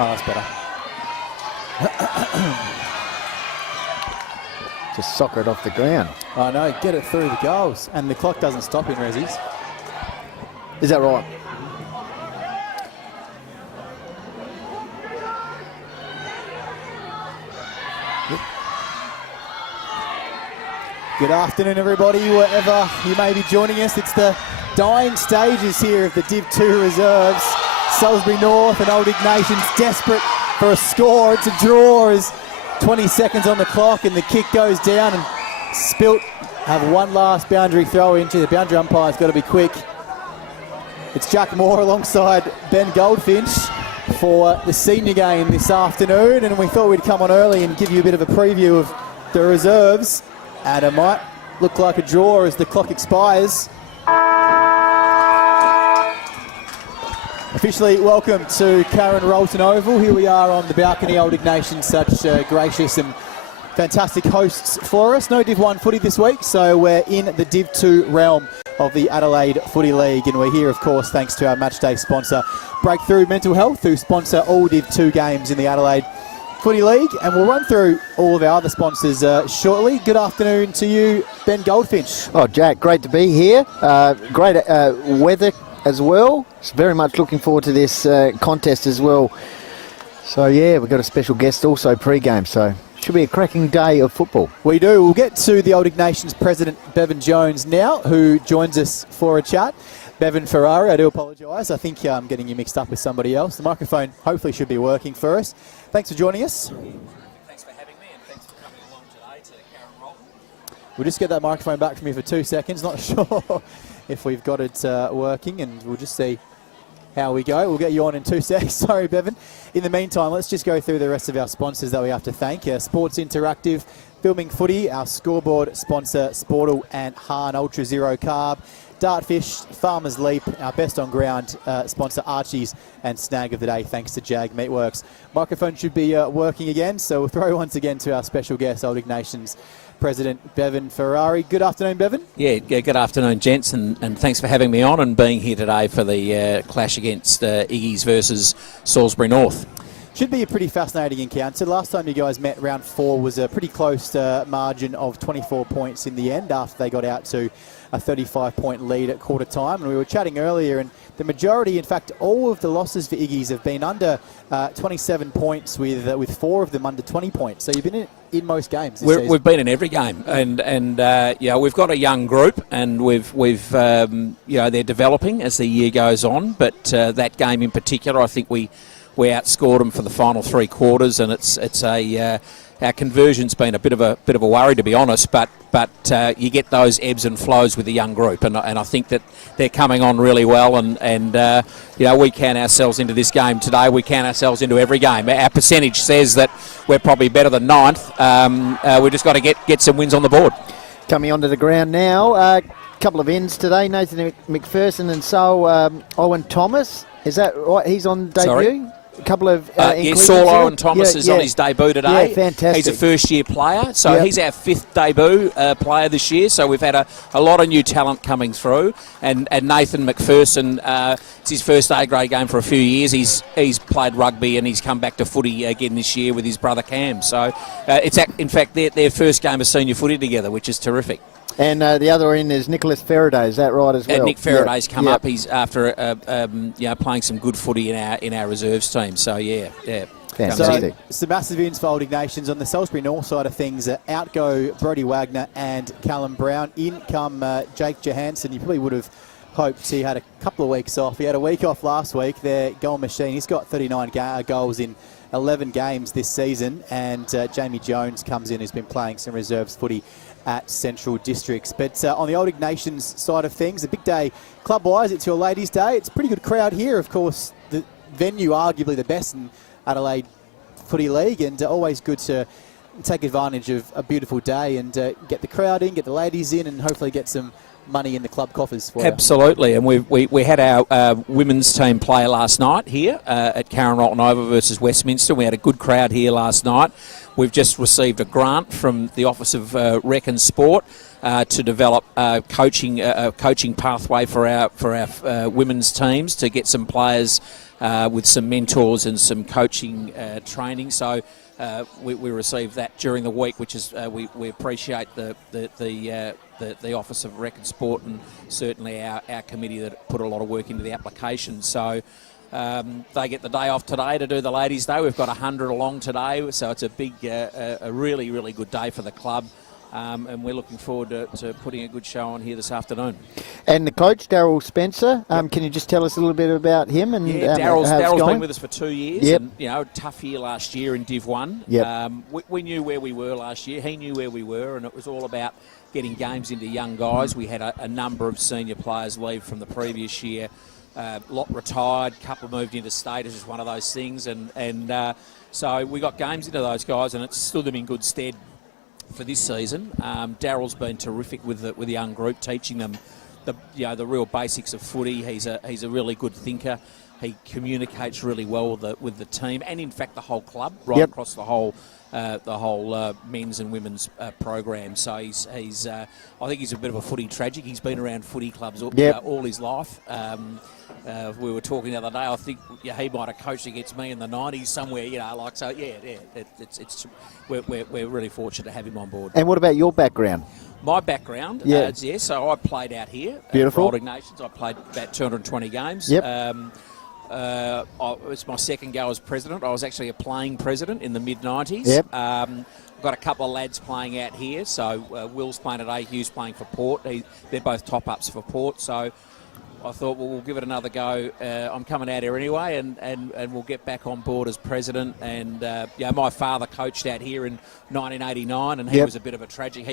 Oh, that's better. Just soccer it off the ground. I know, get it through the goals. And the clock doesn't stop in Rezzies. Is that right? Good afternoon, everybody, wherever you may be joining us. It's the dying stages here of the Div 2 reserves. Salsbury North and Old Ignations desperate for a score. It's a draw as 20 seconds on the clock and the kick goes down, and Spilt have one last boundary throw into. The boundary umpire's got to be quick. It's Jack Moore alongside Ben Goldfinch for the senior game this afternoon, and we thought we'd come on early and give you a bit of a preview of the reserves. And it might look like a draw as the clock expires. Officially welcome to Karen Rolton Oval. Here we are on the balcony. Old Ignations, such gracious and fantastic hosts for us. No Div 1 footy this week, so we're in the Div 2 realm of the Adelaide Footy League. And we're here, of course, thanks to our matchday sponsor, Breakthrough Mental Health, who sponsor all Div 2 games in the Adelaide Footy League, and we'll run through all of our other sponsors shortly. Good afternoon to you, Ben Goldfinch. Oh, Jack, great to be here. Great weather as well. Very much looking forward to this contest as well. So, yeah, we've got a special guest also pre-game, so should be a cracking day of football. We do. We'll get to the Old Ignations president, Bevan Jones, now, who joins us for a chat. Bevan Ferrari, I do apologise. I think I'm getting you mixed up with somebody else. The microphone hopefully should be working for us. Thanks for joining us. Thanks for having me, and thanks for coming along today to Karen Rolton. We'll just get that microphone back from you for 2 seconds. Not sure if we've got it working, and we'll just see how we go. We'll get you on in 2 seconds. Sorry, Bevan. In the meantime, let's just go through the rest of our sponsors that we have to thank. Sports Interactive, Filming Footy, our scoreboard sponsor, Sportal and Hahn Ultra Zero Carb, Dartfish, Farmers Leap, our best on ground sponsor, Archie's, and Snag of the Day, thanks to Jag Meatworks. Microphone should be working again, so we'll throw once again to our special guest, Old Ignations President Bevan Ferrari. Good afternoon, Bevan. Yeah, good afternoon, gents, and thanks for having me on and being here today for the clash against Iggy's versus Salisbury North. Should be a pretty fascinating encounter. Last time you guys met, round 4 was a pretty close margin of 24 points in the end after they got out to a 35-point lead at quarter time. And we were chatting earlier, and the majority, in fact, all of the losses for Iggy's have been under 27 points, with 4 of them under 20 points. So you've been in most games this season. We've been in every game, and yeah, we've got a young group, and we've they're developing as the year goes on. But that game in particular, I think we outscored them for the final 3 quarters, and it's our conversion's been a bit of a worry, to be honest. But you get those ebbs and flows with the young group, and I think that they're coming on really well. And we count ourselves into this game today. We count ourselves into every game. Our percentage says that we're probably better than 9th. We just got to get some wins on the board. Coming onto the ground now, a couple of ends today. Nathan McPherson and so Owen Thomas. Is that right? He's on debut. Sorry? A couple of Saul Owen Thomas is on his debut today. Yeah, fantastic. He's a first-year player, so he's our 5th debut player this year. So we've had a lot of new talent coming through. And Nathan McPherson, it's his first A-grade game for a few years. He's played rugby and he's come back to footy again this year with his brother Cam. So it's in fact their first game of senior footy together, which is terrific. And the other end is Nicholas Faraday. Is that right as well? Nick Faraday's come up. He's after playing some good footy in our reserves team. So yeah. Fantastic. So some massive wins for Old Ignations. On the Salisbury North side of things, out go Brodie Wagner and Callum Brown. In come Jake Johansson. You probably would have hoped he had a couple of weeks off. He had a week off last week. Their goal machine. He's got 39 goals in 11 games this season. And Jamie Jones comes in, who's been playing some reserves footy at Central Districts. But on the Old Ignations side of things, a big day club-wise. It's your ladies' day. It's a pretty good crowd here. Of course, the venue arguably the best in Adelaide Footy League, and always good to take advantage of a beautiful day and get the crowd in, get the ladies in, and hopefully get some money in the club coffers for Absolutely, and we had our women's team play last night here at Karen Rolton Oval versus Westminster. We had a good crowd here last night. we've just received a grant from the Office of Rec and Sport to develop a coaching pathway for our women's teams, to get some players with some mentors and some coaching training. So we received that during the week, which is we appreciate the Office of Rec and Sport, and certainly our committee that put a lot of work into the application. So they get the day off today to do the Ladies' Day. We've got 100 along today, so it's a big, a really, really good day for the club. And we're looking forward to putting a good show on here this afternoon. And the coach, Daryl Spencer, can you just tell us a little bit about him? And Daryl's how it's going? been with us for 2 years. Yep. And, tough year last year in Div 1. Yep. We knew where we were last year. He knew where we were, and it was all about getting games into young guys. We had a number of senior players leave from the previous year. Lot retired, couple moved into state. It's just one of those things. And so we got games into those guys, and it stood them in good stead for this season. Daryl's been terrific with the young group, teaching them the real basics of footy. He's a really good thinker. He communicates really well with the team, and in fact the whole club, right Yep. across the whole men's and women's program. So he's I think he's a bit of a footy tragic. He's been around footy clubs all his life. We were talking the other day. I think he might have coached against me in the 90s somewhere. We're really fortunate to have him on board. And what about your background? My background, so I played out here. Beautiful. For Ignations. I played about 220 games. Yep. It's my second go as president. I was actually a playing president in the mid-90s. Yep. I've got a couple of lads playing out here. So Will's playing at A, Hugh's playing for Port. They're both top-ups for Port. So I thought, well, we'll give it another go. I'm coming out here anyway, and we'll get back on board as president. And my father coached out here in 1989, and he was a bit of a tragic.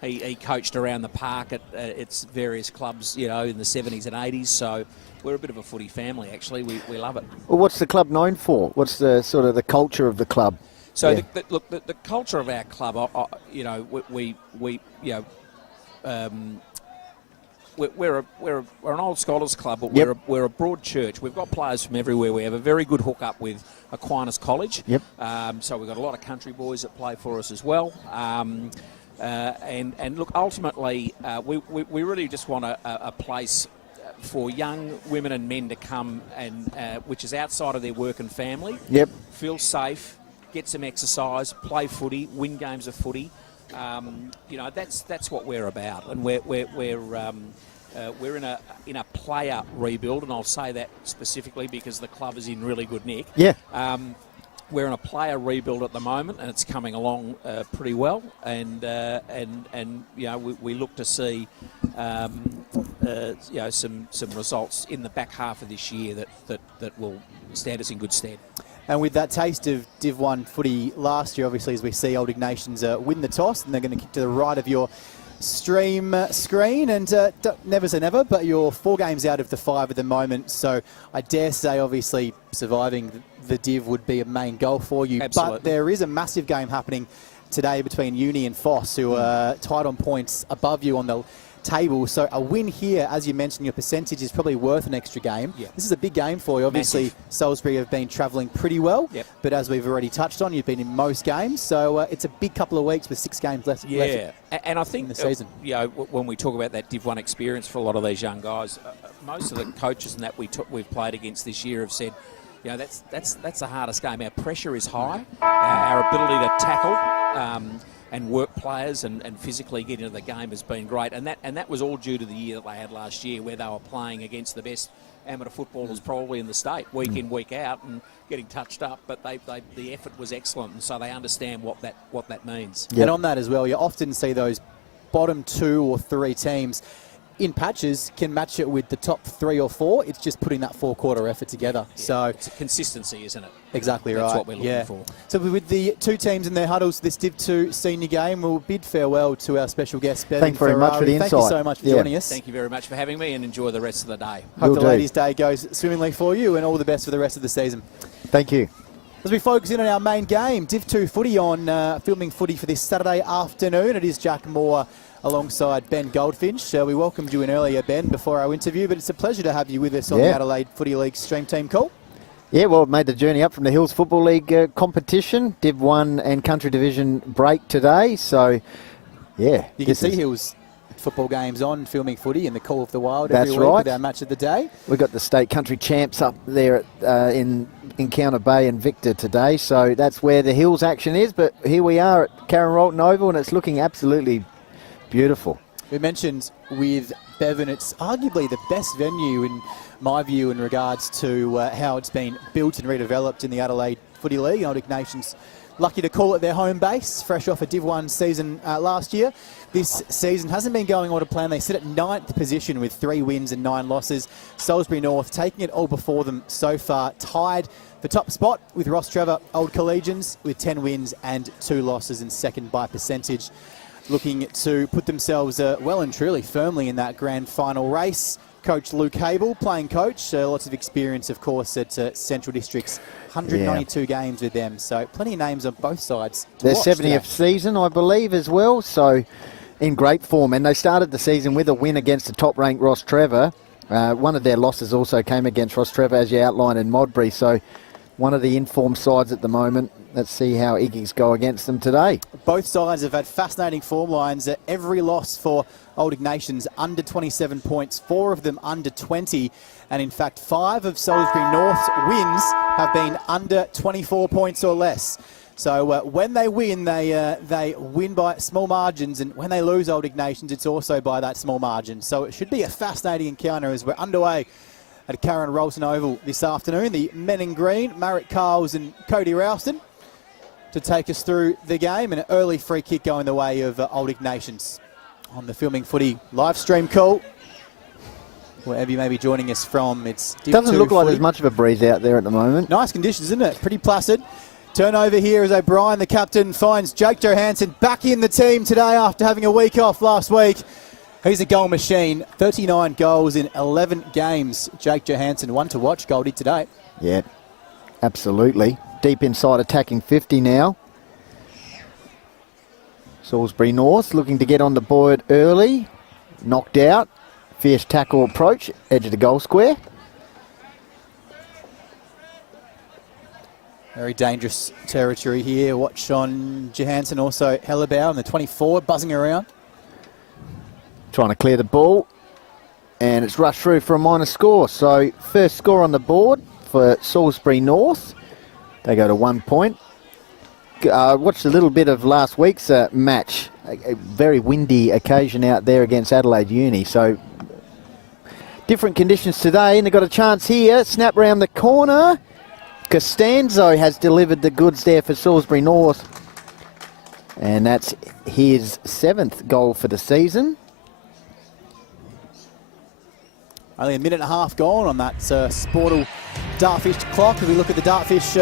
He coached around the park at its various clubs, in the 70s and 80s. So we're a bit of a footy family, actually. We love it. Well, what's the club known for? What's the sort of the culture of the club? So the culture of our club, we're an old scholars club, but we're a broad church. We've got players from everywhere. We have a very good hook up with Aquinas College. Yep. So we've got a lot of country boys that play for us as well. And look, ultimately, we really just want a place for young women and men to come and which is outside of their work and family. Yep. Feel safe, get some exercise, play footy, win games of footy. That's what we're about, and we're in a player rebuild, and I'll say that specifically because the club is in really good nick. Yeah. We're in a player rebuild at the moment, and it's coming along pretty well. And we look to see some results in the back half of this year that will stand us in good stead. And with that taste of Div 1 footy last year, obviously, as we see Old Ignations win the toss, and they're going to kick to the right of your stream screen. And never say never, but you're 4 games out of the 5 at the moment. So I dare say, obviously, surviving the Div would be a main goal for you. Absolutely. But there is a massive game happening today between Uni and Foss, who are tied on points above you on the table. So a win here, as you mentioned, your percentage is probably worth an extra game. Yep. This is a big game for you. Obviously, Massive. Salisbury have been travelling pretty well, Yep. but as we've already touched on, you've been in most games. So it's a big couple of weeks with 6 games left And I think in the season. When we talk about that Div 1 experience for a lot of these young guys, most of the coaches and that we've played against this year have said, that's the hardest game. Our pressure is high. Our ability to tackle and work players and physically get into the game has been great. And that was all due to the year that they had last year, where they were playing against the best amateur footballers probably in the state, week in, week out, and getting touched up. But the effort was excellent, and so they understand what that means. Yep. And on that as well, you often see those bottom 2 or 3 teams in patches can match it with the top 3 or 4. It's just putting that 4-quarter effort together. Yeah, so it's a consistency, isn't it? Exactly right. That's what we're looking for. So with the 2 teams in their huddles, this Div 2 senior game, we'll bid farewell to our special guest, Ben. Thanks very much for the insight. Thank you so much for joining us. Thank you very much for having me, and enjoy the rest of the day. Hope the Ladies' Day goes swimmingly for you, and all the best for the rest of the season. Thank you. As we focus in on our main game, Div 2 footy on filming footy for this Saturday afternoon. It is Jack Moore alongside Ben Goldfinch. We welcomed you in earlier, Ben, before our interview, but it's a pleasure to have you with us on the Adelaide Footy League stream team call. Yeah, well, made the journey up from the Hills Football League competition. Div 1 and Country Division break today. So, yeah. You can see Hills football games on, filming footy in the Call of the Wild every week with our match of the day. We've got the state country champs up there at, in Encounter Bay and Victor today. So that's where the Hills action is. But here we are at Karen Rolton Oval, and it's looking absolutely beautiful. We mentioned with Bevan, it's arguably the best venue in my view in regards to how it's been built and redeveloped in the Adelaide Footy League. Old Ignations lucky to call it their home base, fresh off a Div 1 season last year. This season hasn't been going on to plan. They sit at 9th position with 3 wins and 9 losses. Salisbury North taking it all before them so far, tied for top spot with Ross Trevor Old Collegians with 10 wins and 2 losses, and second by percentage. Looking to put themselves well and truly firmly in that grand final race. Coach Luke Hable, playing coach, lots of experience, of course, at Central District's 192 games with them. So plenty of names on both sides. Their 70th season, I believe, as well. So in great form. And they started the season with a win against the top-ranked Ross Trevor. One of their losses also came against Ross Trevor, as you outlined, in Modbury. So one of the informed sides at the moment. Let's see how Iggies go against them today. Both sides have had fascinating form lines. Every loss for Old Ignations under 27 points, 4 of them under 20. And in fact, 5 of Salisbury North's wins have been under 24 points or less. So when they win, they win by small margins. And when they lose, Old Ignations, it's also by that small margin. So it should be a fascinating encounter as we're underway at Karen Rolton Oval this afternoon. The men in green, Marek Carls and Cody Ralston, to take us through the game, and an early free kick going the way of Old Ignations on the Filming Footy live stream call. Wherever you may be joining us from, it's doesn't look like there's much of a breeze out there at the moment. Nice conditions, isn't it? Pretty placid. Turnover here as O'Brien, the captain, finds Jake Johansson back in the team today after having a week off last week. He's a goal machine, 39 goals in 11 games. Jake Johansson, one to watch, Goldie, today. Yeah, absolutely. Deep inside attacking 50 now. Salisbury North looking to get on the board early. Knocked out. Fierce tackle approach. Edge of the goal square. Very dangerous territory here. Watch on Johansson, also Hellebaugh in the 24, buzzing around. Trying to clear the ball. And it's rushed through for a minor score. So first score on the board for Salisbury North. They go to 1 point. Watched a little bit of last week's match. A very windy occasion out there against Adelaide Uni. So different conditions today, and they've got a chance here. Snap round the corner. Costanzo has delivered the goods there for Salisbury North. And that's his 7th goal for the season. Only a minute and a half gone on that Sportal Dartfish clock. As we look at the Dartfish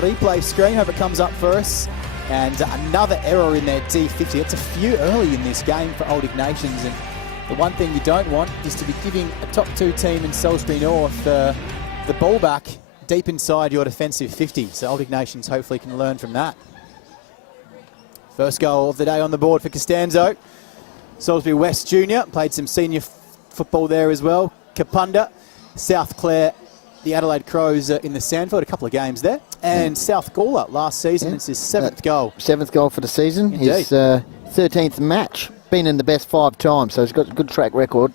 replay screen, hope it comes up for us. And another error in their D50. It's a few early in this game for Old Ignations. And the one thing you don't want is to be giving a top 2 team in Salisbury North the ball back deep inside your defensive 50. So Old Ignations hopefully can learn from that. First goal of the day on the board for Costanzo. Salisbury West Junior, played some senior football there as well. Kapunda, South Clare, the Adelaide Crows in the Sandfield, a couple of games there. And South Gawler last season, it's his 7th goal. 7th goal for the season. Indeed. His 13th match. Been in the best 5 times, so he's got a good track record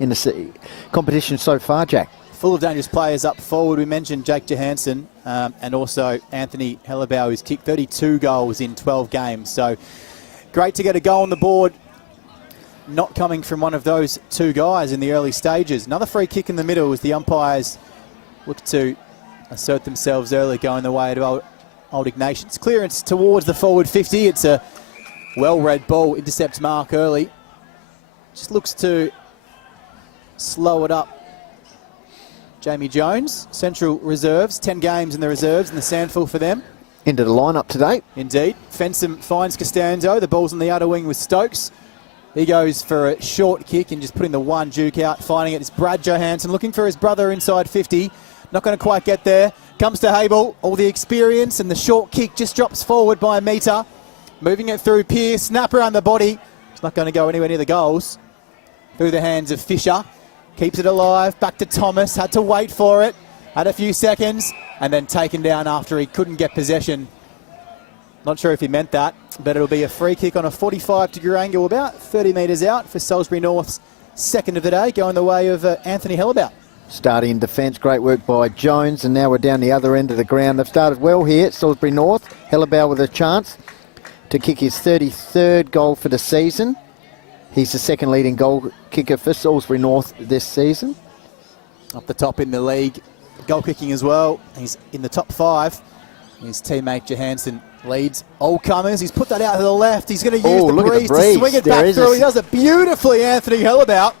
in the competition so far, Jack. Full of dangerous players up forward. We mentioned Jake Johansson and also Anthony Hellebaugh, who's kicked 32 goals in 12 games. So great to get a goal on the board. Not coming from one of those 2 guys in the early stages. Another free kick in the middle as the umpires look to assert themselves early, going the way of Old Ignations. Clearance towards the forward 50. It's a well-read ball. Intercepts mark early. Just looks to slow it up. Jamie Jones, Central Reserves. 10 games in the reserves in the Sandful for them. Into the lineup today. Indeed. Fensom finds Costanzo. The ball's on the outer wing with Stokes. He goes for a short kick and just putting the one juke out. Finding it is Brad Johansson looking for his brother inside 50. Not going to quite get there. Comes to Hable. All the experience, and the short kick just drops forward by a metre. Moving it through Pearce. Snap around the body. It's not going to go anywhere near the goals. Through the hands of Fisher. Keeps it alive. Back to Thomas. Had to wait for it. Had a few seconds and then taken down after he couldn't get possession. Not sure if he meant that, but it'll be a free kick on a 45-degree angle, about 30 metres out for Salisbury North's second of the day, going the way of Anthony Hellabout. Starting in defence, great work by Jones, and now we're down the other end of the ground. They've started well here at Salisbury North. Hellabout with a chance to kick his 33rd goal for the season. He's the second leading goal kicker for Salisbury North this season. Up the top in the league, goal kicking as well. He's in the top 5. His teammate Johansson leads all comers. He's put that out to the left. He's going to use the breeze to swing it back through. He does it beautifully, Anthony Hellabout.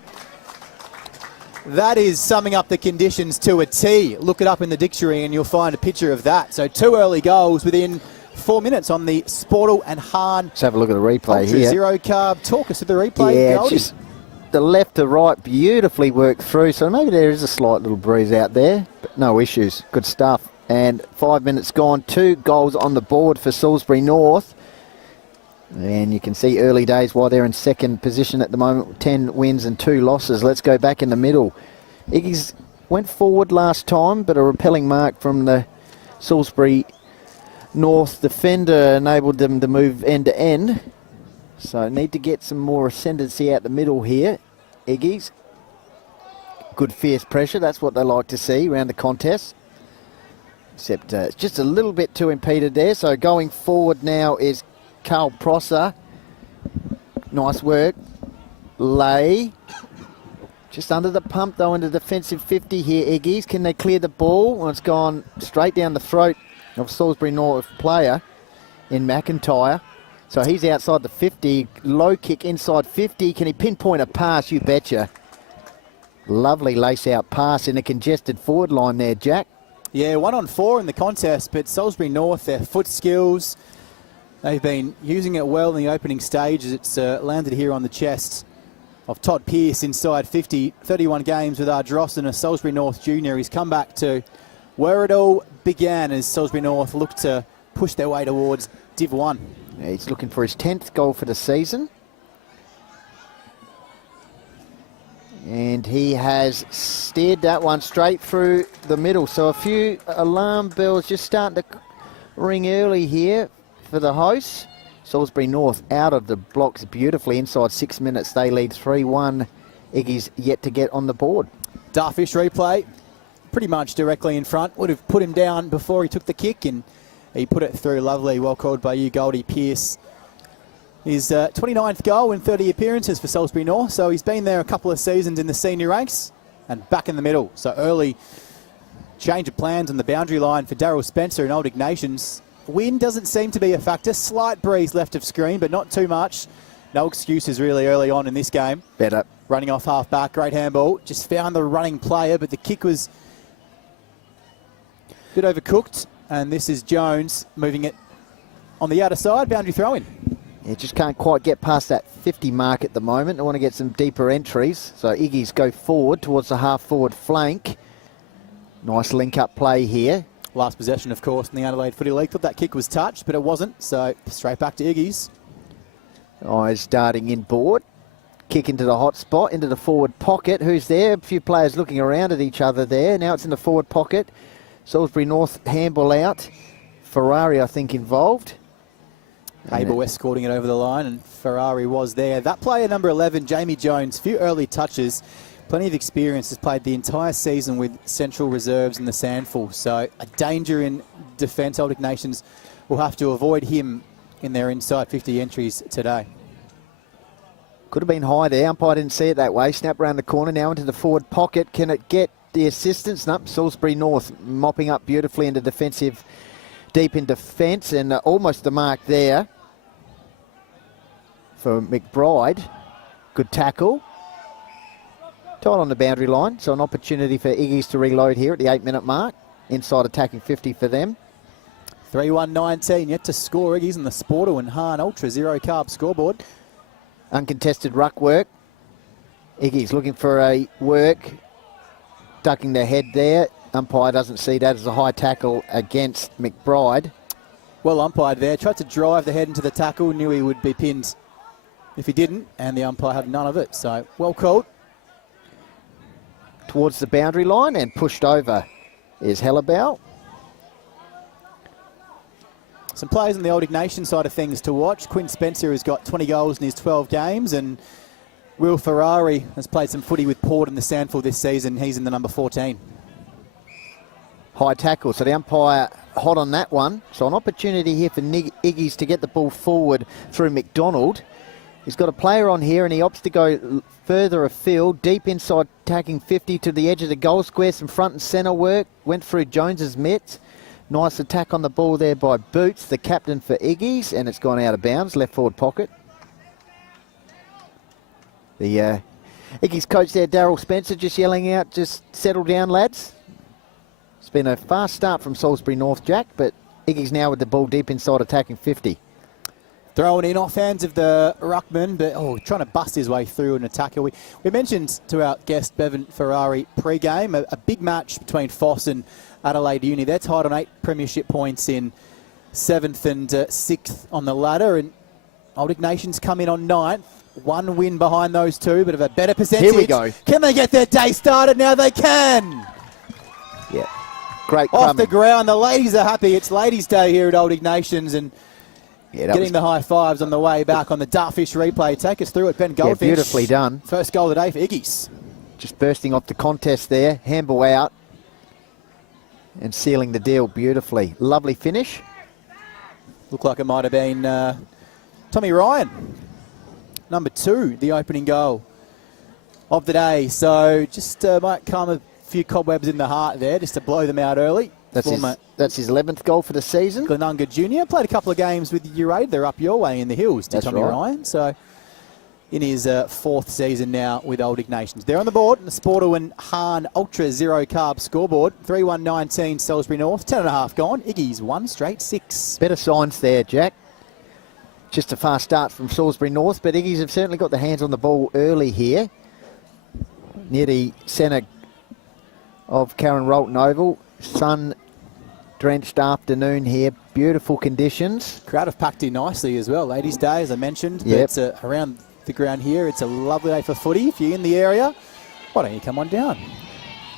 That is summing up the conditions to a T. Look it up in the dictionary and you'll find a picture of that. So 2 early goals within 4 minutes on the Sportle and Hahn. Let's have a look at the replay Ultra here. Zero Carb. Talk us to the replay. Yeah, Goldie. just the left to right beautifully worked through. So maybe there is a slight little breeze out there, but no issues. Good stuff. And 5 minutes gone, 2 goals on the board for Salisbury North. And you can see early days why they're in second position at the moment, 10 wins and 2 losses. Let's go back in the middle. Iggy's went forward last time, but a repelling mark from the Salisbury North defender enabled them to move end to end. So need to get some more ascendancy out the middle here. Iggy's. Good fierce pressure, that's what they like to see around the contest. Except it's just a little bit too impeded there. So going forward now is Carl Prosser. Nice work. Lay. Just under the pump though into defensive 50 here, Iggy's. Can they clear the ball? Well, it's gone straight down the throat of Salisbury North player in McIntyre. So he's outside the 50. Low kick inside 50. Can he pinpoint a pass? You betcha. Lovely lace-out pass in a congested forward line there, Jack. Yeah, 1-on-4 in the contest, but Salisbury North, their foot skills, they've been using it well in the opening stages. It's landed here on the chest of Todd Pearce inside 50, 31 games with Ardross and a Salisbury North junior. He's come back to where it all began as Salisbury North looked to push their way towards Div 1. Yeah, he's looking for his 10th goal for the season. And he has steered that one straight through the middle. So a few alarm bells just starting to ring early here for the hosts. Salisbury North out of the blocks beautifully inside 6 minutes. They lead 3-1. Iggy's yet to get on the board. Darfish replay, pretty much directly in front. Would have put him down before he took the kick, and he put it through lovely. Well called by you, Goldie Pearce. His 29th goal in 30 appearances for Salisbury North. So he's been there a couple of seasons in the senior ranks and back in the middle. So early change of plans on the boundary line for Daryl Spencer and Old Ignations. Wind doesn't seem to be a factor. Slight breeze left of screen, but not too much. No excuses really early on in this game. Better. Running off half back, great handball. Just found the running player, but the kick was a bit overcooked. And this is Jones moving it on the outer side, boundary throw-in. Yeah, just can't quite get past that 50 mark at the moment. They want to get some deeper entries. So Iggy's go forward towards the half-forward flank. Nice link-up play here. Last possession, of course, in the Adelaide Footy League. Thought that kick was touched, but it wasn't. So straight back to Iggy's. Eyes darting inboard. Kick into the hot spot, into the forward pocket. Who's there? A few players looking around at each other there. Now it's in the forward pocket. Salisbury North handball out. Ferrari, I think, involved. Abel escorting it over the line, and Ferrari was there. That player, number 11, Jamie Jones, few early touches, plenty of experience, has played the entire season with Central Reserves in the Sandful. So a danger in defence. Old Ignations will have to avoid him in their inside 50 entries today. Could have been high there. Umpire didn't see it that way. Snap around the corner now into the forward pocket. Can it get the assistance? Nope. Salisbury North mopping up beautifully into defensive, deep in defence, and almost the mark there for McBride. Good tackle. Tight on the boundary line, so an opportunity for Iggy's to reload here at the 8-minute mark. Inside attacking 50 for them. 3-1-19, yet to score. Iggy's in the Sportle and Hahn Ultra Zero Carb scoreboard. Uncontested ruck work. Iggy's looking for a work. Ducking the head there. Umpire doesn't see that as a high tackle against McBride. Well umpired there. Tried to drive the head into the tackle. Knew he would be pinned if he didn't, and the umpire had none of it. So well called. Towards the boundary line and pushed over. is Hellebaugh. Some players on the old Ignations side of things to watch. Quinn Spencer has got 20 goals in his 12 games, and Will Ferrari has played some footy with Port in the Sandford this season. He's in the number 14. High tackle, so the umpire hot on that one. So an opportunity here for Iggies to get the ball forward through McDonald. He's got a player on here and he opts to go further afield, deep inside tagging 50 to the edge of the goal square. Some front and centre work, went through Jones's mitts. Nice attack on the ball there by Boots, the captain for Iggies, and it's gone out of bounds, left forward pocket. The Iggies coach there, Darryl Spencer, just yelling out, just settle down, lads. It's been a fast start from Salisbury North, Jack, but Iggies now with the ball deep inside attacking 50. Thrown in off hands of the ruckman, but trying to bust his way through an attacker. We mentioned to our guest Bevan Ferrari pre-game a big match between Foss and Adelaide Uni. They're tied on 8 premiership points in 7th and 6th on the ladder, and Old Ignations come in on 9th. 1 win behind those two, but of a better percentage. Here we go. Can they get their day started? Now they can. Yeah, great off the ground. The ladies are happy. It's ladies' day here at Old Ignations, and getting the high fives on the way back on the Dartfish replay. Take us through it, Ben Goldfish. Yeah, beautifully done. First goal of the day for Iggies. Just bursting off the contest there. Handball out and sealing the deal beautifully. Lovely finish. Looked like it might have been Tommy Ryan. Number 2, the opening goal of the day. So just might come a few cobwebs in the heart there just to blow them out early. That's his 11th goal for the season. Glenunga Junior played a couple of games with Uraid. They're up your way in the hills to Tommy Ryan. So in his 4th season now with Old Ignations. They're on the board. The Sporto and Hahn Ultra Zero Carb scoreboard. 3-1-19 Salisbury North. 10.5 gone. Iggy's 1 straight 6. Better signs there, Jack. Just a fast start from Salisbury North, but Iggy's have certainly got the hands on the ball early here. Near the centre of Karen Rolton Oval. Sun-drenched afternoon here. Beautiful conditions. Crowd have packed in nicely as well. Ladies' Day, as I mentioned. Yep. But around the ground here, it's a lovely day for footy. If you're in the area, why don't you come on down?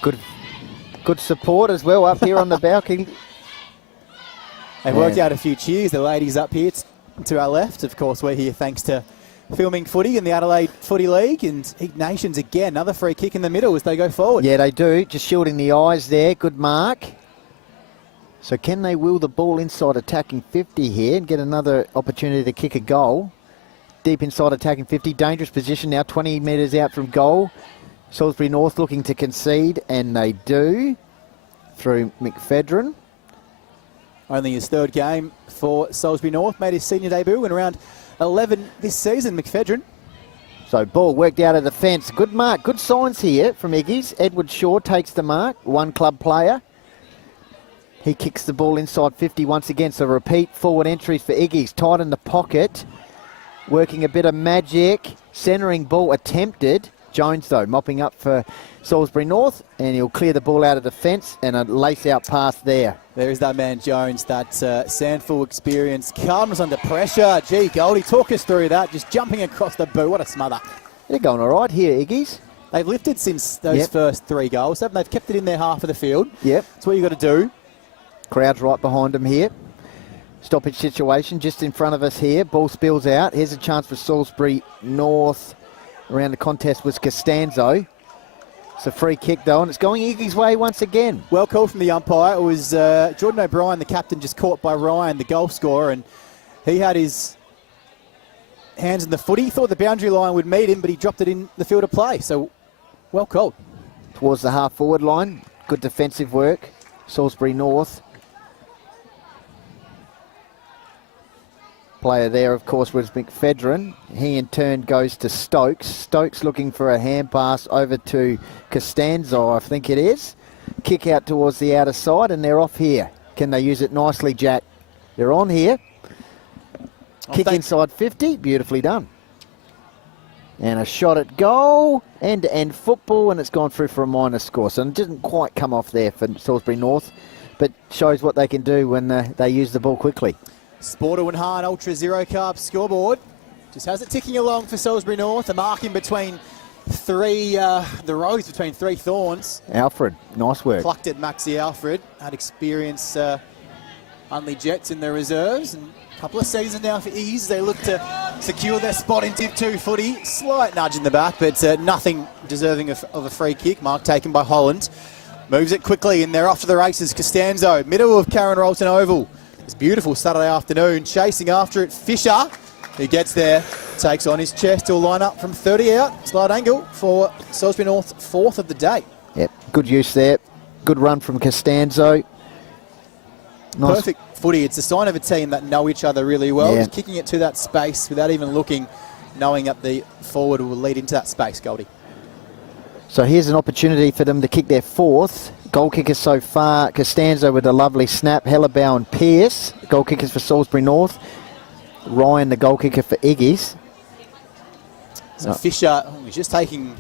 Good support as well up here on the balcony. They've worked out a few cheers. The ladies up here to our left. Of course, we're here thanks to Filming Footy in the Adelaide Footy League, and Ignations again, another free kick in the middle as they go forward. Yeah, they do. Just shielding the eyes there. Good mark. So can they wheel the ball inside attacking 50 here and get another opportunity to kick a goal? Deep inside attacking 50. Dangerous position now, 20 metres out from goal. Salisbury North looking to concede, and they do through McFedrin. Only his 3rd game for Salisbury North. Made his senior debut in around 11 this season, McFedrin. So ball worked out of the fence. Good mark. Good signs here from Iggy's. Edward Shaw takes the mark. 1 club player. He kicks the ball inside 50 once again. So repeat forward entries for Iggy's. Tight in the pocket. Working a bit of magic. Centering ball attempted. Jones, though, mopping up for Salisbury North. And he'll clear the ball out of the fence. And a lace-out pass there. There's that man Jones, that Sandford experience. Cardinals under pressure. Gee, Goldie, talk us through that. Just jumping across the boot. What a smother. They're going all right here, Iggy's. They've lifted since those first 3 goals. They've kept it in their half of the field. Yep. That's what you've got to do. Crowd's right behind them here. Stoppage situation just in front of us here. Ball spills out. Here's a chance for Salisbury North. Around the contest was Costanzo. It's a free kick, though, and it's going Iggy's way once again. Well called from the umpire. It was Jordan O'Brien, the captain, just caught by Ryan, the goal scorer, and he had his hands in the footy. He thought the boundary line would meet him, but he dropped it in the field of play. So, well called. Towards the half-forward line. Good defensive work. Salisbury North. Player there, of course, was McFedrin. He, in turn, goes to Stokes. Stokes looking for a hand pass over to Costanzo, I think it is. Kick out towards the outer side, and they're off here. Can they use it nicely, Jack? They're on here. Kick inside 50. Beautifully done. And a shot at goal. End-to-end football, and it's gone through for a minor score. So it didn't quite come off there for Salisbury North, but shows what they can do when they use the ball quickly. Sporto and Hahn Ultra Zero Carb scoreboard. Just has it ticking along for Salisbury North. A mark in between the rose between three thorns. Alfred, nice work. Plucked it, Maxi Alfred. Had experience Unley Jets in the reserves. And a couple of seasons now for Ease. They look to secure their spot in Div 2 footy. Slight nudge in the back, but nothing deserving of a free kick. Mark taken by Holland. Moves it quickly, and they're off to the races. Costanzo, middle of Karen Rolton Oval. It's beautiful Saturday afternoon. Chasing after it, Fisher. He gets there, takes on his chest. He'll line up from 30 out. Slight angle for Salisbury North, fourth of the day. Yep, good use there. Good run from Costanzo. Nice. Perfect footy. It's a sign of a team that know each other really well. Yeah. Just kicking it to that space without even looking, knowing that the forward will lead into that space, Goldie. So here's an opportunity for them to kick their fourth. Goal kickers so far, Costanzo with a lovely snap, Hellebaugh and Pearce, goal kickers for Salisbury North. Ryan, the goal kicker for Iggy's. So Fisher was just taking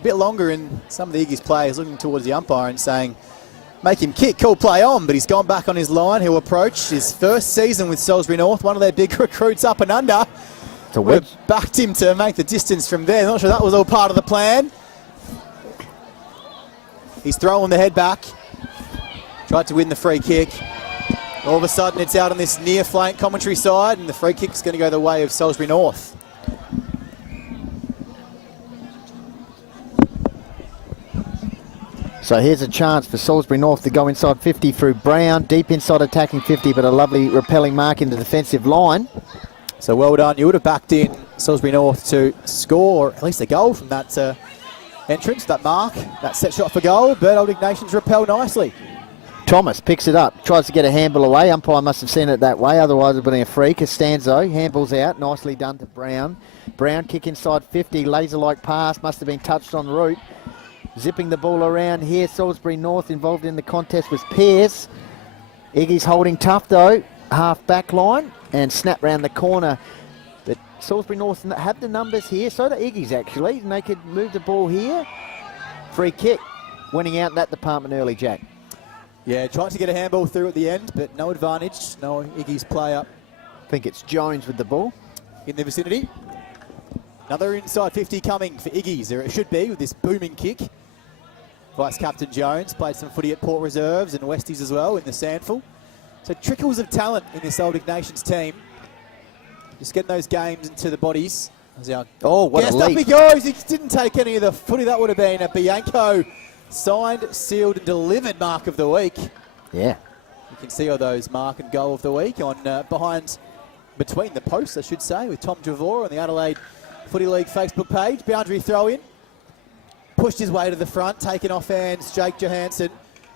a bit longer, and some of the Iggy's players looking towards the umpire and saying, make him kick, cool play on, but he's gone back on his line. He'll approach his first season with Salisbury North, one of their big recruits up and under. We've backed him to make the distance from there. Not sure that was all part of the plan. He's throwing the head back. Tried to win the free kick. All of a sudden, it's out on this near flank commentary side, and the free kick's going to go the way of Salisbury North. So here's a chance for Salisbury North to go inside 50 through Brown. Deep inside attacking 50, but a lovely repelling mark in the defensive line. So well done. You would have backed in Salisbury North to score at least a goal from that entrance, that mark, that set shot for goal, but Old Ignations repel nicely. Thomas picks it up, tries to get a handball away. Umpire must have seen it that way, otherwise it would have been a free. Costanzo handballs out, nicely done to Brown. Brown kick inside 50, laser-like pass, must have been touched en route. Zipping the ball around here, Salisbury North involved in the contest was Pearce. Iggy's holding tough though, half back line, and snap round the corner. But Salisbury North have the numbers here, so do Iggy's actually, and they could move the ball here. Free kick, winning out in that department early, Jack. Yeah, tried to get a handball through at the end, but no advantage. No Iggy's player I think it's Jones with the ball. in the vicinity. Another inside 50 coming for Iggy's, or it should be, with this booming kick. Vice-Captain Jones played some footy at Port Reserves and Westies as well in the Sandful. So trickles of talent in this Old Ignations team. Just getting those games into the bodies. Oh, what a up leap. he goes. He didn't take any of the footy. That would have been a Bianco signed, sealed and delivered mark of the week. Yeah. You can see all those mark and goal of the week on between the posts, I should say, with Tom Javor on the Adelaide Footy League Facebook page. Boundary throw in. Pushed his way to the front, taken off hands, Jake Johansson.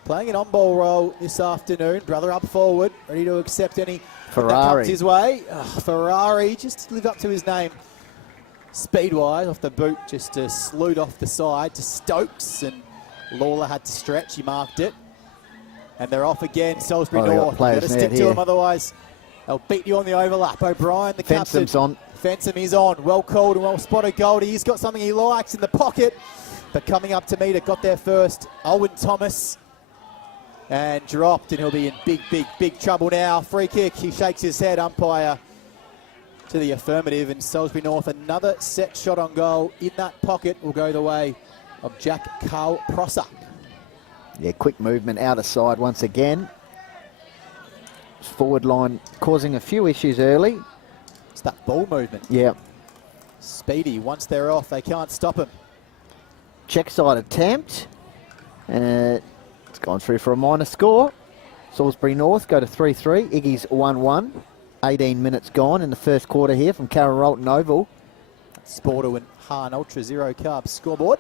Playing an on-ball role this afternoon. Brother up forward, ready to accept any Ferrari that comes his way. Ferrari, just to live up to his name. Speed-wise, off the boot, just to slewed off the side to Stokes, and Lawler had to stretch, he marked it. And they're off again, Salisbury North. Got to stick to him, otherwise they'll beat you on the overlap. O'Brien, the captain. Fensom's on. Fensom is on. Well called and well spotted Goldie. He's got something he likes in the pocket. But coming up to meet it, got there first. Owen Thomas. And dropped, and he'll be in big trouble now. Free kick, he shakes his head, umpire to the affirmative, and Salisbury North, another set shot on goal in that pocket will go the way of Jack Carl Prosser. Yeah, quick movement out of side once again. Forward line causing a few issues early. It's that ball movement. Yeah. Speedy, once they're off, they can't stop him. Check side attempt. It's gone through for a minor score. Salisbury North go to 3-3. Iggy's 1-1. 18 minutes gone in the first quarter here from Karen Rolton Oval. Sporto and Hahn Ultra Zero Carb scoreboard.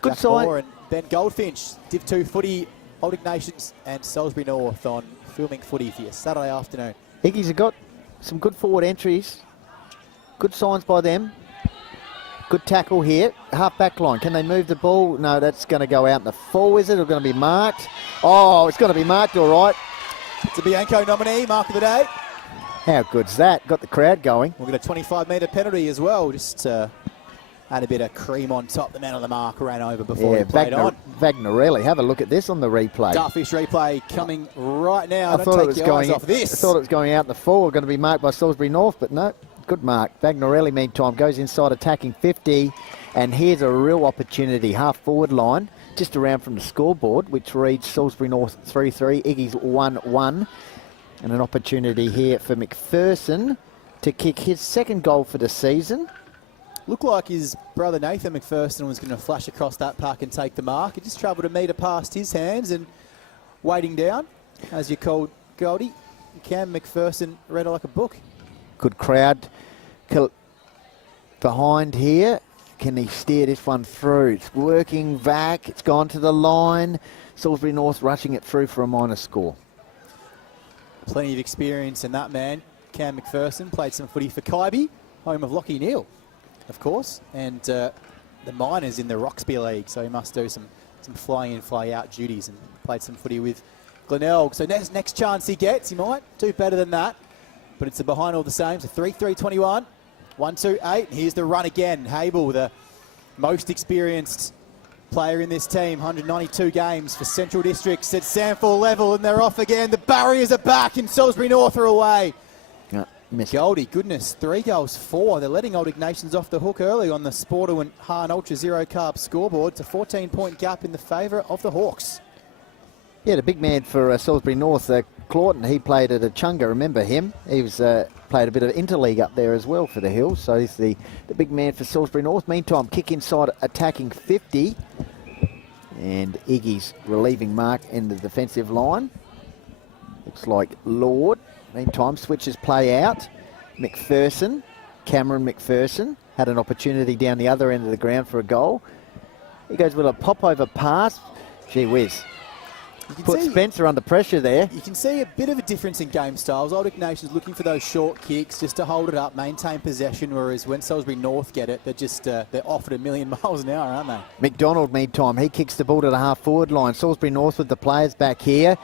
Good Jack side. Moore and Ben Goldfinch, Div 2 footy, Old Ignations and Salisbury North on filming footy for you Saturday afternoon. Iggy's have got some good forward entries. Good signs by them. Good tackle here. Half back line. Can they move the ball? No, that's going to go out in the full, is it? Or going to be marked? Oh, it's going to be marked all right. It's a Bianco nominee, mark of the day. How good's that? Got the crowd going. We'll get a 25-metre penalty as well, just to add a bit of cream on top. The man on the mark ran over before he played on. Vagnarelli, have a look at this on the replay. Starfish replay coming right now. I thought it was going out in the full, going to be marked by Salisbury North, but no, Good mark. Vagnarelli, meantime, goes inside attacking 50. And here's a real opportunity. Half forward line, just around from the scoreboard, which reads Salisbury North 3-3, Iggy's 1-1. And an opportunity here for McPherson to kick his second goal for the season. Looked like his brother Nathan McPherson was going to flash across that pack and take the mark. It just travelled a metre past his hands and waiting down, as you called Goldie. Cam McPherson read it like a book. Good crowd behind here. Can he steer this one through? It's working back. It's gone to the line. Salisbury North rushing it through for a minor score. Plenty of experience in that man. Cam McPherson played some footy for Kaiby, home of Lockie Neal, of course, and the minors in the Roxby League, so he must do some fly in, fly out duties, and played some footy with Glenelg. So next chance he gets, he might do better than that, but it's a behind all the same. So 3-3-21, 1-2-8. Here's the run again. Hable, the most experienced player in this team, 192 games for Central Districts at Sandford level, and they're off again. The barriers are back, and Salisbury North are away. Goldie, goodness, 3 goals, 4. They're letting Old Ignations off the hook early on the Sporto and Hahn Ultra Zero Carb scoreboard. It's a 14-point gap in the favour of the Hawks. Yeah, the big man for Salisbury North, Clawton, he played at Achunga, remember him? He was played a bit of interleague up there as well for the Hills, so he's the big man for Salisbury North. Meantime, kick inside attacking 50. And Iggy's relieving mark in the defensive line. Looks like Lord. Meantime, switches play out. McPherson, Cameron McPherson, had an opportunity down the other end of the ground for a goal. He goes with a pop-over pass. Gee whiz. Put Spencer under pressure there. You can see a bit of a difference in game styles. Old Ignations looking for those short kicks just to hold it up, maintain possession, whereas when Salisbury North get it, they're off at a million miles an hour, aren't they? McDonald, meantime, he kicks the ball to the half-forward line. Salisbury North with the players back here.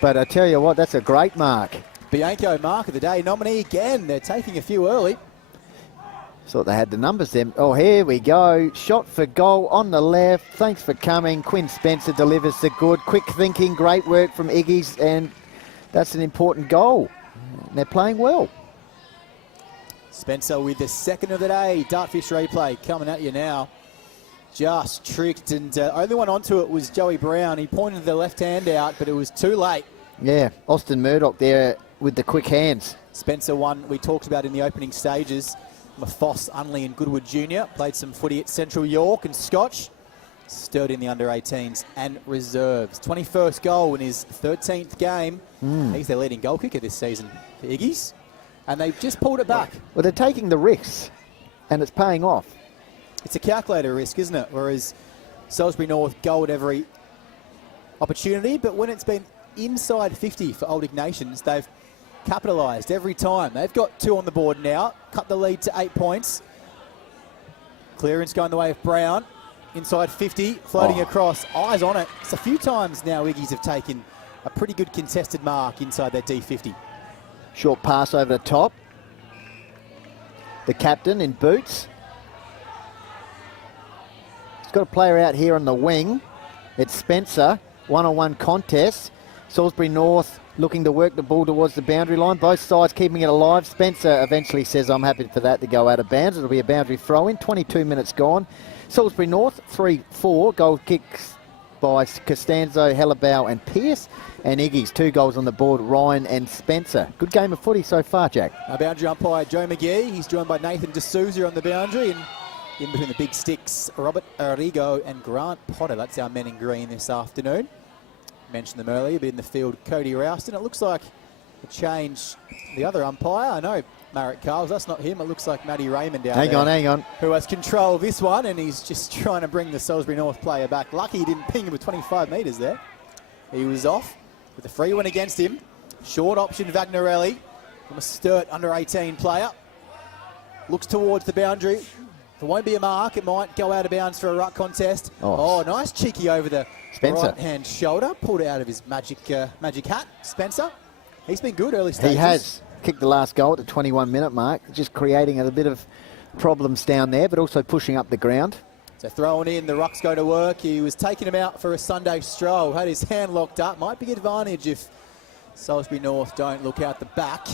But I tell you what, that's a great mark. Bianco mark of the day nominee again. They're taking a few early. Thought they had the numbers then. Oh, here we go. Shot for goal on the left. Thanks for coming. Quinn Spencer delivers the good. Quick thinking, great work from Iggy's, and that's an important goal. They're playing well. Spencer with the second of the day. Dartfish replay coming at you now. Just tricked, and only one onto it was Joey Brown. He pointed the left hand out, but it was too late. Yeah, Austin Murdoch there with the quick hands. Spencer, one we talked about in the opening stages. Mafoss, Unley and Goodwood Jr. played some footy at Central York and Scotch. Stirred in the under-18s and reserves. 21st goal in his 13th game. He's their leading goal kicker this season for Iggy's. And they've just pulled it back. Well, they're taking the risks, and it's paying off. It's a calculated risk, isn't it? Whereas Salisbury North go at every opportunity, but when it's been inside 50 for Old Ignations, they've capitalised every time. They've got 2 on the board now, cut the lead to 8 points. Clearance going the way of Brown. Inside 50, floating across, eyes on it. It's a few times now Iggy's have taken a pretty good contested mark inside their D50. Short pass over the top. The captain in boots. He's got a player out here on the wing. It's Spencer, one-on-one contest. Salisbury North looking to work the ball towards the boundary line. Both sides keeping it alive. Spencer eventually says, I'm happy for that to go out of bounds. It'll be a boundary throw-in. 22 minutes gone. Salisbury North, 3-4. Goal kicks by Costanzo, Hellebaugh and Pearce. And Iggy's 2 goals on the board, Ryan and Spencer. Good game of footy so far, Jack. Our boundary umpire, Joe McGee. He's joined by Nathan D'Souza on the boundary. And in between the big sticks, Robert Arrigo and Grant Potter. That's our men in green this afternoon. Mentioned them earlier, but in the field, Cody Rouston. It looks like a change. The other umpire, I know Marek Carls, that's not him. It looks like Matty Raymond down there. Hang on. Who has control of this one, and he's just trying to bring the Salisbury North player back. Lucky he didn't ping him with 25 metres there. He was off with a free one against him. Short option, Vagnarelli from a Sturt under-18 player. Looks towards the boundary. If it won't be a mark, it might go out of bounds for a ruck contest. Oh, nice cheeky over the right-hand shoulder. Pulled out of his magic hat. Spencer, he's been good early stages. He has kicked the last goal at the 21-minute mark, just creating a bit of problems down there, but also pushing up the ground. So throwing in, the ruck's going to work. He was taking him out for a Sunday stroll. Had his hand locked up. Might be an advantage if Salisbury North don't look out the back.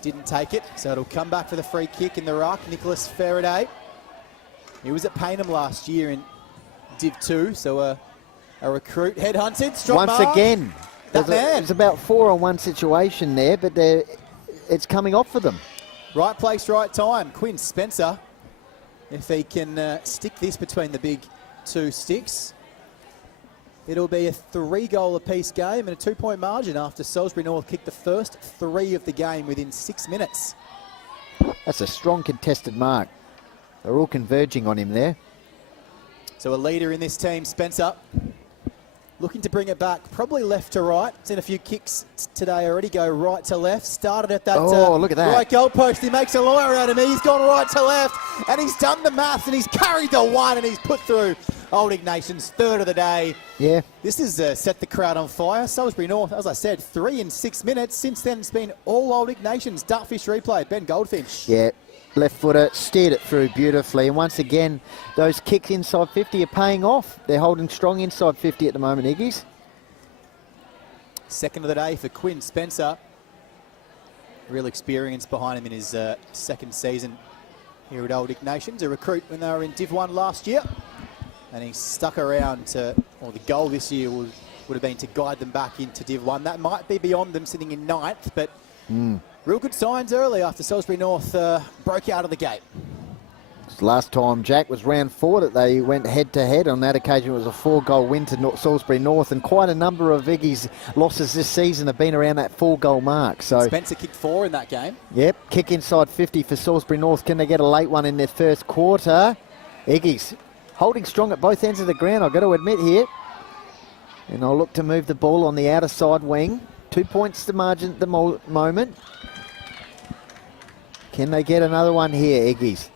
Didn't take it, so it'll come back for the free kick in the ruck. Nicholas Faraday. He was at Paynham last year in Div 2, so a recruit headhunted. Strong Once mark. again, That man. it's about 4-on-1 situation there, but it's coming off for them. Right place, right time. Quinn Spencer, if he can stick this between the big two sticks, it'll be a 3-goal apiece game and a 2-point margin after Salisbury North kicked the first 3 of the game within 6 minutes. That's a strong contested mark. They're all converging on him there. So a leader in this team, Spencer, looking to bring it back, probably left to right. Seen a few kicks today already, go right to left. Started at that look at that. right goal post. He makes a lawyer out of me. He's gone right to left, and he's done the maths, and he's carried the one, and he's put through Old Ignations, third of the day. Yeah. This has set the crowd on fire. Salisbury North, as I said, 3 in 6 minutes. Since then, it's been all Old Ignations. Duckfish replay, Ben Goldfinch. Yeah. Left footer, steered it through beautifully. And once again, those kicks inside 50 are paying off. They're holding strong inside 50 at the moment, Iggies. Second of the day for Quinn Spencer. Real experience behind him in his second season here at Old Ignations. A recruit when they were in Div 1 last year. And he stuck around to, well, the goal this year would have been to guide them back into Div 1. That might be beyond them sitting in 9th, but real good signs early after Salisbury North broke out of the gate. Last time, Jack, was round 4 that they went head-to-head. On that occasion, it was a 4-goal win to Salisbury North, and quite a number of Iggy's losses this season have been around that 4-goal mark. So Spencer kicked 4 in that game. Yep, kick inside 50 for Salisbury North. Can they get a late one in their first quarter? Iggy's holding strong at both ends of the ground, I've got to admit here. And I'll look to move the ball on the outer side wing. 2 points to margin at the moment. Can they get another one here, Iggy's?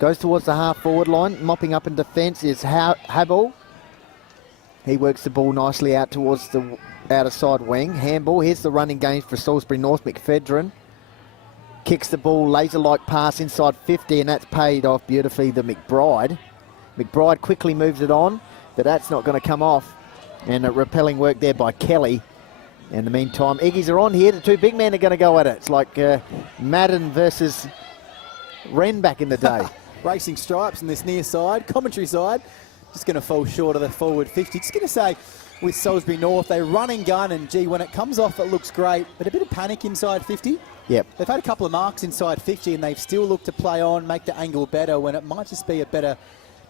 Goes towards the half-forward line. Mopping up in defence is Habel. He works the ball nicely out towards the outer side wing. Handball. Here's the running game for Salisbury North. McFedrin kicks the ball, laser-like pass inside 50, and that's paid off beautifully to McBride. McBride quickly moves it on, but that's not going to come off. And a repelling work there by Kelly. In the meantime, Iggies are on here. The 2 big men are going to go at it. It's like Madden versus Wren back in the day. Racing stripes in this near side. Commentary side, just going to fall short of the forward 50. Just going to say, with Salisbury North, they run and gun, and gee, when it comes off, it looks great, but a bit of panic inside 50. Yep. They've had a couple of marks inside 50, and they've still looked to play on, make the angle better, when it might just be a better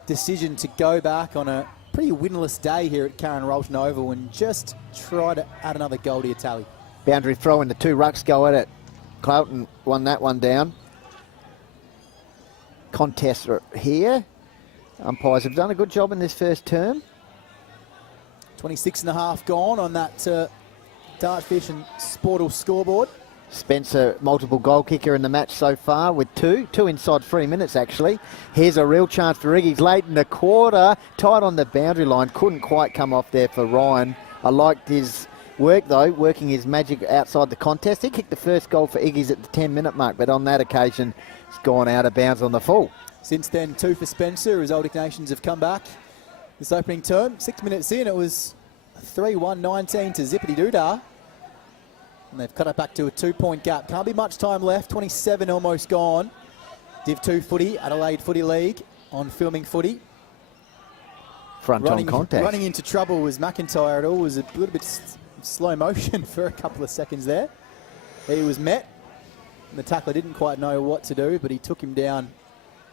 decision to go back on a pretty winless day here at Karen Rolton Oval and just try to add another goal to your tally. Boundary throw in, the 2 rucks go at it. Cloughton won that one down. Contest here. Umpires have done a good job in this first term. 26 and a half gone on that Dartfish and Sportal scoreboard. Spencer, multiple goal kicker in the match so far with 2 inside 3 minutes actually. Here's a real chance for Iggy's late in the quarter, tight on the boundary line, couldn't quite come off there for Ryan. I liked his work though, working his magic outside the contest. He kicked the first goal for Iggy's at the 10-minute mark, but on that occasion it's gone out of bounds on the full. Since then, 2 for Spencer as Old Ignations have come back this opening term. 6 minutes in, it was 3-1-19 to Zippity Doodah. And they've cut it back to a 2-point gap. Can't be much time left. 27 almost gone. Div 2 footy, Adelaide Footy League on filming footy. Front-on contact. Running into trouble was McIntyre. It all was a little bit slow motion for a couple of seconds there. He was met. The tackler didn't quite know what to do, but he took him down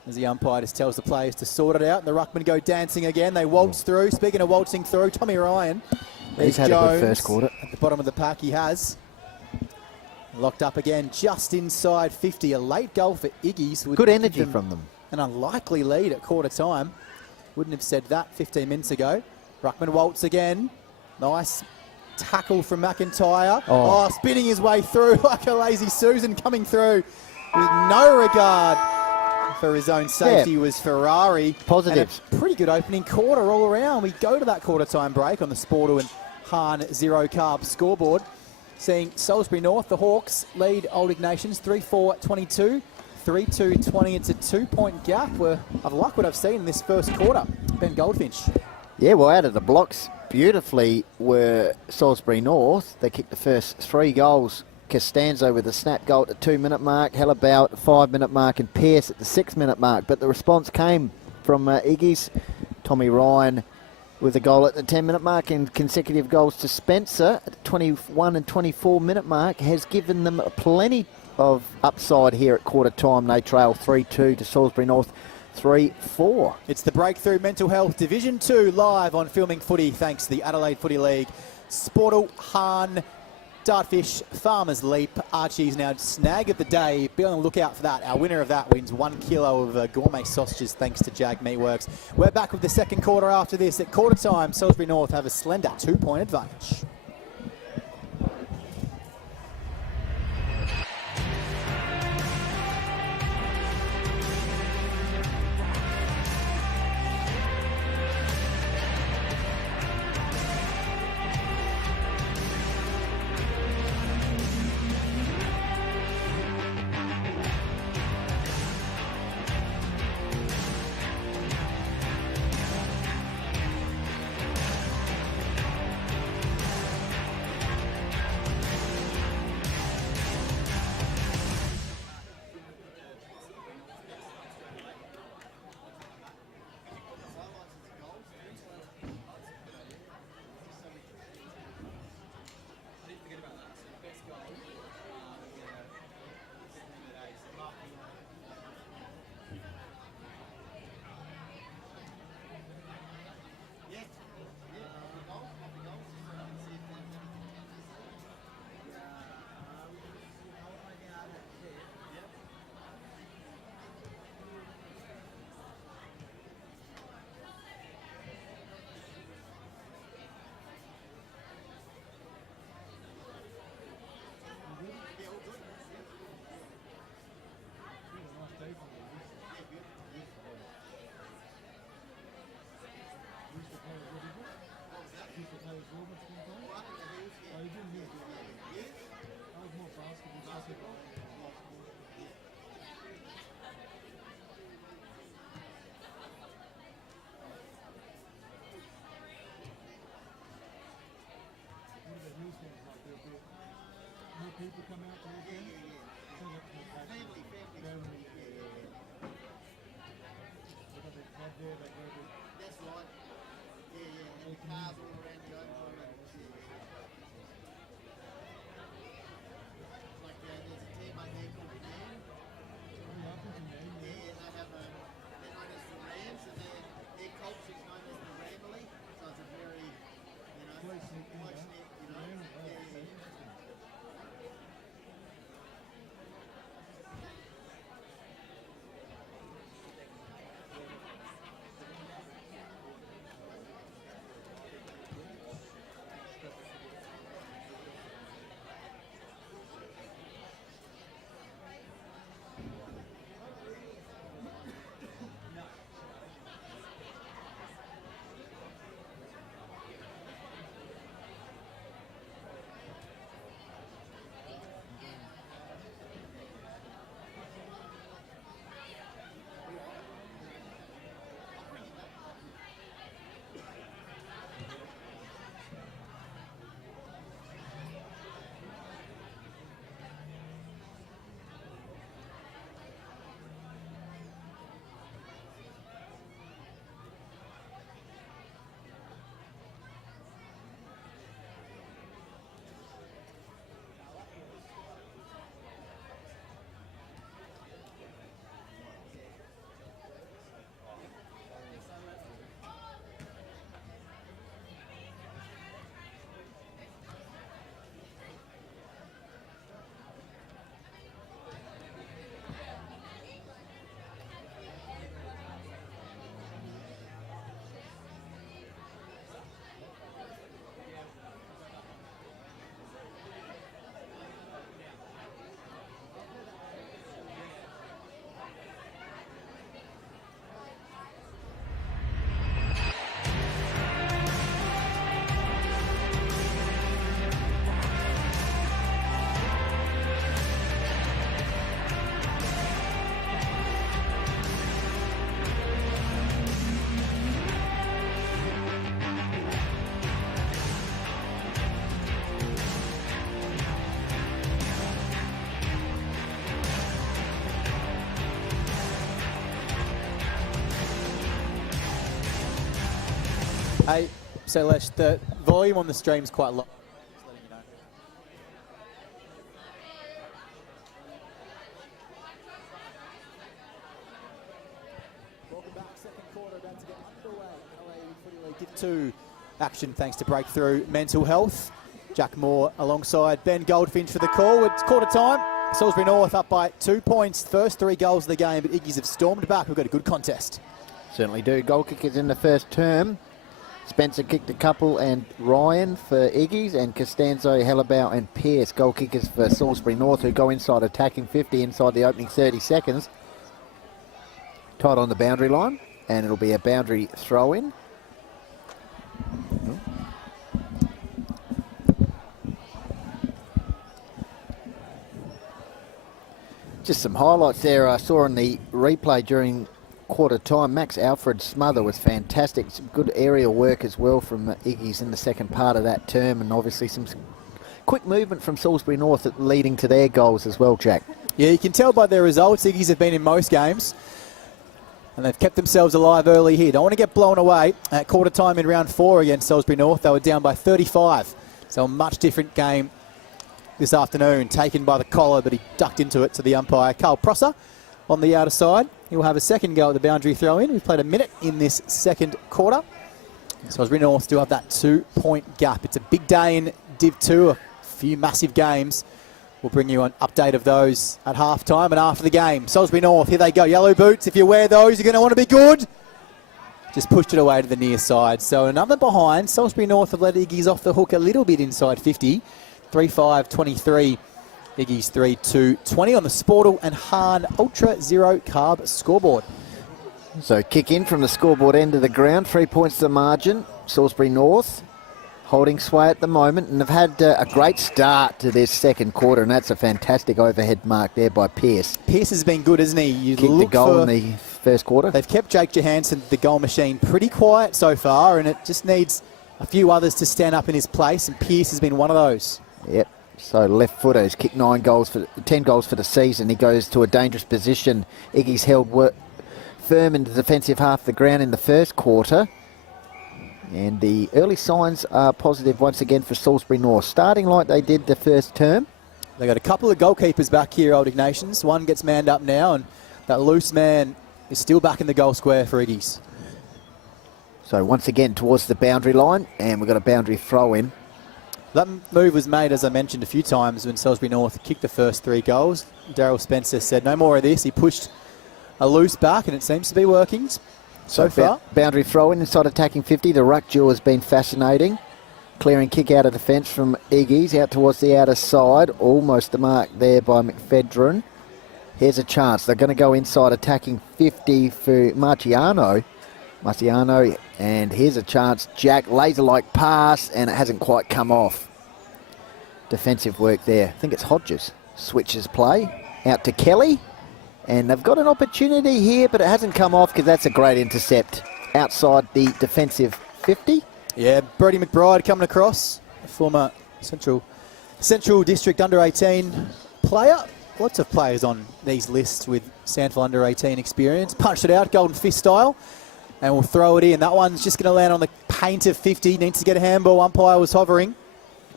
as the umpire just tells the players to sort it out. And the ruckmen go dancing again. They waltz through. Speaking of waltzing through, Tommy Ryan. He's had Jones a good first quarter. at the bottom of the pack. He has. Locked up again, just inside 50. A late goal for Iggy's. Good energy from them. An unlikely lead at quarter time. Wouldn't have said that 15 minutes ago. Ruckman waltz again. Nice tackle from McIntyre. Oh, spinning his way through like a lazy Susan, coming through with no regard for his own safety. Was Ferrari. Positives. And a pretty good opening quarter all around. We go to that quarter time break on the Sportal and Hahn Zero Carb scoreboard. Seeing Salisbury North, the Hawks lead Old Ignations 3-4-22, 3-2-20. It's a 2-point gap. I've liked what I've seen in this first quarter. Ben Goldfinch. Yeah, well, out of the blocks beautifully were Salisbury North. They kicked the first 3 goals Costanzo with a snap goal at the 2-minute mark, Hellabout at the 5-minute mark, and Pearce at the 6-minute mark. But the response came from Iggy's. Tommy Ryan with a goal at the 10-minute mark, and consecutive goals to Spencer at the 21 and 24-minute mark has given them plenty of upside here at quarter time. They trail 3-2 to Salisbury North 3-4. It's the Breakthrough Mental Health Division 2 live on Filming Footy thanks to the Adelaide Footy League. Sportle, Hahn, Dartfish, Farmers Leap. Archie's now snag of the day. Be on the lookout for that. Our winner of that wins 1 kilo of gourmet sausages thanks to Jag Meatworks. We're back with the second quarter after this. At quarter time, Salisbury North have a slender 2-point advantage. People come out to the game? Family. That's right. Yeah. And cars all around the overall. Like there's a team out there called Man. Yeah, they have they're known as the Rams, and their culture is known as the Ramily. So it's a very, close-knit, yeah. Hey, so Les, the volume on the stream's quite low. Just letting you know. Welcome back. Second quarter about to get underway. Adelaide Footy League Div 2 action thanks to Breakthrough Mental Health. Jack Moore alongside Ben Goldfinch for the call. It's quarter time. Salisbury North up by 2 points. First 3 goals of the game, but Iggies have stormed back. We've got a good contest. Certainly do. Goal kickers in the first term. Spencer kicked a couple, and Ryan for Iggies, and Costanzo, Hellebau and Pearce, goal kickers for Salisbury North, who go inside attacking 50 inside the opening 30 seconds. Tied on the boundary line, and it'll be a boundary throw-in. Just some highlights there I saw in the replay during quarter time. Max Alfred's smother was fantastic. Some good aerial work as well from Iggies in the second part of that term, and obviously some quick movement from Salisbury North leading to their goals as well, Jack. Yeah, you can tell by their results. Iggies have been in most games, and they've kept themselves alive early here. Don't want to get blown away. At quarter time in round 4 against Salisbury North, they were down by 35. So a much different game this afternoon, taken by the collar, but he ducked into it to the umpire. Carl Prosser on the outer side. He will have a second go at the boundary throw-in. We've played a minute in this second quarter. Salisbury North still have that 2-point gap. It's a big day in Div 2, a few massive games. We'll bring you an update of those at half-time and after the game. Salisbury North, here they go. Yellow boots. If you wear those, you're going to want to be good. Just pushed it away to the near side. So another behind. Salisbury North have let Iggies off the hook a little bit inside 50. 3-5-23. Iggies 3-2-20 on the Sportal and Hahn Ultra Zero Carb scoreboard. So kick in from the scoreboard end of the ground. 3 points to the margin. Salisbury North holding sway at the moment, and they've had a great start to this second quarter, and that's a fantastic overhead mark there by Pearce. Pearce has been good, hasn't he? You Kicked the goal in the first quarter. They've kept Jake Johansson, the goal machine, pretty quiet so far, and it just needs a few others to stand up in his place, and Pearce has been one of those. Yep. So left footer has kicked 10 goals for the season. He goes to a dangerous position. Iggy's held firm in the defensive half of the ground in the first quarter. And the early signs are positive once again for Salisbury North, starting like they did the first term. They've got a couple of goalkeepers back here, Old Ignations. One gets manned up now, and that loose man is still back in the goal square for Iggy's. So once again towards the boundary line, and we've got a boundary throw in. That move was made, as I mentioned a few times, when Salisbury North kicked the first 3 goals. Daryl Spencer said, no more of this. He pushed a loose back, and it seems to be working so far. Boundary throw in inside attacking 50. The ruck duel has been fascinating. Clearing kick out of the fence from Iggy's out towards the outer side. Almost the mark there by McFedrin. Here's a chance. They're going to go inside attacking 50 for Marciano, and here's a chance. Jack, laser-like pass, and it hasn't quite come off. Defensive work there. I think it's Hodges. Switches play out to Kelly, and they've got an opportunity here, but it hasn't come off because that's a great intercept outside the defensive 50. Yeah, Brody McBride coming across, a former Central District under-18 player. Lots of players on these lists with Sandford under-18 experience. Punched it out, golden fist style, and we'll throw it in. That one's just going to land on the paint of 50. Needs to get a handball. Umpire was hovering.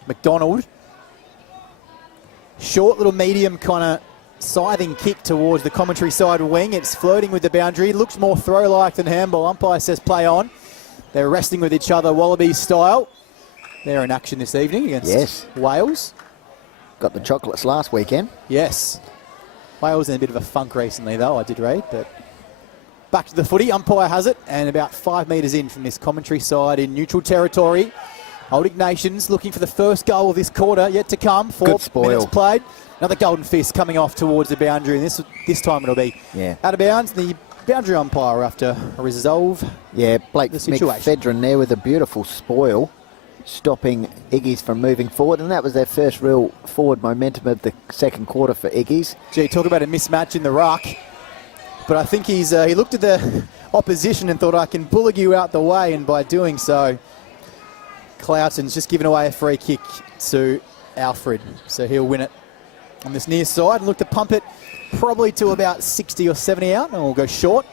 McDonald. Short little medium kind of scything kick towards the commentary side wing. It's flirting with the boundary. Looks more throw-like than handball. Umpire says play on. They're wrestling with each other, Wallabies style. They're in action this evening against Wales. Got the chocolates last weekend. Yes. Wales in a bit of a funk recently, though, I did read. But back to the footy. Umpire has it, and about 5 metres in from this commentary side in neutral territory. Old Ignations looking for the first goal of this quarter, yet to come. 4 minutes played. Another golden fist coming off towards the boundary, and this time it'll be out of bounds. The boundary umpire after a resolve. Yeah, Blake McFedrin there with a beautiful spoil, stopping Iggy's from moving forward, and that was their first real forward momentum of the second quarter for Iggy's. Gee, talk about a mismatch in the ruck. But I think he looked at the opposition and thought, I can bully you out the way, and by doing so, Cloughton's just given away a free kick to Alfred. So he'll win it on this near side and look to pump it probably to about 60 or 70 out, and we'll go short.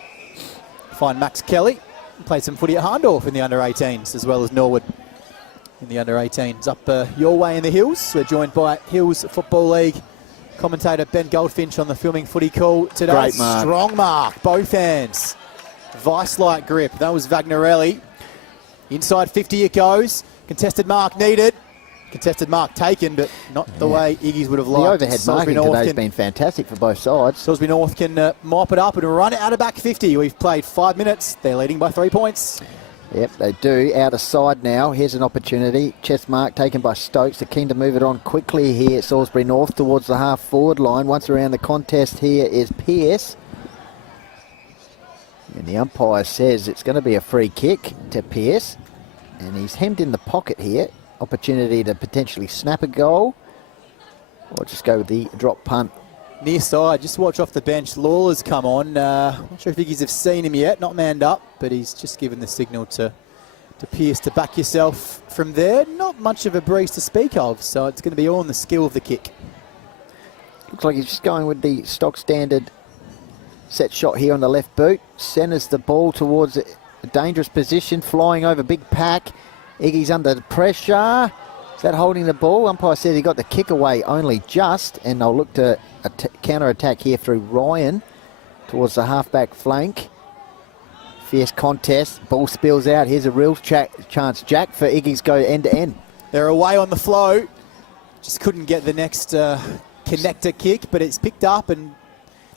Find Max Kelly. Played some footy at Harndorf in the under-18s, as well as Norwood in the under-18s. Up your way in the Hills, we're joined by Hills Football League commentator Ben Goldfinch on the filming footy call today. Great mark. Strong mark, both hands. Vice-like grip. That was Vagnarelli. Inside 50 it goes. Contested mark needed. Contested mark taken, but not the way Iggy's would have liked. The overhead marking today has been fantastic for both sides. Salisbury North can mop it up and run it out of back 50. We've played 5 minutes. They're leading by 3 points. Yep, they do. Out of side now. Here's an opportunity. Chest mark taken by Stokes. They're keen to move it on quickly here at Salisbury North towards the half-forward line. Once around the contest here is Pearce. And the umpire says it's going to be a free kick to Pearce. And he's hemmed in the pocket here. Opportunity to potentially snap a goal. Or just go with the drop punt. Near side, just watch off the bench. Lawler's come on. Not sure if Iggy's have seen him yet. Not manned up, but he's just given the signal to Pearce to back yourself from there. Not much of a breeze to speak of, so it's going to be all in the skill of the kick. Looks like he's just going with the stock standard set shot here on the left boot. Centres the ball towards a dangerous position, flying over big pack. Iggy's under pressure. Is that holding the ball? Umpire said he got the kick away only just, and they'll look to counter-attack here through Ryan towards the half-back flank. Fierce contest. Ball spills out. Here's a real chance, Jack, for Iggy's go end-to-end. They're away on the flow. Just couldn't get the next connector kick, but it's picked up, and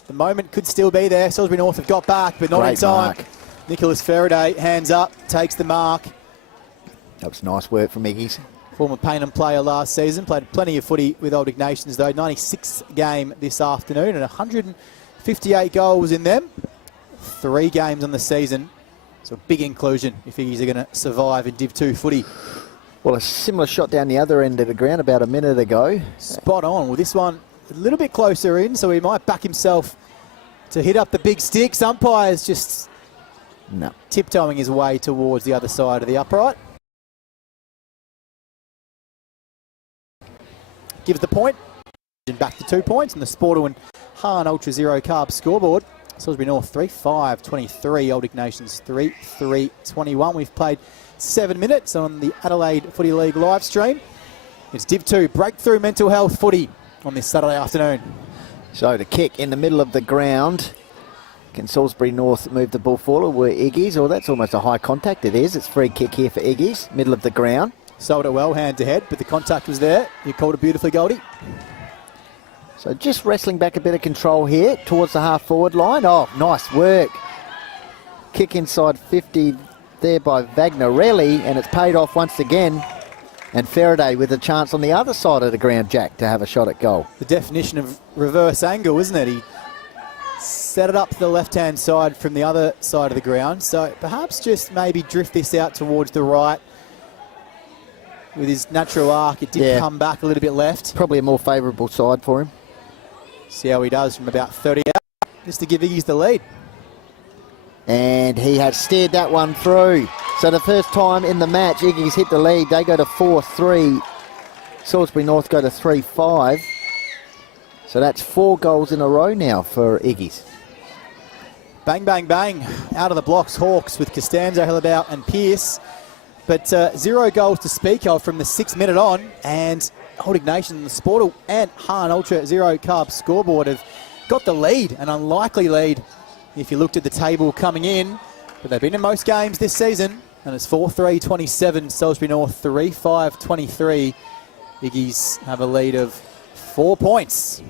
the moment could still be there. Salisbury North have got back, but not in time. Mark. Nicholas Faraday, hands up, takes the mark. That was nice work from Iggy's. Former Paynham player last season. Played plenty of footy with Old Ignations, though. 96th game this afternoon and 158 goals in them. 3 games on the season. So a big inclusion if Iggy's are going to survive in Div 2 footy. Well, a similar shot down the other end of the ground about a minute ago. Spot on. Well, this one a little bit closer in, so he might back himself to hit up the big sticks. Umpire's just tiptoeing his way towards the other side of the upright. Gives the point. And back to 2 points. And the Sporto and Hahn Ultra Zero Carb scoreboard. Salisbury North 3-5-23. Old Ignations 3-3-21. We've played 7 minutes on the Adelaide Footy League live stream. It's Div 2 breakthrough mental health footy on this Saturday afternoon. So the kick in the middle of the ground. Can Salisbury North move the ball forward where Iggy's? Or that's almost a high contact. It is. It's free kick here for Iggy's. Middle of the ground. Sold it well, hand to head, but the contact was there. You called it beautifully, Goldie. So just wrestling back a bit of control here towards the half-forward line. Oh, nice work. Kick inside 50 there by Vagnarelli, and it's paid off once again. And Faraday with a chance on the other side of the ground, Jack, to have a shot at goal. The definition of reverse angle, isn't it? He set it up to the left-hand side from the other side of the ground. So perhaps just maybe drift this out towards the right. With his natural arc, it did come back a little bit left. Probably a more favourable side for him. See how he does from about 30 out, just to give Iggy's the lead. And he has steered that one through. So the first time in the match, Iggy's hit the lead. They go to 4-3. Salisbury North go to 3-5. So that's 4 goals in a row now for Iggy's. Bang, bang, bang. Out of the blocks, Hawks with Costanzo, Hillabout and Pearce. But 0 goals to speak of from the 6th minute on. And Old Ignations, the Sportal and Hahn Ultra Zero Carb scoreboard have got the lead, an unlikely lead if you looked at the table coming in. But they've been in most games this season. And it's 4-3-27, Salisbury North 3-5-23. Iggy's have a lead of 4 points.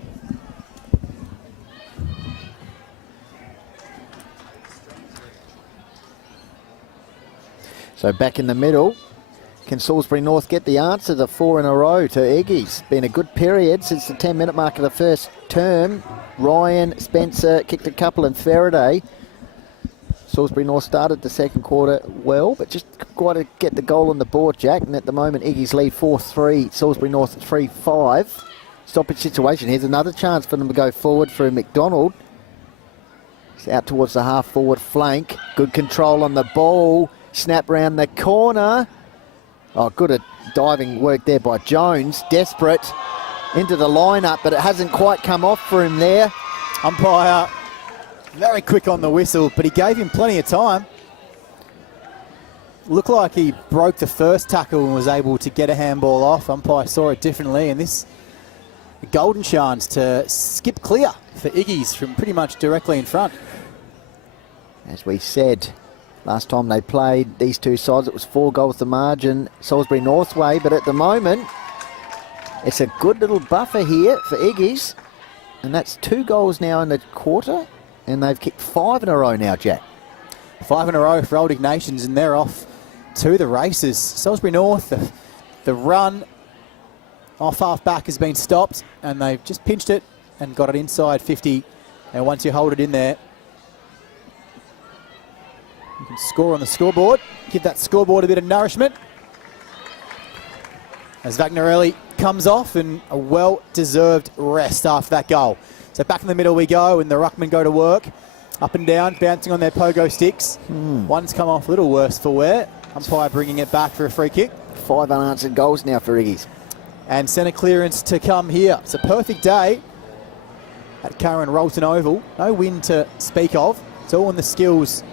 So back in the middle, can Salisbury North get the answer to 4 in a row to Iggy's? Been a good period since the 10-minute mark of the first term. Ryan, Spencer kicked a couple and Faraday. Salisbury North started the second quarter well, but just quite to get the goal on the board, Jack. And at the moment, Iggy's lead 4-3, Salisbury North 3-5. Stoppage situation. Here's another chance for them to go forward for McDonald. He's out towards the half-forward flank. Good control on the ball. Snap round the corner. Oh, good diving work there by Jones. Desperate into the lineup, but it hasn't quite come off for him there. Umpire very quick on the whistle, but he gave him plenty of time. looked like he broke the first tackle and was able to get a handball off. Umpire saw it differently, and this a golden chance to skip clear for Iggy's from pretty much directly in front. As we said, last time they played these two sides, it was 4 goals to margin Salisbury North way, but at the moment, it's a good little buffer here for Iggy's, and that's 2 goals now in the quarter, and they've kicked 5 in a row now, Jack. 5 in a row for Old Ignations, and they're off to the races. Salisbury North, the run off half-back has been stopped, and they've just pinched it and got it inside 50, and once you hold it in there, you can score on the scoreboard, give that scoreboard a bit of nourishment. As Vagnarelli comes off, and a well-deserved rest after that goal. So back in the middle we go, and the ruckmen go to work. Up and down, bouncing on their pogo sticks. One's come off a little worse for wear. Umpire bringing it back for a free kick. 5 unanswered goals now for Iggy's. And centre clearance to come here. It's a perfect day at Karen Rolton Oval. No wind to speak of. It's all in the skills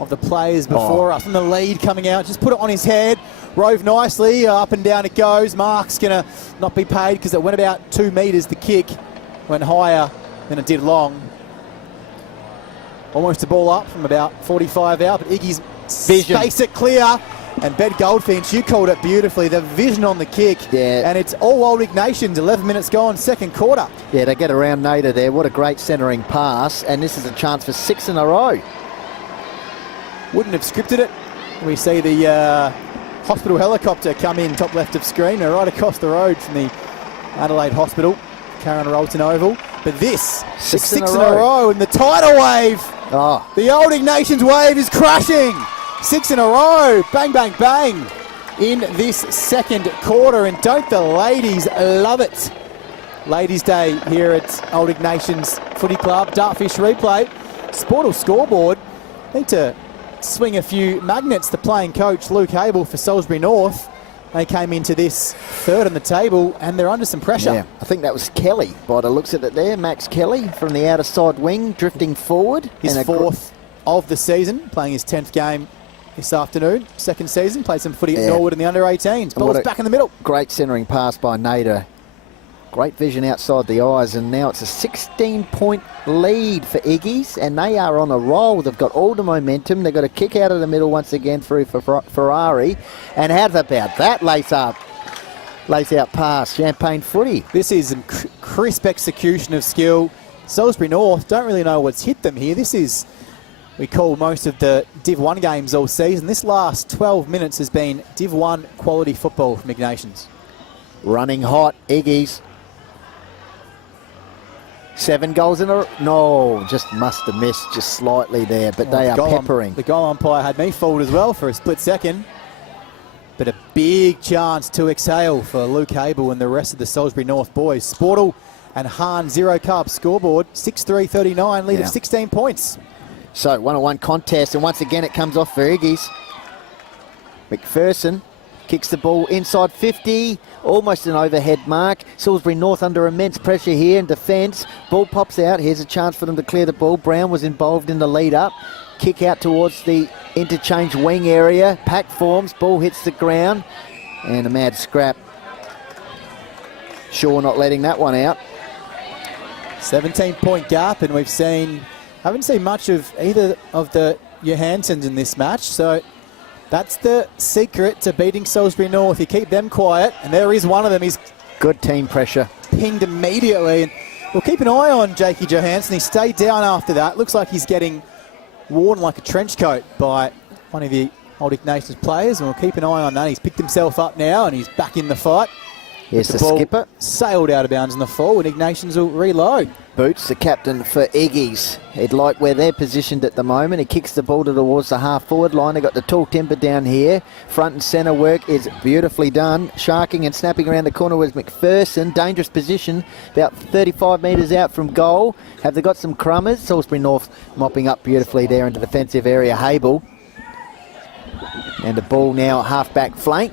of the players before us. And the lead coming out, just put it on his head. Rove nicely, up and down it goes. Mark's going to not be paid because it went about 2 metres, the kick. Went higher than it did long. Almost a ball up from about 45 out, but Iggy's space it clear. And Ben Goldfinch, you called it beautifully. The vision on the kick. Yeah. And it's all Old Ignations, 11 minutes gone, second quarter. Yeah, they get around Nader there. What a great centering pass. And this is a chance for 6 in a row. Wouldn't have scripted it. We see the hospital helicopter come in top left of screen. They're right across the road from the Adelaide Hospital, Karen Rolton Oval. But this, 6 in a row, and the tidal wave. The Old Ignations wave is crashing. 6 in a row, bang, bang, bang, in this second quarter. And don't the ladies love it? Ladies' Day here at Old Ignations Footy Club. Dartfish replay. Sportal scoreboard. Need to swing a few magnets. The playing coach, Luke Hable, for Salisbury North. They came into this third on the table, and they're under some pressure. Yeah, I think that was Kelly by the looks of it there. Max Kelly from the outer side wing, drifting forward. His 4th of the season, playing his 10th game this afternoon. Second season, played some footy at Norwood in the under-18s. Ball's back in the middle. Great centering pass by Nader. Great vision outside the eyes, and now it's a 16-point lead for Iggy's, and they are on a roll. They've got all the momentum. They've got a kick out of the middle once again through for Ferrari. And how about that lace-out pass, Champagne Footy? This is a crisp execution of skill. Salisbury North don't really know what's hit them here. This is, we call most of the Div 1 games all season. This last 12 minutes has been Div 1 quality football from Ignations. Running hot, Iggy's. 7 goals in a... No, just must have missed just slightly there, but they are peppering. The goal umpire had me fooled as well for a split second. But a big chance to exhale for Luke Hable and the rest of the Salisbury North boys. Sportal and Hahn 0 Cup scoreboard, 6-3-39, lead of 16 points. So, 1-on-1 contest, and once again it comes off for Iggy's. McPherson kicks the ball inside 50, almost an overhead mark. Salisbury North under immense pressure here in defence. Ball pops out. Here's a chance for them to clear the ball. Brown was involved in the lead-up. Kick out towards the interchange wing area. Pack forms. Ball hits the ground. And a mad scrap. Shaw not letting that one out. 17-point gap, and haven't seen much of either of the Johanssons in this match, so that's the secret to beating Salisbury North. You keep them quiet, and there is one of them. He's good team pressure. Pinged immediately, and we'll keep an eye on Jakey Johansson. He stayed down after that. Looks like he's getting worn like a trench coat by one of the Old Ignations players, and we'll keep an eye on that. He's picked himself up now, and he's back in the fight. Here's the skipper. Sailed out of bounds in the fall, and Ignations will reload. Boots, the captain for Iggy's. He'd like where they're positioned at the moment. He kicks the ball towards the half-forward line. They've got the tall timber down here. Front and centre work is beautifully done. Sharking and snapping around the corner was McPherson. Dangerous position, about 35 metres out from goal. Have they got some crummers? Salisbury North mopping up beautifully there into the defensive area. Hable. And the ball now half-back flank.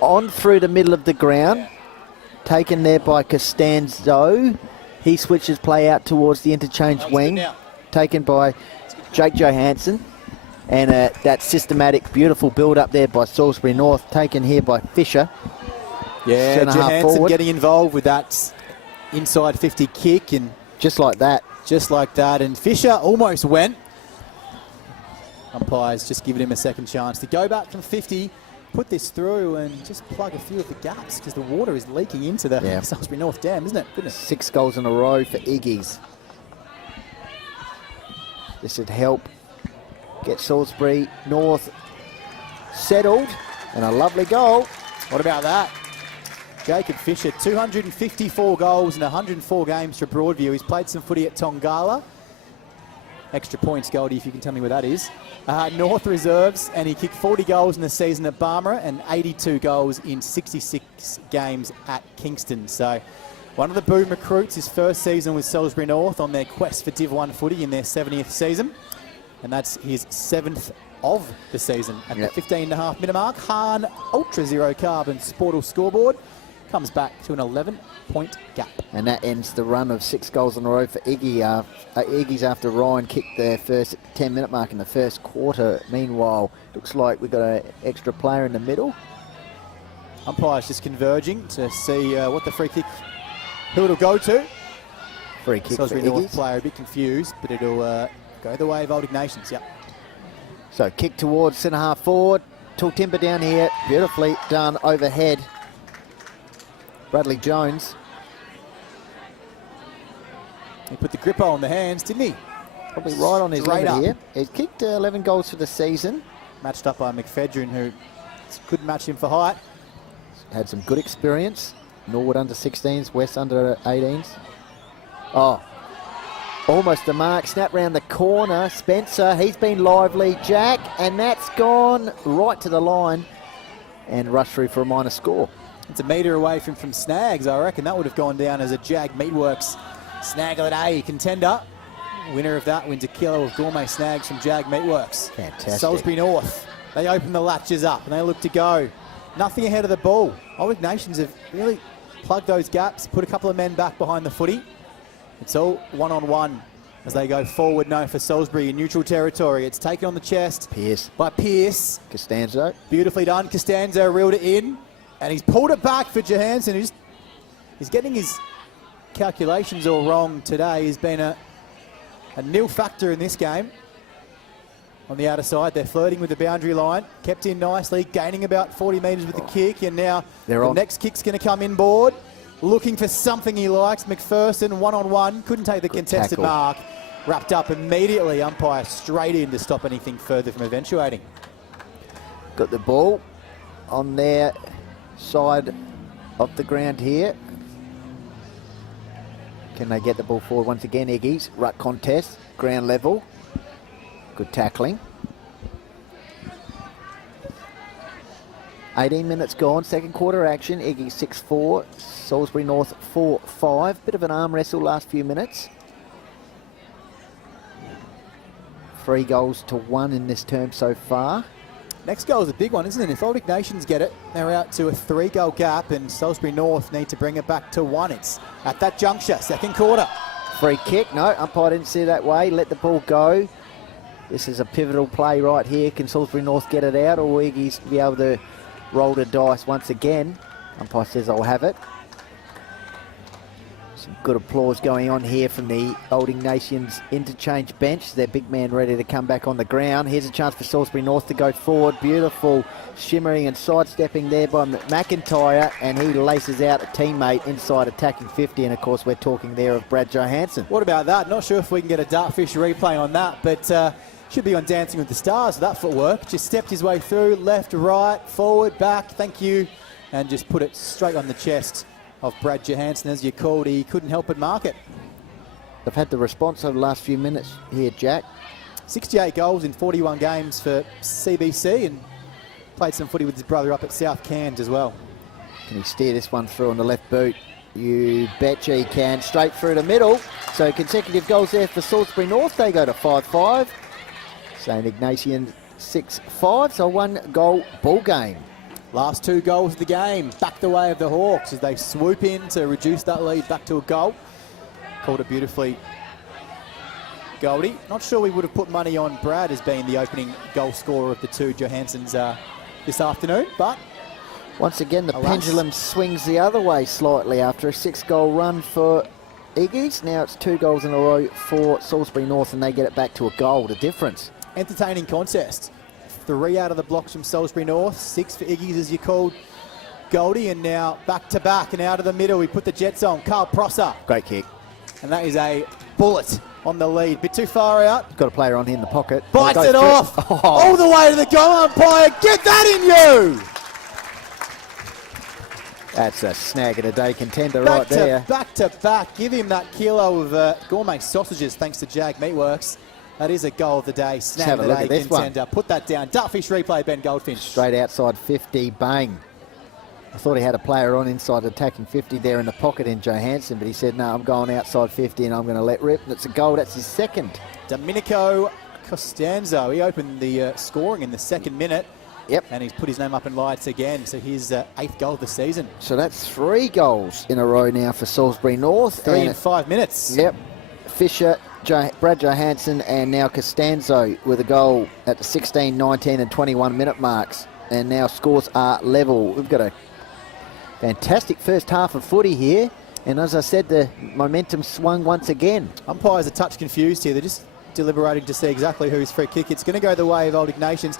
On through the middle of the ground. Taken there by Costanzo. He switches play out towards the interchange wing. Taken by Jake Johansson. And that systematic, beautiful build up there by Salisbury North, taken here by Fisher. Yeah, Centre half Johansson forward. getting involved with that inside 50 kick, and Just like that. just like that. And Fisher almost went. Umpires just giving him a second chance to go back from 50, put this through and just plug a few of the gaps because the water is leaking into the Salisbury North Dam, isn't it? Goodness. 6 goals in a row for Iggies. This would help get Salisbury North settled, and a lovely goal. What about that? Jacob Fisher, 254 goals in 104 games for Broadview. He's played some footy at Tongala. Extra points, Goldie, if you can tell me where that is. North Reserves, and he kicked 40 goals in the season at Barmera and 82 goals in 66 games at Kingston. So one of the boom recruits, his first season with Salisbury North on their quest for Div 1 footy in their 70th season. And that's his 7th of the season. At the 15.5 minute mark, Hahn Ultra Zero Carbon Sportal scoreboard comes back to an 11-point gap. And that ends the run of 6 goals in a row for Iggies after Ryan kicked their first 10-minute mark in the first quarter. Meanwhile, looks like we've got an extra player in the middle. Umpires just converging to see what the free kick, who it'll go to. Free kick Salisbury for North Iggies. player a bit confused, but it'll go the way of Old Ignations. Yep. So kick towards centre half forward. Timber down here. Beautifully done overhead. Bradley Jones. He put the grippo on the hands, didn't he? Probably right on his Straight limit up. here. He's kicked 11 goals for the season. Matched up by McFedrin, who couldn't match him for height. Had some good experience. Norwood under 16s, West under 18s. Oh, almost the mark. Snap round the corner. Spencer, he's been lively. Jack, and that's gone right to the line and rushed through for a minor score. It's a metre away from snags. I reckon that would have gone down as a Jag Meatworks Snag of the Day contender. Winner of that wins a kilo of gourmet snags from Jag Meatworks. Fantastic. Salisbury North, they open the latches up and they look to go. Nothing ahead of the ball. Old Ignations have really plugged those gaps, put a couple of men back behind the footy. It's all one-on-one as they go forward now for Salisbury in neutral territory. It's taken on the chest Pierce. by Pierce. Costanzo. Beautifully done. Costanzo reeled it in, and he's pulled it back for Johansson. He's getting his calculations all wrong today. He's been a nil factor in this game. On the outer side, they're flirting with the boundary line. Kept in nicely, gaining about 40 metres with the kick, and now the next kick's going to come inboard. Looking for something he likes. McPherson, one-on-one, couldn't take the contested tackle. mark. Wrapped up immediately. Umpire straight in to stop anything further from eventuating. Got the ball on their side of the ground here. Can they get the ball forward once again? Iggies, ruck contest, ground level. Good tackling. 18 minutes gone, second quarter action. Iggies 6-4, Salisbury North 4-5. Bit of an arm wrestle last few minutes. 3 goals to 1 in this term so far. Next goal is a big one, isn't it? If Old Ignations get it, they're out to a 3-goal gap, and Salisbury North need to bring it back to 1. It's at that juncture, second quarter. Free kick, no, umpire didn't see it that way. Let the ball go. This is a pivotal play right here. Can Salisbury North get it out, or will Iggies be able to roll the dice once again? Umpire says I'll have it. Some good applause going on here from the Old Ignations interchange bench. Their big man ready to come back on the ground. Here's a chance for Salisbury North to go forward. Beautiful shimmering and sidestepping there by McIntyre, and he laces out a teammate inside attacking 50, and of course we're talking there of Brad Johansson. What about that? Not sure if we can get a Dartfish replay on that, but should be on Dancing with the Stars with that footwork. Just stepped his way through, left, right, forward, back, thank you, and just put it straight on the chest of Brad Johansson. As you called, he couldn't help but mark it. They've had the response over the last few minutes here, Jack. 68 goals in 41 games for CBC, and played some footy with his brother up at South Cairns as well. Can he steer this one through on the left boot? You betcha he can. Straight through the middle. So consecutive goals there for Salisbury North. They go to 5-5. St. Ignatians 6-5. So 1-goal ball game. Last 2 goals of the game, back the way of the Hawks as they swoop in to reduce that lead back to a goal. Called it beautifully. Goldie. Not sure we would have put money on Brad as being the opening goal scorer of the two Johanssons this afternoon, but Once again, the alas. pendulum swings the other way slightly after a 6-goal run for Iggies. Now it's 2 goals in a row for Salisbury North, and they get it back to a goal, the difference. entertaining contest. 3 out of the blocks from Salisbury North, 6 for Iggy's as you called Goldie, and now back to back and out of the middle. We put the Jets on. Carl Prosser, Great kick. and that is a bullet on the lead. Bit too far out. Got a player on here in the pocket. Bites Goes it through. off. Oh. All the way to the goal umpire. Get that in you. That's a snag of the day contender right there. Back to back. Give him that kilo of gourmet sausages thanks to Jag Meatworks. That is a goal of the day. Snag have of a the look day at this one. contender. Put that down. Duckfish replay, Ben Goldfinch. Straight outside 50, bang. I thought he had a player on inside attacking 50 there in the pocket in Johansson, but he said, no, I'm going outside 50 and I'm going to let rip. And it's a goal. That's his second. Domenico Costanzo. He opened the scoring in the 2nd minute. Yep. And he's put his name up in lights again. So his 8th goal of the season. So that's 3 goals in a row now for Salisbury North. 3 And in 5 minutes. Yep. Fisher, Brad Johansson, and now Costanzo with a goal at the 16, 19 and 21 minute marks. And now scores are level. We've got a fantastic first half of footy here. And as I said, the momentum swung once again. Umpires are a touch confused here. They're just deliberating to see exactly whose free kick. It's going to go the way of Old Ignations.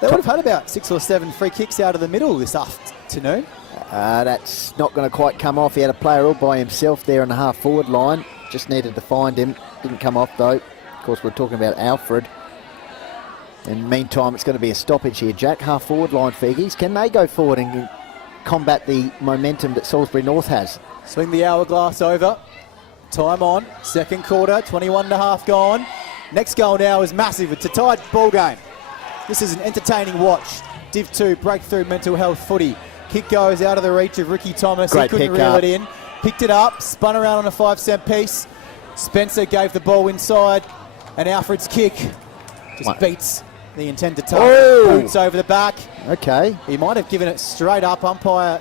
They would have had about 6 or 7 free kicks out of the middle this afternoon. That's not going to quite come off. He had a player all by himself there in the half-forward line. Just needed to find him. Didn't come off, though. Of course, we're talking about Alfred. In the meantime, it's going to be a stoppage here. Jack, half-forward line for Iggies. Can they go forward and combat the momentum that Salisbury North has? Swing the hourglass over. Time on. 2nd quarter, 21 and a half gone. Next goal now is massive. It's a tight ball game. This is an entertaining watch. Div 2, breakthrough mental health footy. Kick goes out of the reach of Ricky Thomas. Great He couldn't pick reel up. it in. Picked it up, spun around on a 5-cent piece. Spencer gave the ball inside, and Alfred's kick just beats the intended target. Oh. Boots over the back. Okay. He might have given it straight up. Umpire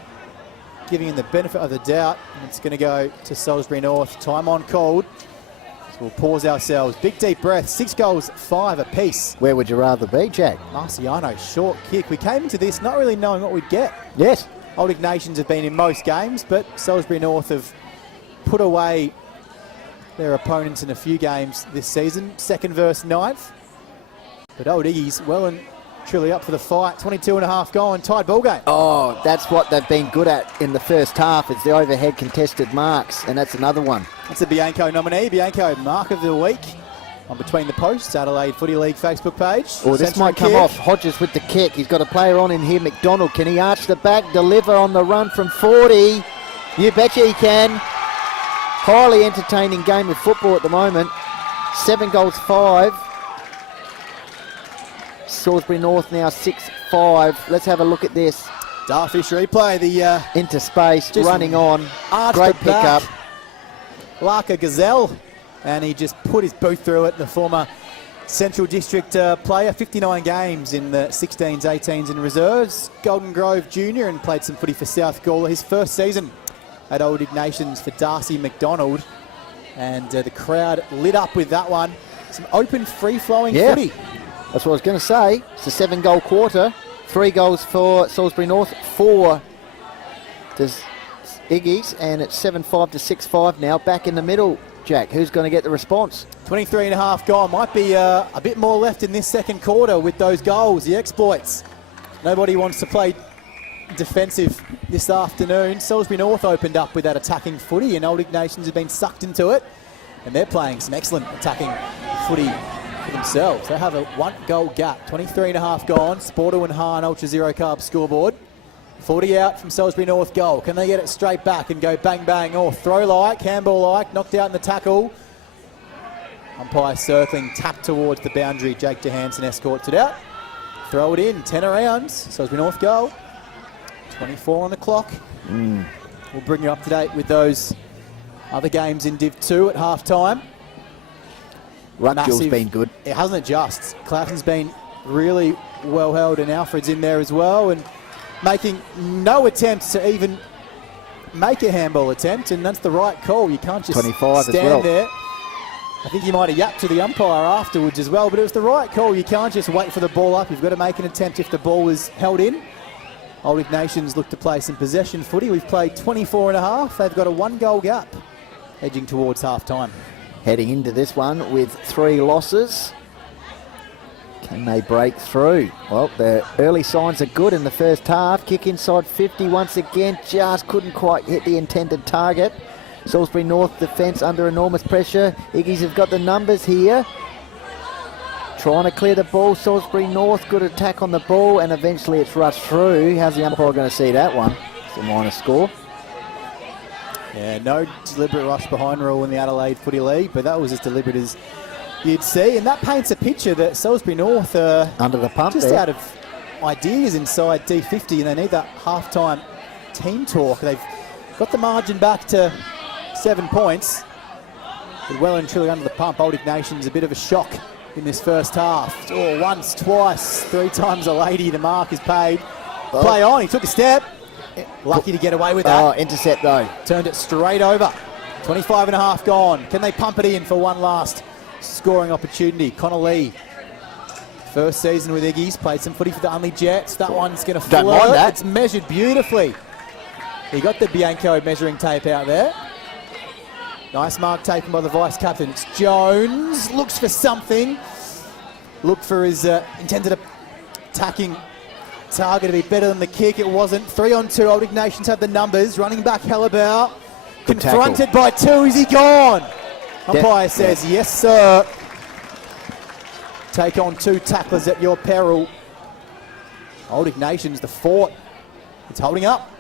giving him the benefit of the doubt. And it's going to go to Salisbury North. Time on called. So we'll pause ourselves. Big deep breath. 6 goals, 5 apiece. Where would you rather be, Jack? Marciano, short kick. We came into this not really knowing what we'd get. Yes. Old Ignations have been in most games, but Salisbury North have put away their opponents in a few games this season. 2nd versus 9th. But Old Iggy's well and truly up for the fight. 22 and a half gone. Tied ball game. Oh, that's what they've been good at in the first half. It's the overhead contested marks, and that's another one. That's a Bianco nominee. Bianco Mark of the Week on Between the Posts, Adelaide Footy League Facebook page. Oh, this Central might come kick. off. Hodges with the kick. He's got a player on in here, McDonald. Can he arch the back, deliver on the run from 40? You betcha he can. Highly entertaining game of football at the moment. 7 goals, 5. Salisbury North now 6-5. Let's have a look at this. Darfish replay. The Into space, Just running on. arched Great the back. pickup. Larka Gazelle. And he just put his boot through it. The former Central District player. 59 games in the 16s, 18s and reserves. Golden Grove Junior and played some footy for South Gawler. His first season at Old Ignations for Darcy McDonald. And the crowd lit up with that one. Some open, free-flowing footy. That's what I was going to say. It's a 7-goal quarter. 3 goals for Salisbury North, 4 to Iggy's, and it's 7-5 to 6-5 now. Back in the middle, Jack. Who's going to get the response? 23 and a half gone. Might be a bit more left in this 2nd quarter with those goals, the exploits. Nobody wants to play defensive this afternoon. Salisbury North opened up with that attacking footy, and Old Ignations have been sucked into it, and they're playing some excellent attacking footy for themselves. They have a 1-goal gap. 23 and a half gone. Sporto and Hahn Ultra Zero Carb scoreboard. 40 out from Salisbury North goal. Can they get it straight back and go bang bang, or throw like, handball like, knocked out in the tackle? Umpire circling, tap towards the boundary. Jake Johansson escorts it out. Throw it in, 10 around. Salisbury North goal. 24 on the clock. We'll bring you up to date with those other games in Div 2 at half time. Rutgill's Massive. been good. It hasn't it just. Cloughton's been really well held, and Alfred's in there as well, and making no attempts to even make a handball attempt, and that's the right call. You can't just 25 as stand well. there. I think he might have yapped to the umpire afterwards as well, but it was the right call. You can't just wait for the ball up. You've got to make an attempt if the ball was held in. Old Ignations look to play some possession footy. We've played 24 and a half. They've got a 1-goal gap, edging towards half-time. Heading into this one with 3 losses. Can they break through? Well, the early signs are good in the first half. Kick inside 50 once again. Just couldn't quite hit the intended target. Salisbury North defence under enormous pressure. Iggies have got the numbers here. Trying to clear the ball. Salisbury North, good attack on the ball, and eventually it's rushed through. How's the umpire going to see that one? It's a minor score. Yeah, no deliberate rush behind rule in the Adelaide Footy League, but that was as deliberate as you'd see. And that paints a picture that Salisbury North are under the pump just there. out of ideas inside D50, and they need that half-time team talk. They've got the margin back to 7 points, but well and truly under the pump. Old Ignations a bit of a shock in this first half. Oh, once, twice, 3 times a lady. The mark is paid. Play on. He took a step. Lucky to get away with that. Oh, intercept though. Turned it straight over. 25 and a half gone. Can they pump it in for one last scoring opportunity? Connor Lee, first season with Iggies, played some footy for the Unley Jets. That one's going to Don't float. mind that. It's measured beautifully. He got the Bianco measuring tape out there. Nice mark taken by the vice-captain. It's Jones. Looks for something. Looked for his intended attacking target to be better than the kick. It wasn't. 3-on-2. Old Ignations have the numbers. Running back Hellebaugh. Good Confronted by 2. Is he gone? Umpire says, yes, sir. Take on 2 tacklers at your peril. Old Ignations, the fort. It's holding up.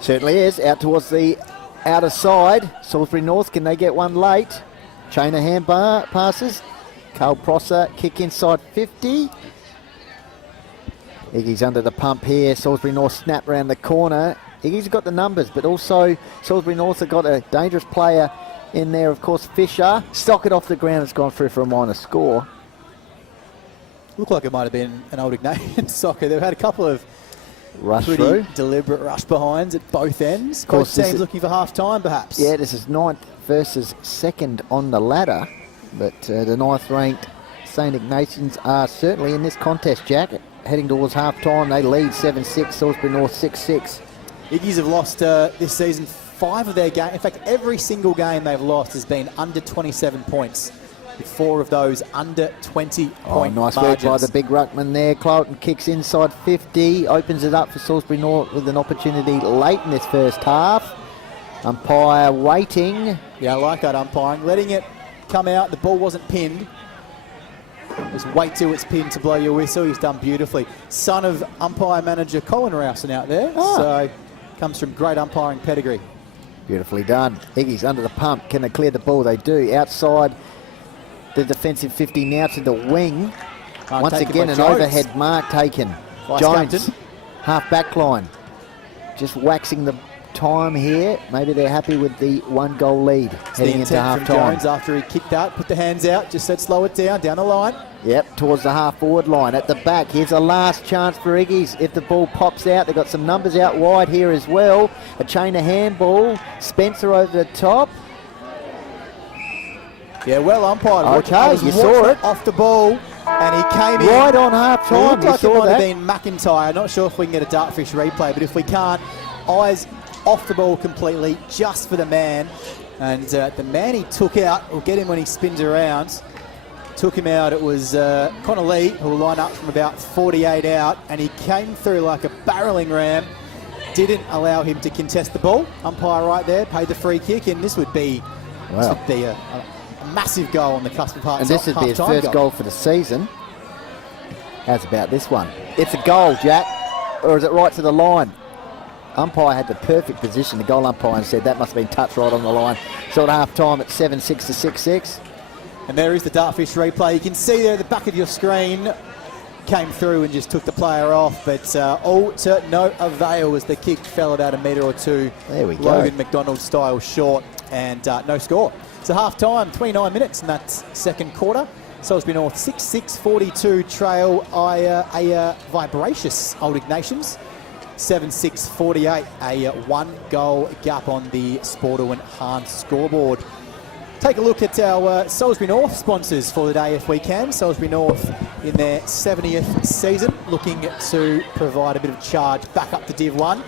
Certainly is. Out towards the outer side. Salisbury North, can they get one late? Chain of hand passes. Carl Prosser, kick inside 50. Iggy's under the pump here. Salisbury North snap round the corner. Iggy's got the numbers, but also Salisbury North have got a dangerous player in there, of course, Fisher. Stock it off the ground. It's gone through for a minor score. Looked like it might have been an Old Ignatians soccer. They've had a couple of Rush pretty through. deliberate rush behinds at both ends. Of course, Both this teams is- looking for half-time, perhaps. Yeah, this is 9th versus 2nd on the ladder, but the 9th ranked St Ignations are certainly in this contest, Jack. Heading towards half-time, they lead 7-6, Salisbury North 6-6. Iggies have lost this season 5 of their games. In fact, every single game they've lost has been under 27 points, with 4 of those under 20-point Nice margins. work by the big ruckman there. Cloughton kicks inside 50, opens it up for Salisbury North with an opportunity late in this first half. Umpire waiting. Yeah, I like that umpiring. Letting it come out. The ball wasn't pinned. Just wait till it's pinned to blow your whistle. He's done beautifully. Son of umpire manager Colin Rousen out there. So comes from great umpiring pedigree. Beautifully done. Iggy's under the pump. Can they clear the ball? They do. Outside the defensive 50 now to the wing. Once taken again, by an Jones. overhead mark taken. Vice Jones, captain. half back line. Just waxing the time here. Maybe they're happy with the 1-goal lead It's the heading into intent half from time. Jones after he kicked out, put the hands out, just said slow it down the line. Yep, towards the half-forward line. At the back, here's a last chance for Iggy's. If the ball pops out, they've got some numbers out wide here as well. A chain of handball. Spencer over the top. Yeah, well umpired. Okay, I was you saw watching it. off the ball, and he came in. Right on It half-time, looked you like it saw might have that. been McIntyre. Not sure if we can get a dartfish replay, but if we can't, eyes off the ball completely, just for the man. And the man he took out, we'll get him when he spins around. Took him out. It was Connor Lee, who will line up from about 48 out, and he came through like a barreling ram. Didn't allow him to contest the ball. Umpire right there paid the free kick, and this would be a massive goal on the cusp of And this would be his half-time first goal for the season. How's about this one? It's a goal, Jack. Or is it right to the line? Umpire had the perfect position. The goal umpire said that must have been touched right on the line. So at half-time at 7-6 to 6-6. And there is the dartfish replay. You can see there at the back of your screen, came through and just took the player off, but all to no avail as the kick fell about a metre or two. There we go. Logan McDonald style short, and no score. So half-time, 29 minutes in that second quarter. Salisbury North 6-6, 42 trail a vibracious Old Ignations. 7-6, 48, a 1-goal gap on the Sporto and Hahn scoreboard. take a look at our Salisbury North sponsors for the day if we can. Salisbury North in their 70th season, looking to provide a bit of charge back up to Div 1.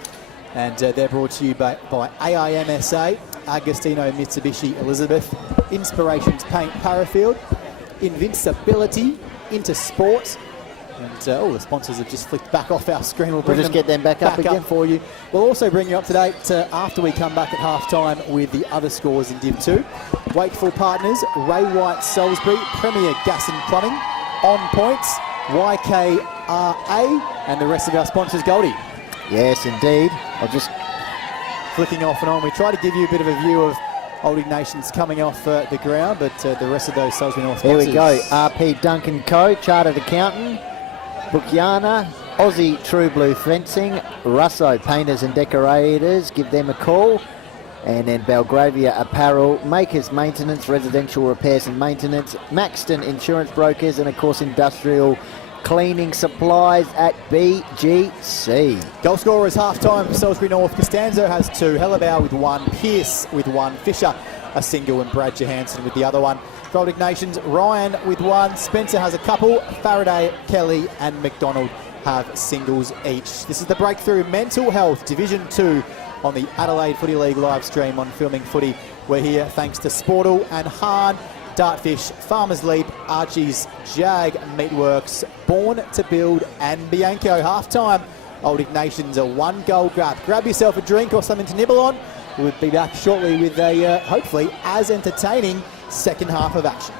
And they're brought to you by AIMSA, Agostino Mitsubishi Elizabeth, Inspirations Paint Parafield, Invincibility, Intersport. And all the sponsors have just flicked back off our screen. We'll just get them back up again for you. We'll also bring you up to date after we come back at half-time with the other scores in Div 2. Wakeful partners, Ray White Salisbury, Premier Gas and Plumbing, On Points, YKRA, and the rest of our sponsors, Goldie. Yes, indeed. I'll just... Flicking off and on. We try to give you a bit of a view of Old Ignations coming off the ground, but the rest of those Salisbury North sponsors. Here we go. RP Duncan Co., Chartered Accountant, Bukiana, Aussie True Blue Fencing, Russo Painters and Decorators, give them a call. And then Belgravia Apparel, Makers Maintenance, Residential Repairs and Maintenance, Maxton Insurance Brokers, and of course Industrial Cleaning Supplies at BGC. Goal scorers half-time for Salisbury North. Costanzo has 2, Hellebauer with 1, Pearce with 1, Fisher a single, and Brad Johansson with the other one. For Old Ignations, Ryan with 1, Spencer has a couple, Faraday, Kelly and McDonald have singles each. This is the Breakthrough Mental Health Division 2 on the Adelaide Footy League live stream on Filming Footy. We're here thanks to Sportal and Hahn, Dartfish, Farmers Leap, Archie's, Jag Meatworks, Born to Build and Bianco. Half-time, Old Ignations a 1-goal grab. Grab yourself a drink or something to nibble on. We'll be back shortly with a hopefully as entertaining second half of action.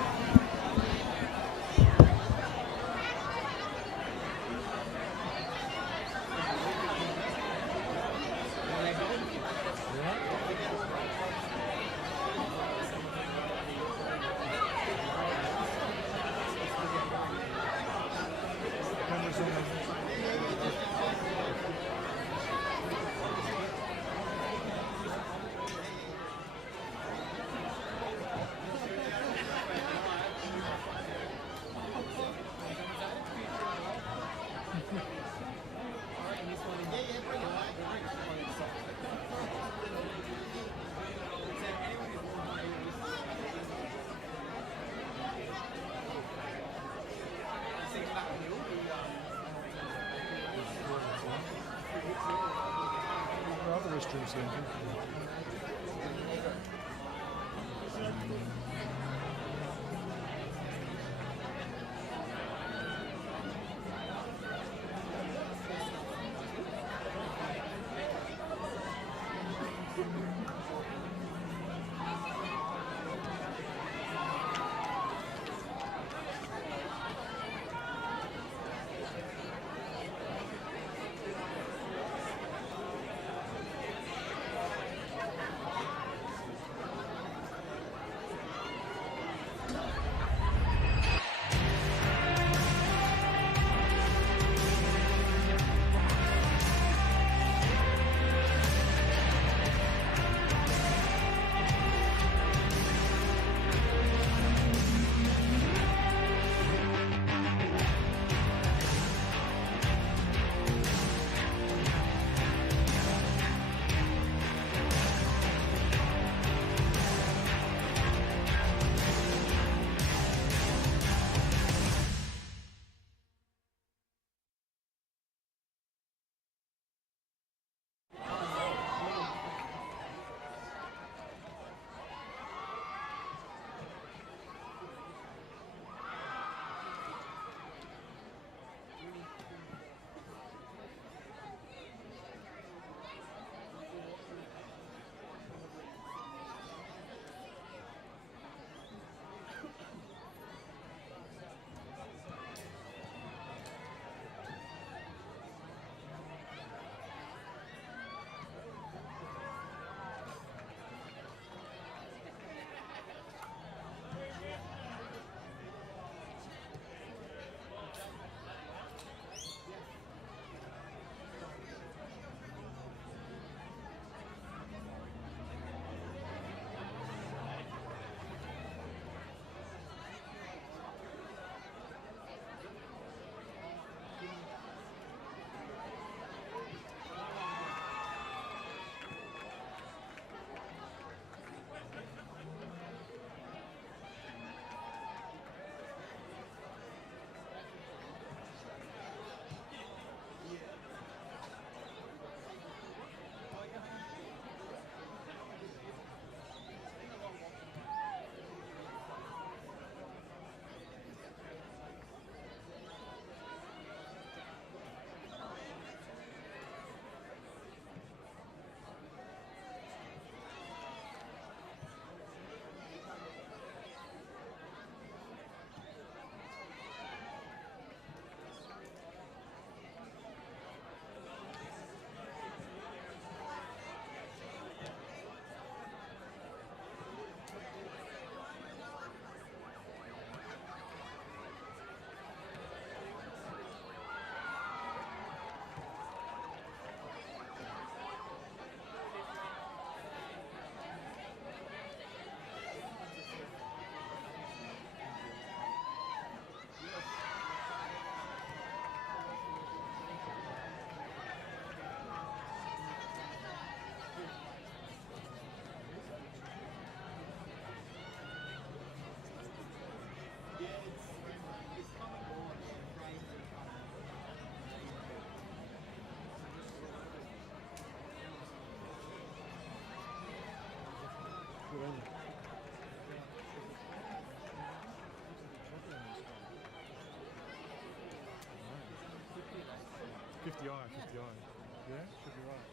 50i, 50i. Yeah, should be right.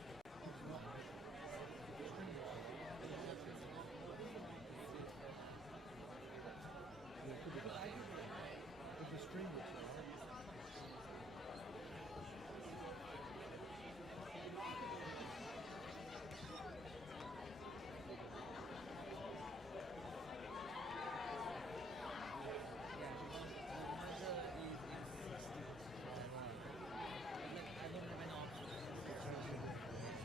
Yeah, could be right. But the string looks right. I don't have an option.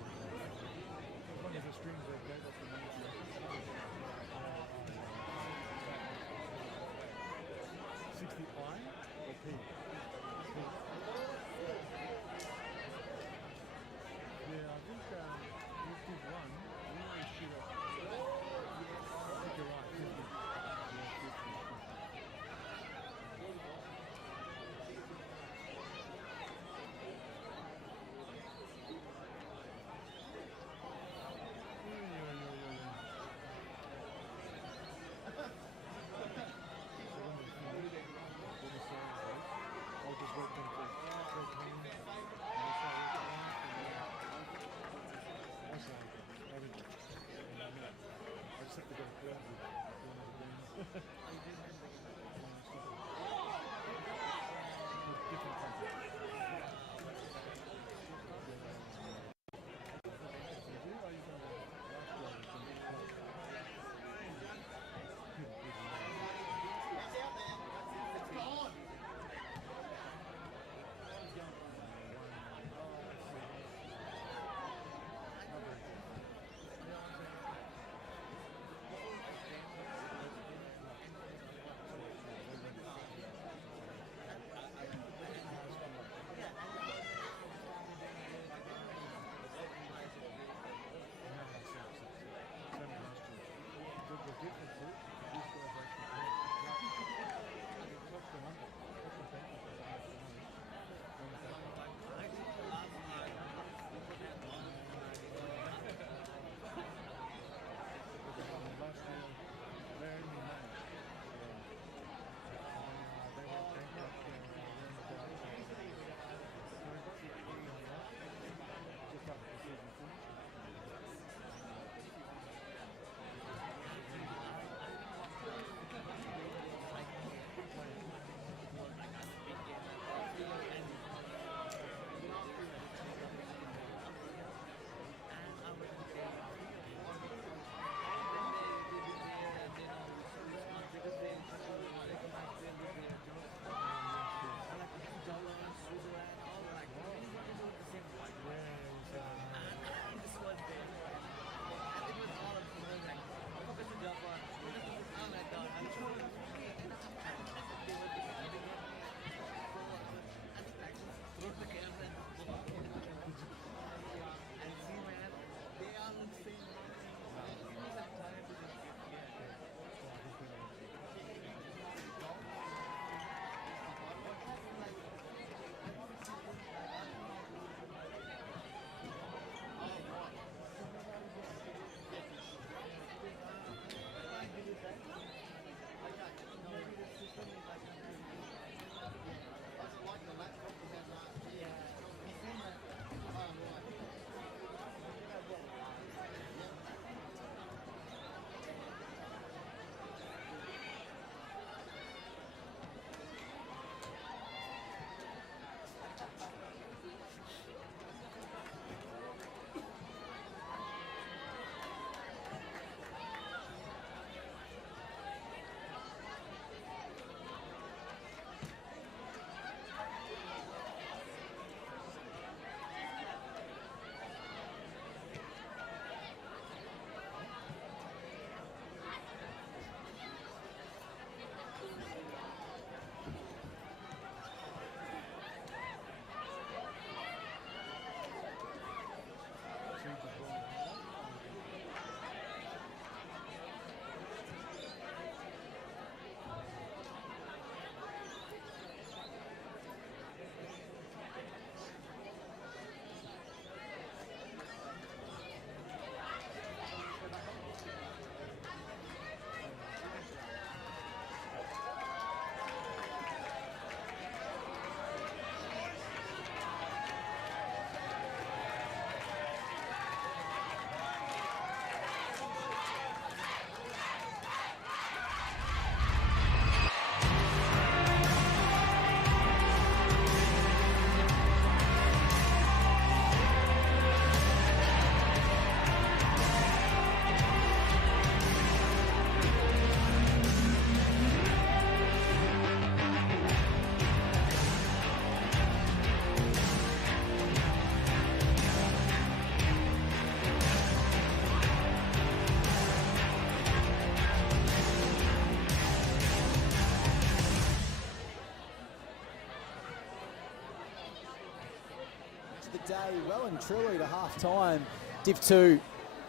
of the day, well and truly to half-time. Div 2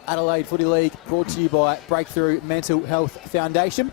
Adelaide Footy League brought to you by Breakthrough Mental Health Foundation.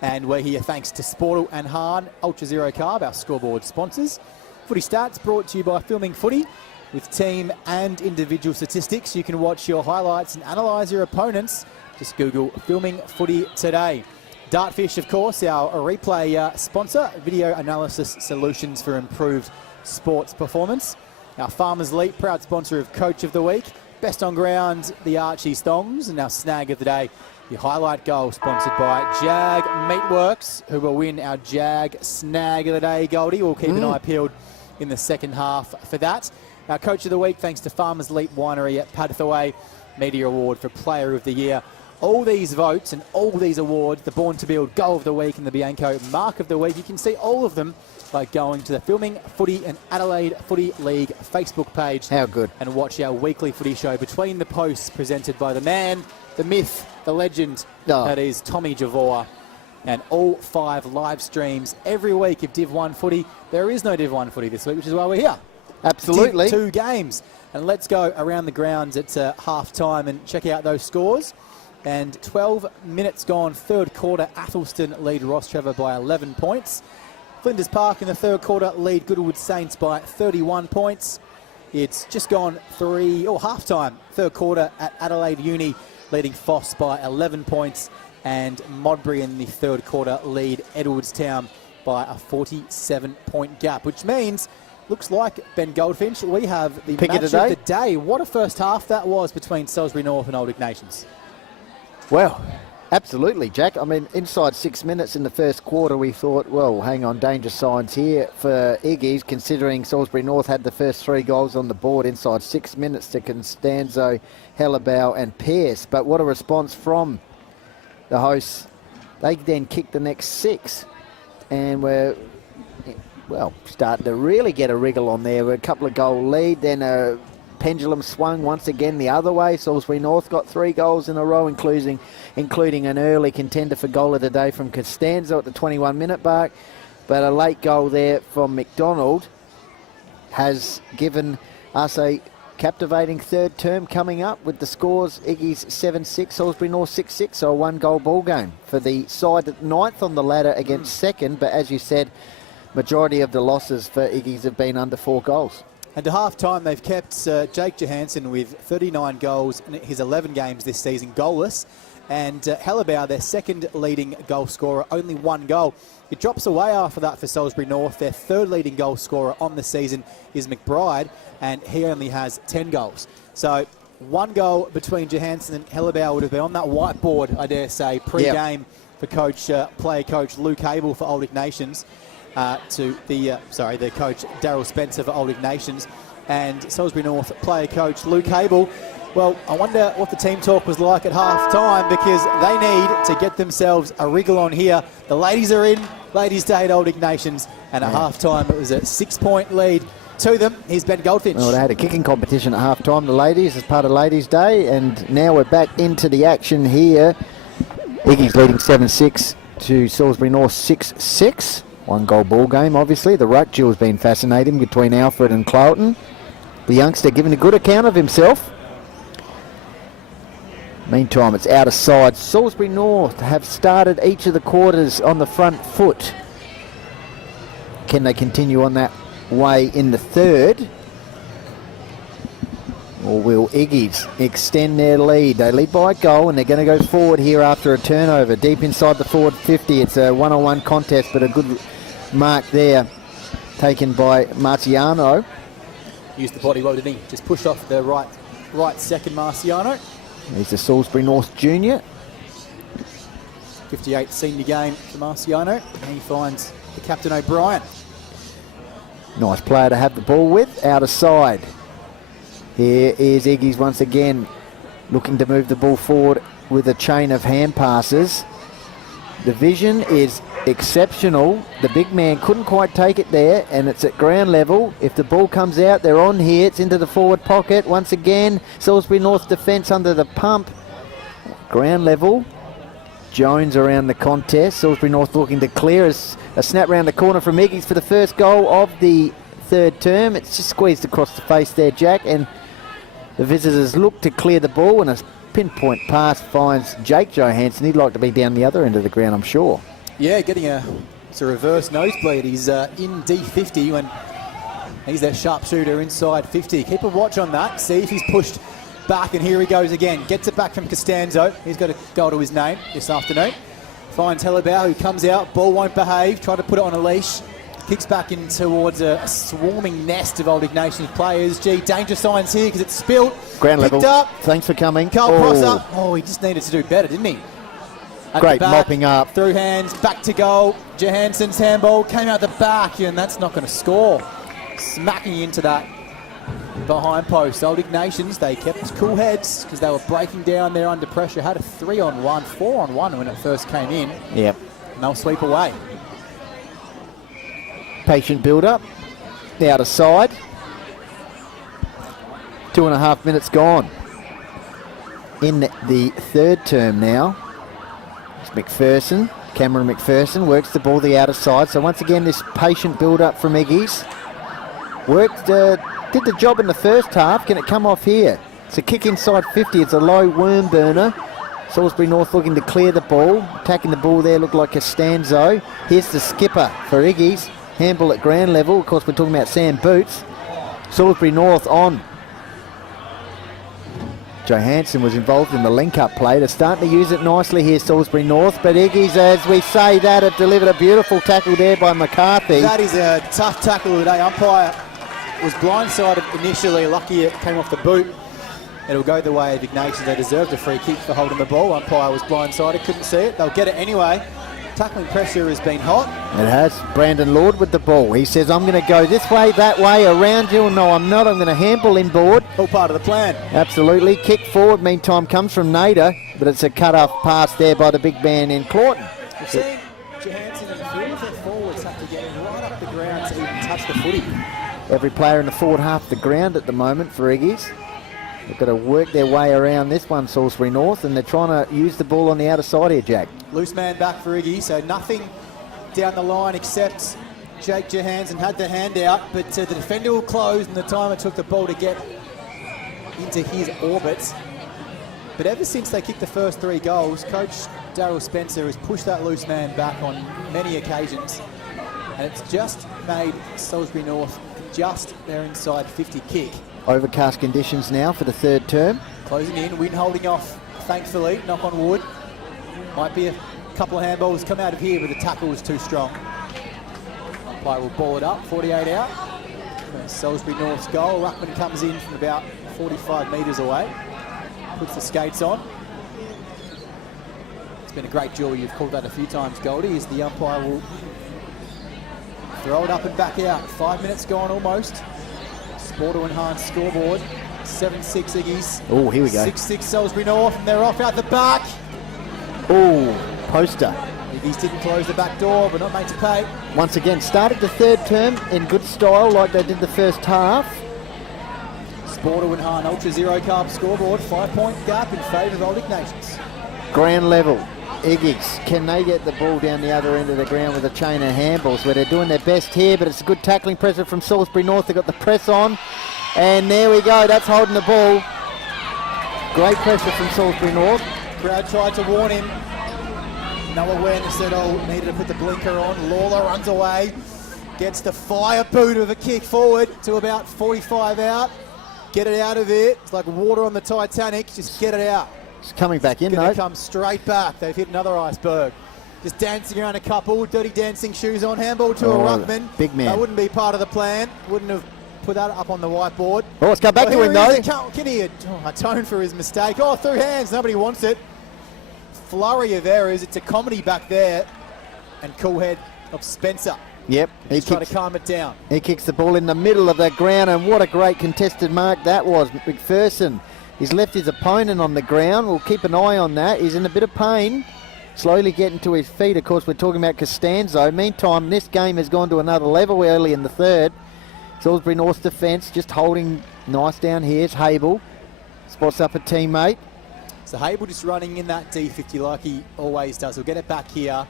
And we're here thanks to Sportal and Hahn, Ultra Zero Carb, our scoreboard sponsors. Footy Stats brought to you by Filming Footy. With team and individual statistics, you can watch your highlights and analyse your opponents. Just Google Filming Footy today. Dartfish, of course, our replay sponsor, video analysis solutions for improved sports performance. Our Farmers Leap, proud sponsor of Coach of the Week. Best on ground, the Archie's Thongs, and our snag of the day, the highlight goal, sponsored by Jag Meatworks, who will win our Jag snag of the day, Goldie. We'll keep an eye peeled in the second half for that. Our Coach of the Week, thanks to Farmers Leap Winery at Padthaway, Media Award for Player of the Year. All these votes and all these awards, the Born to Build Goal of the Week and the Bianco Mark of the Week, you can see all of them by going to the Filming Footy and Adelaide Footy League Facebook page. How good. And watch our weekly footy show Between the Posts, presented by the man, the myth, the legend, that is Tommy Javor. And all 5 live streams every week of Div 1 footy. There is no Div 1 footy this week, which is why we're here. Absolutely. Div 2 games. And let's go around the grounds at half-time and check out those scores. And 12 minutes gone, third quarter, Athelston lead Ross Trevor by 11 points. Flinders Park in the third quarter lead Goodwood Saints by 31 points. It's just gone half-time, third quarter at Adelaide Uni leading Foss by 11 points. And Modbury in the third quarter lead Edwardstown by a 47-point gap, which means, looks like, Ben Goldfinch, we have the match of the day. What a first half that was between Salisbury North and Old Ignations. Well, absolutely, Jack. I mean, inside 6 minutes in the first quarter, we thought, well, hang on, danger signs here for Iggies, considering Salisbury North had the first 3 goals on the board inside 6 minutes to Constanzo, Hellebow and Pearce. But what a response from the hosts. They then kicked the next 6 and were, well, starting to really get a wriggle on there. A couple of goal lead, then a pendulum swung once again the other way. Salisbury North got 3 goals in a row, including an early contender for goal of the day from Costanzo at the 21-minute mark. But a late goal there from McDonald has given us a captivating third term coming up with the scores. Iggy's 7-6, Salisbury North 6-6, so a 1-goal ball game for the side at 9th on the ladder against second. But as you said, majority of the losses for Iggy's have been under 4 goals. And to half-time, they've kept Jake Johansson with 39 goals in his 11 games this season, goalless. And Hellebow, their second leading goal scorer, only 1 goal. It drops away after that for Salisbury North. Their third leading goal scorer on the season is McBride, and he only has 10 goals. So 1 goal between Johansson and Hellebow would have been on that whiteboard, I dare say, pre-game for player coach Luke Abel for Old Ignations. To the coach Daryl Spencer for Old Ignations, and Salisbury North player coach Luke Abel. Well, I wonder what the team talk was like at half-time, because they need to get themselves a wriggle on here. The ladies are in, ladies' day at Old Ignations, and at half-time it was a 6-point lead to them. Here's Ben Goldfinch. Well, they had a kicking competition at half-time, the ladies, as part of Ladies' Day, and now we're back into the action here. Iggy's leading 7-6 to Salisbury North 6-6. 1-goal ball game, obviously. The ruck duel's been fascinating between Alfred and Cloughton. The youngster giving a good account of himself. Meantime, it's out of side. Salisbury North have started each of the quarters on the front foot. Can they continue on that way in the third? Or will Iggy's extend their lead? They lead by a goal, and they're going to go forward here after a turnover. Deep inside the forward 50. It's a one-on-one contest, but a good mark there taken by Marciano. Used the body well, didn't he? Just pushed off the right second, Marciano. He's the Salisbury North junior. 58 senior game for Marciano, and he finds the captain O'Brien. Nice player to have the ball with, out of side. Here is Iggy's once again looking to move the ball forward with a chain of hand passes. The vision is exceptional. The big man couldn't quite take it there, and it's at ground level. If the ball comes out, they're on here. It's into the forward pocket. Once again, Salisbury North defence under the pump. Ground level. Jones around the contest. Salisbury North looking to clear. A snap round the corner from Iggy's for the first goal of the third term. It's just squeezed across the face there, Jack, and the visitors look to clear the ball, and a pinpoint pass finds Jake Johansson. He'd like to be down the other end of the ground, I'm sure. Yeah, getting it's a reverse nosebleed. He's in D50 when he's their sharpshooter inside 50. Keep a watch on that. See if he's pushed back, and here he goes again. Gets it back from Costanzo. He's got a goal to his name this afternoon. Finds Hellebauer, who comes out. Ball won't behave. Try to put it on a leash. Kicks back in towards a swarming nest of Old Ignations players. Gee, danger signs here because it's spilt. Ground Picked level. up. Thanks for coming. Carl Prosser. Oh, he just needed to do better, didn't he? At Great the back, mopping up. Through hands, back to goal. Johansson's handball came out the back, and that's not going to score. Smacking into that behind post. Old Ignations, they kept cool heads because they were breaking down there under pressure. Had a 3-on-1, 4-on-1 when it first came in. Yep. And they'll sweep away. Patient build-up. The outer side. 2.5 minutes gone. In the third term now. It's McPherson. Cameron McPherson works the ball the outer side. So once again, this patient build-up from Iggy's. Worked, did the job in the first half. Can it come off here? It's a kick inside 50. It's a low worm burner. Salisbury North looking to clear the ball. Attacking the ball there looked like Costanzo. Here's the skipper for Iggy's. Handball at ground level. Of course, we're talking about Sam Boots. Salisbury North on. Johansson was involved in the link-up play. They're starting to use it nicely here, Salisbury North. But Iggy's, as we say that, have delivered a beautiful tackle there by McCarthy. That is a tough tackle today. Umpire was blindsided initially. Lucky it came off the boot. It'll go the way of Ignations. They deserved a free kick for holding the ball. Umpire was blindsided, couldn't see it. They'll get it anyway. Tackling pressure has been hot. It has. Brandon Lord with the ball. He says, I'm going to go this way, that way, around you. No, I'm not. I'm going to handball inboard. All part of the plan. Absolutely. Kick forward, meantime, comes from Nader, but it's a cut-off pass there by the big man in Clawton. We've seen Johansson and three of their forwards have to get right up the ground to even touch the footy. Every player in the forward half of the ground at the moment for Iggy's. They've got to work their way around this one, Salisbury North, and they're trying to use the ball on the outer side here, Jack. Loose man back for Iggy, so nothing down the line except Jake Johansson had the hand out, but the defender will close and the time it took the ball to get into his orbit. But ever since they kicked the first 3 goals, Coach Daryl Spencer has pushed that loose man back on many occasions, and it's just made Salisbury North just their inside 50 kick. Overcast conditions now for the third term. Closing in, Wynn holding off, thankfully, knock on wood. Might be a couple of handballs come out of here, but the tackle was too strong. Umpire will ball it up, 48 out. Salisbury North's goal. Ruckman comes in from about 45 metres away. Puts the skates on. It's been a great duel. You've called that a few times, Goldie, as the umpire will throw it up and back out. 5 minutes gone almost. Sport to enhance scoreboard. 7-6 Iggy's. Oh, here we go. 6-6 Salisbury North, and they're off out the back. Oh, poster. Iggy's didn't close the back door, but not made to pay. Once again, started the third term in good style like they did the first half. Sport to enhance Ultra Zero Carb scoreboard. 5-point gap in favour of Old Ignations. Ground level. Iggy's, can they get the ball down the other end of the ground with a chain of handballs where they're doing their best here, but it's a good tackling pressure from Salisbury North. They've got the press on, and there we go. That's holding the ball. Great pressure from Salisbury North. Crowd tried to warn him. No awareness at all. Needed to put the blinker on. Lawler runs away. Gets the fire boot of a kick forward to about 45 out. Get it out of it. It's like water on the Titanic. Just get it out. It's coming back in, Going though. to come straight back. They've hit another iceberg. Just dancing around a couple. Dirty dancing shoes on. Handball to a ruckman. Big man. That wouldn't be part of the plan. Wouldn't have put that up on the whiteboard. Oh, it's come back to him, though. Can he atone for his mistake? Oh, through hands. Nobody wants it. Flurry of errors. It's a comedy back there. And cool head of Spencer. Yep. He's trying to calm it down. He kicks the ball in the middle of the ground, and what a great contested mark that was. McPherson, he's left his opponent on the ground. We'll keep an eye on that. He's in a bit of pain. Slowly getting to his feet. Of course, we're talking about Costanzo. Meantime, this game has gone to another level early in the third. Salisbury North's defence just holding nice down here. It's Hable. Spots up a teammate. So Hable just running in that D50 like he always does. He'll get it back here.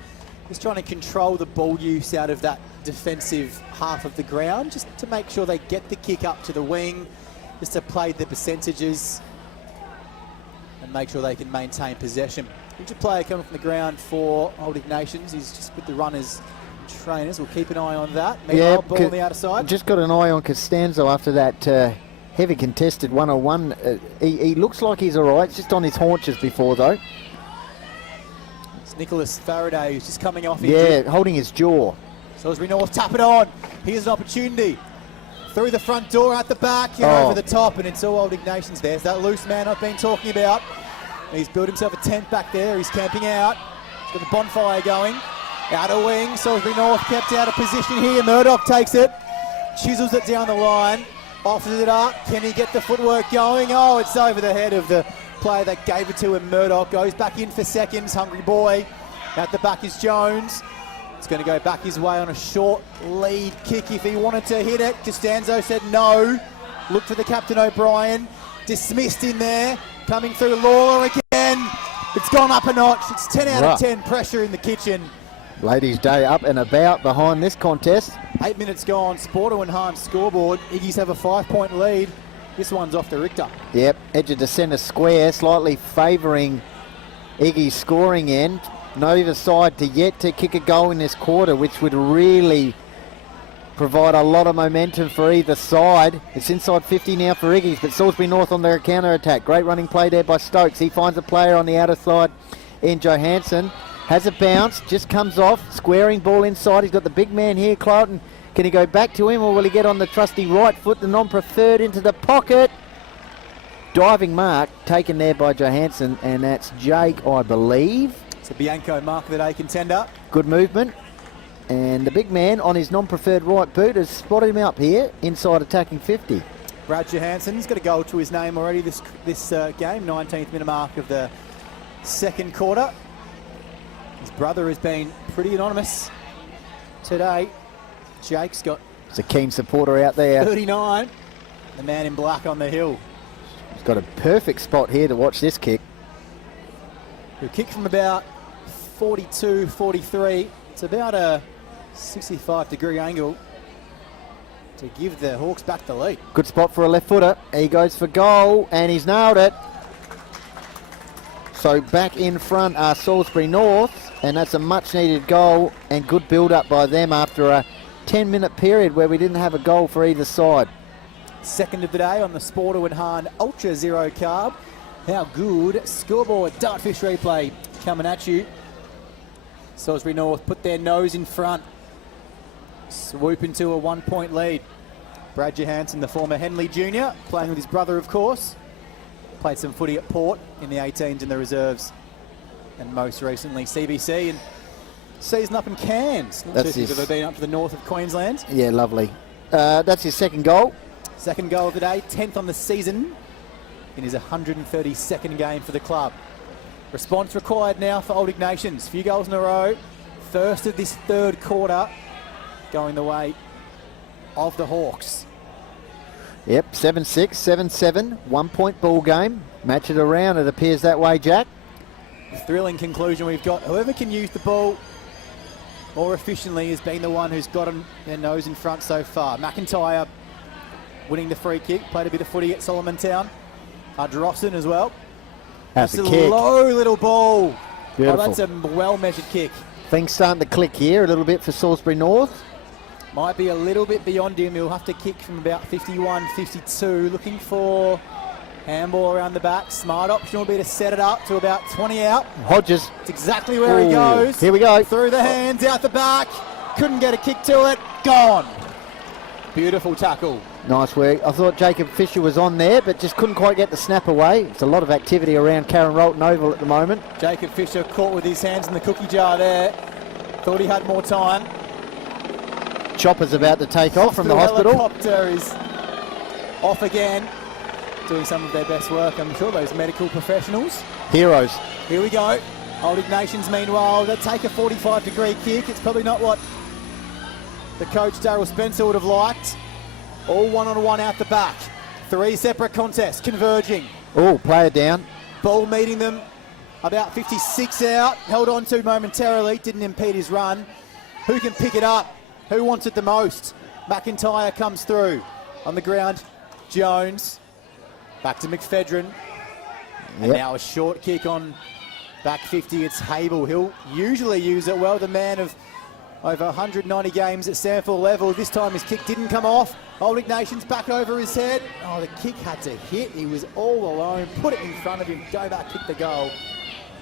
Just trying to control the ball use out of that defensive half of the ground, just to make sure they get the kick up to the wing, just to play the percentages and make sure they can maintain possession. Injured player coming from the ground for Old Ignations. He's just with the runners and trainers. We'll keep an eye on that. Meanwhile, ball on the outer side. Just got an eye on Costanzo after that heavy contested 101. He looks like he's all right. It's just on his haunches before, though. It's Nicholas Faraday who's just coming off injured. Yeah, holding his jaw. Salisbury North tap it on. Here's an opportunity. Through the front door, at the back, and over the top, and it's all Old Ignations. There's that loose man I've been talking about. He's built himself a tent back there. He's camping out. He's got the bonfire going. Outer wing. Salisbury North kept out of position here. Murdoch takes it. Chisels it down the line. Offers it up. Can he get the footwork going? Oh, it's over the head of the player that gave it to him. Murdoch goes back in for seconds. Hungry boy. At the back is Jones. It's going to go back his way on a short lead kick if he wanted to hit it. Costanzo said no. Looked for the captain O'Brien. Dismissed in there. Coming through Lawler again. It's gone up a notch. It's 10 out of 10 pressure in the kitchen. Ladies' day up and about behind this contest. 8 minutes gone. Sporto and Hahn scoreboard. Iggies have a 5-point lead. This one's off the Richter. Yep, edge of the centre square, slightly favouring Iggy's scoring end. Neither side to yet to kick a goal in this quarter, which would really provide a lot of momentum for either side. It's inside 50 now for Iggy's, but Salisbury North on their counter-attack. Great running play there by Stokes. He finds a player on the outer side in Johansson. Has a bounce, just comes off, squaring ball inside. He's got the big man here, Cloughton. Can he go back to him, or will he get on the trusty right foot, the non-preferred into the pocket? Diving mark taken there by Johansson, and that's Jake, I believe. It's a Bianco mark of the day contender. Good movement. And the big man on his non-preferred right boot has spotted him up here, inside attacking 50. Brad Johansson's got a goal to his name already this game, 19th minute mark of the second quarter. His brother has been pretty anonymous today. Jake's got It's a keen supporter out there. 39. The man in black on the hill. He's got a perfect spot here to watch this kick. He'll kick from about 42, 43. It's about a 65-degree angle to give the Hawks back the lead. Good spot for a left footer. He goes for goal, and he's nailed it. So back in front are Salisbury North, and that's a much-needed goal and good build-up by them after a 10-minute period where we didn't have a goal for either side. Second of the day on the Sporto and Hahn Ultra Zero Carb. How good. Scoreboard Dartfish replay coming at you. Salisbury North put their nose in front. Swoop into a 1-point lead. Brad Johansson, the former Henley Junior, playing with his brother, of course. Played some footy at Port in the 18s and the reserves. And most recently CBC and season up in Cairns. Not sure if you've ever been up to the north of Queensland. Yeah, lovely. That's his second goal. Second goal of the day, 10th on the season in his 132nd game for the club. Response required now for Old Ignations. Few goals in a row. First of this third quarter going the way of the Hawks. Yep, 7-6, 7-7, 1-point ball game. Match it around, it appears that way, Jack. The thrilling conclusion we've got. Whoever can use the ball more efficiently has been the one who's gotten their nose in front so far. McIntyre winning the free kick. Played a bit of footy at Solomon Town. Drossen as well. That's It's a kick. low little ball. Beautiful. Oh, that's a well-measured kick. Things starting to click here a little bit for Salisbury North. Might be a little bit beyond him. He'll have to kick from about 51, 52. Looking for handball around the back. Smart option will be to set it up to about 20 out. Hodges. It's exactly where he Ooh, goes. here we go. Through the hands, out the back. Couldn't get a kick to it. Gone. Beautiful tackle. Nice work. I thought Jacob Fisher was on there, but just couldn't quite get the snap away. It's a lot of activity around Karen Rolton Oval at the moment. Jacob Fisher caught with his hands in the cookie jar there. Thought he had more time. Chopper's about to take off from the hospital. Helicopter is off again, doing some of their best work. I'm sure those medical professionals. Heroes. Here we go. Old Ignations, meanwhile, they take a 45-degree kick. It's probably not what the coach, Daryl Spencer, would have liked. All one-on-one out the back. Three separate contests converging. Oh, player down. Ball meeting them about 56 out. Held on to momentarily. Didn't impede his run. Who can pick it up? Who wants it the most? McIntyre comes through. On the ground, Jones. Back to McFedrin. And Yep. now a short kick on back 50. It's Hable. He'll usually use it well. The man of over 190 games at Sanford level. This time his kick didn't come off. Old Ignations back over his head. Oh, the kick had to hit. He was all alone. Put it in front of him. Go back, kick the goal.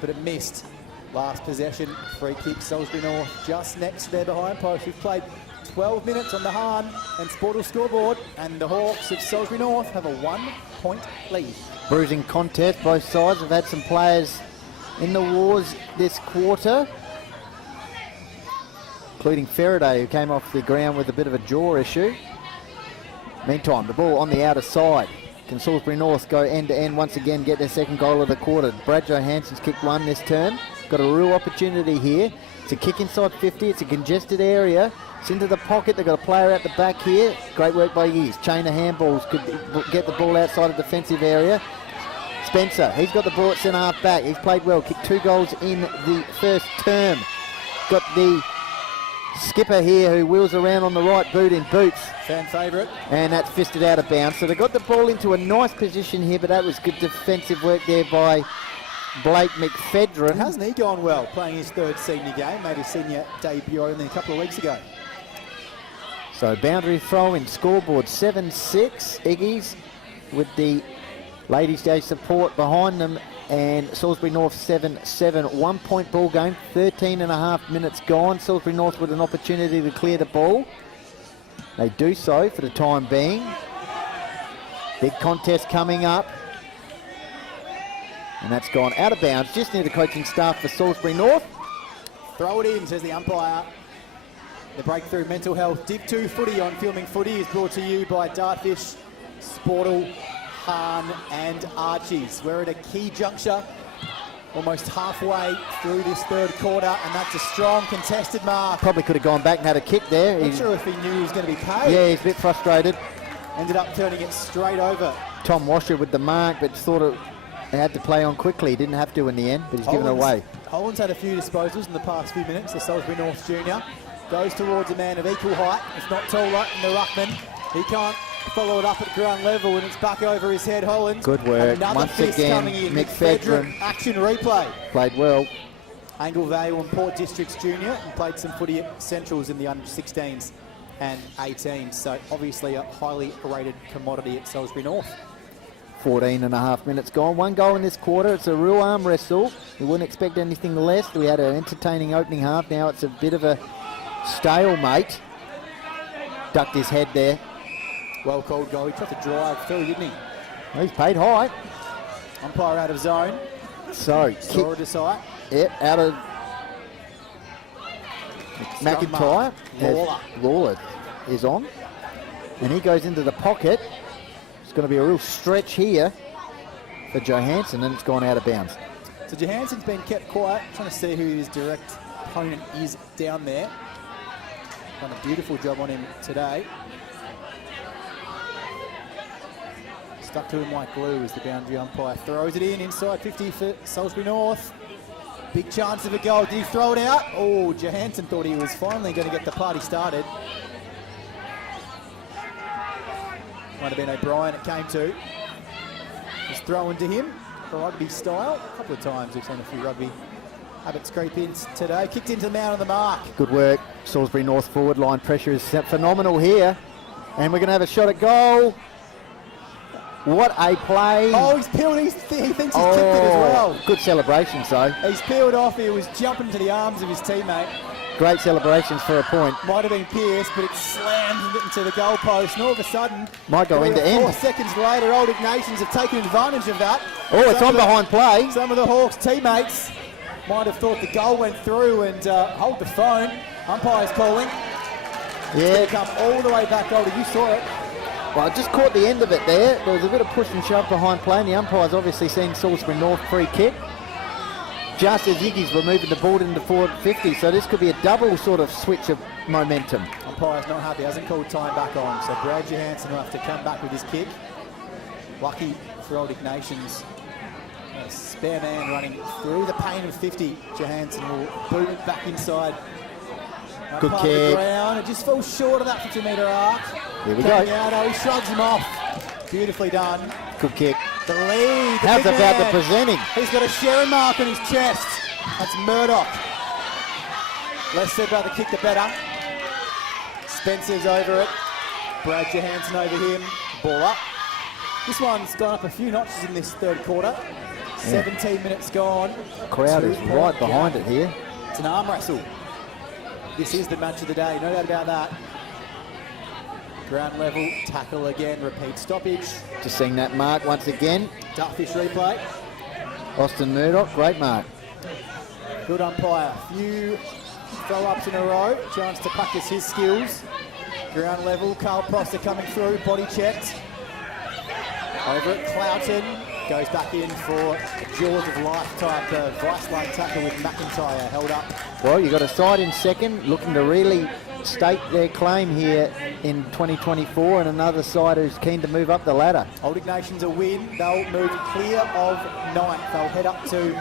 But it missed. Last possession, free kick, Salisbury North just next to their behind post. We've played 12 minutes on the Hahn and Sportal scoreboard, and the Hawks of Salisbury North have a 1-point lead. Bruising contest, both sides have had some players in the wars this quarter, including Faraday, who came off the ground with a bit of a jaw issue. Meantime, the ball on the outer side. Can Salisbury North go end-to-end once again, get their second goal of the quarter? Brad Johansson's kicked one this turn. Got a real opportunity here. It's a kick inside 50. It's a congested area. It's into the pocket. They've got a player out the back here. Great work by Iggies. Chain of handballs could get the ball outside the defensive area. Spencer, he's got the ball at centre half back. He's played well. Kicked 2 goals in the first term. Got the skipper here who wheels around on the right boot in boots. Fan favourite. And that's fisted out of bounds. So they got the ball into a nice position here, but that was good defensive work there by Blake McFedrin. Hasn't he gone well playing his third senior game? Made his senior debut only a couple of weeks ago. So boundary throw in, scoreboard 7-6. Iggies with the Ladies' Day support behind them, and Salisbury North 7-7. 1 point ball game, 13 and a half minutes gone. Salisbury North with an opportunity to clear the ball. They do so for the time being. Big contest coming up. And that's gone out of bounds, just near the coaching staff for Salisbury North. Throw it in, says the umpire. The breakthrough mental health Div 2 footy on Filming Footy is brought to you by Dartfish, Sportal, Hahn and Archies. We're at a key juncture, almost halfway through this third quarter, and that's a strong contested mark. Probably could have gone back and had a kick there. Not sure if he knew he was going to be paid. Yeah, he's a bit frustrated. Ended up turning it straight over. Tom Washer with the mark, but thought it had to play on quickly. Didn't have to in the end, but he's given it away. Holland's had a few disposals in the past few minutes. The Salisbury North junior goes towards a man of equal height, if not taller, in the ruckman. He can't follow it up at ground level, and it's back over his head. Holland. Good work. Another Once fist again, coming in. McFedrin. Action replay. Played well. Anglevale and Port Districts junior, and played some footy at Centrals in the under-16s and 18s. So obviously a highly rated commodity at Salisbury North. 14 and a half minutes gone. 1 goal in this quarter. It's a real arm wrestle. We wouldn't expect anything less. We had an entertaining opening half. Now it's a bit of a stalemate. Ducked his head there. Well called goal. He tried to drive through, didn't he? Well, he's paid high. Umpire out of zone. So, Saw to sight. yep, out of Strong McIntyre. mark. Lawler. Lawler is on. And he goes into the pocket. It's going to be a real stretch here for Johansson, and it's gone out of bounds. So Johansson's been kept quiet, trying to see who his direct opponent is down there. Done a beautiful job on him today. Stuck to him like glue as the boundary umpire throws it in inside 50 for Salisbury North. Big chance of a goal. Did he throw it out? Oh, Johansson thought he was finally going to get the party started. Might have been O'Brien it came to. Just thrown to him, rugby style. A couple of times we've seen a few rugby habits creep in today. Kicked into the man on the mark. Good work. Salisbury North forward line pressure is phenomenal here. And we're going to have a shot at goal. What a play. Oh, he's peeled. He thinks he's tipped it as well. Good celebrations though. He's peeled off. He was jumping to the arms of his teammate. Great celebrations for a point. Might have been Pierce, but it slammed into the goalpost. And all of a sudden, Might go end to end. 4 seconds later, Old Ignations have taken advantage of that. Oh, it's on behind play. Some of the Hawks teammates might have thought the goal went through and hold the phone. Umpire's calling. Yeah. Come all the way back over. You saw it. Well, I just caught the end of it there. There was a bit of push and shove behind play, and the umpire's obviously seen Salisbury North free kick. Just as Iggy's removing the ball into forward 50, so this could be a double sort of switch of momentum. Umpire's not happy, hasn't called time back on, so Brad Johansson will have to come back with his kick. Lucky for Old Ignations. A spare man running through the pain of 50. Johansson will boot it back inside Good Part of the kick. ground. It just falls short of that 50-metre arc. Here we Coming go. out, he shrugs him off. Beautifully done. Good kick. The lead. The How's big about the man. presenting? He's got a Sharon mark on his chest. That's Murdoch. Less said about the kick, the better. Spencer's over it. Brad Johansson over him. Ball up. This one's gone up a few notches in this third quarter. 17 minutes gone. Crowd is 2-point right behind gap. it here. It's an arm wrestle. This is the match of the day, no doubt about that. Ground level, tackle again, repeat stoppage. Just seeing that mark once again. Duckfish replay. Austin Murdoch, great mark. Good umpire. Few throw-ups in a row. Chance to practice his skills. Ground level, Carl Prosser coming through, body checked. Over at Cloughton. Goes back in for a jaws of life type vice-like tackle with McIntyre held up. Well, you've got a side in second, looking to really stake their claim here in 2024, and another side who's keen to move up the ladder. Old Ignations a win. They'll move clear of ninth. They'll head up to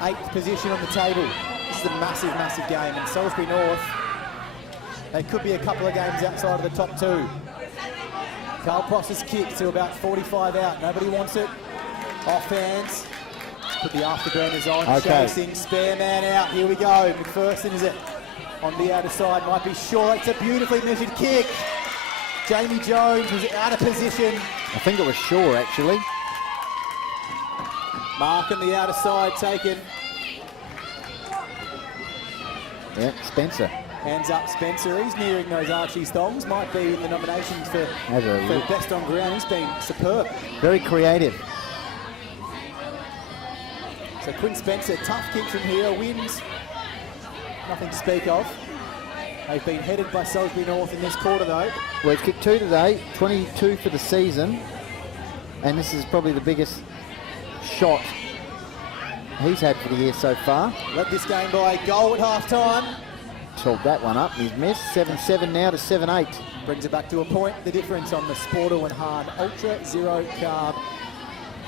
8th position on the table. This is a massive, massive game. And Salisbury North, they could be a couple of games outside of the top two. Carl Prosser's kick to about 45 out. Nobody wants it. Off hands. Put the afterburners on. Okay. Chasing. Spare man out. Here we go. McPherson is it. On the outer side. Might be short. It's a beautifully measured kick. Jamie Jones was out of position. I think it was Shaw, actually. Mark on the outer side taken. Yeah, Spencer. Hands up Spencer. He's nearing those Archie's thongs. Might be in the nominations for best on ground. He's been superb. Very creative. So Quinn Spencer, tough kick from here, wins. Nothing to speak of. They've been headed by Salisbury North in this quarter though. Well, he's kicked 2 today, 22 for the season, and this is probably the biggest shot he's had for the year so far. Led this game by a goal at half-time. Chalked that one up. He's missed 7-7 now to 7-8. Brings it back to a point. The difference on the Sporto and Hard Ultra Zero Carb.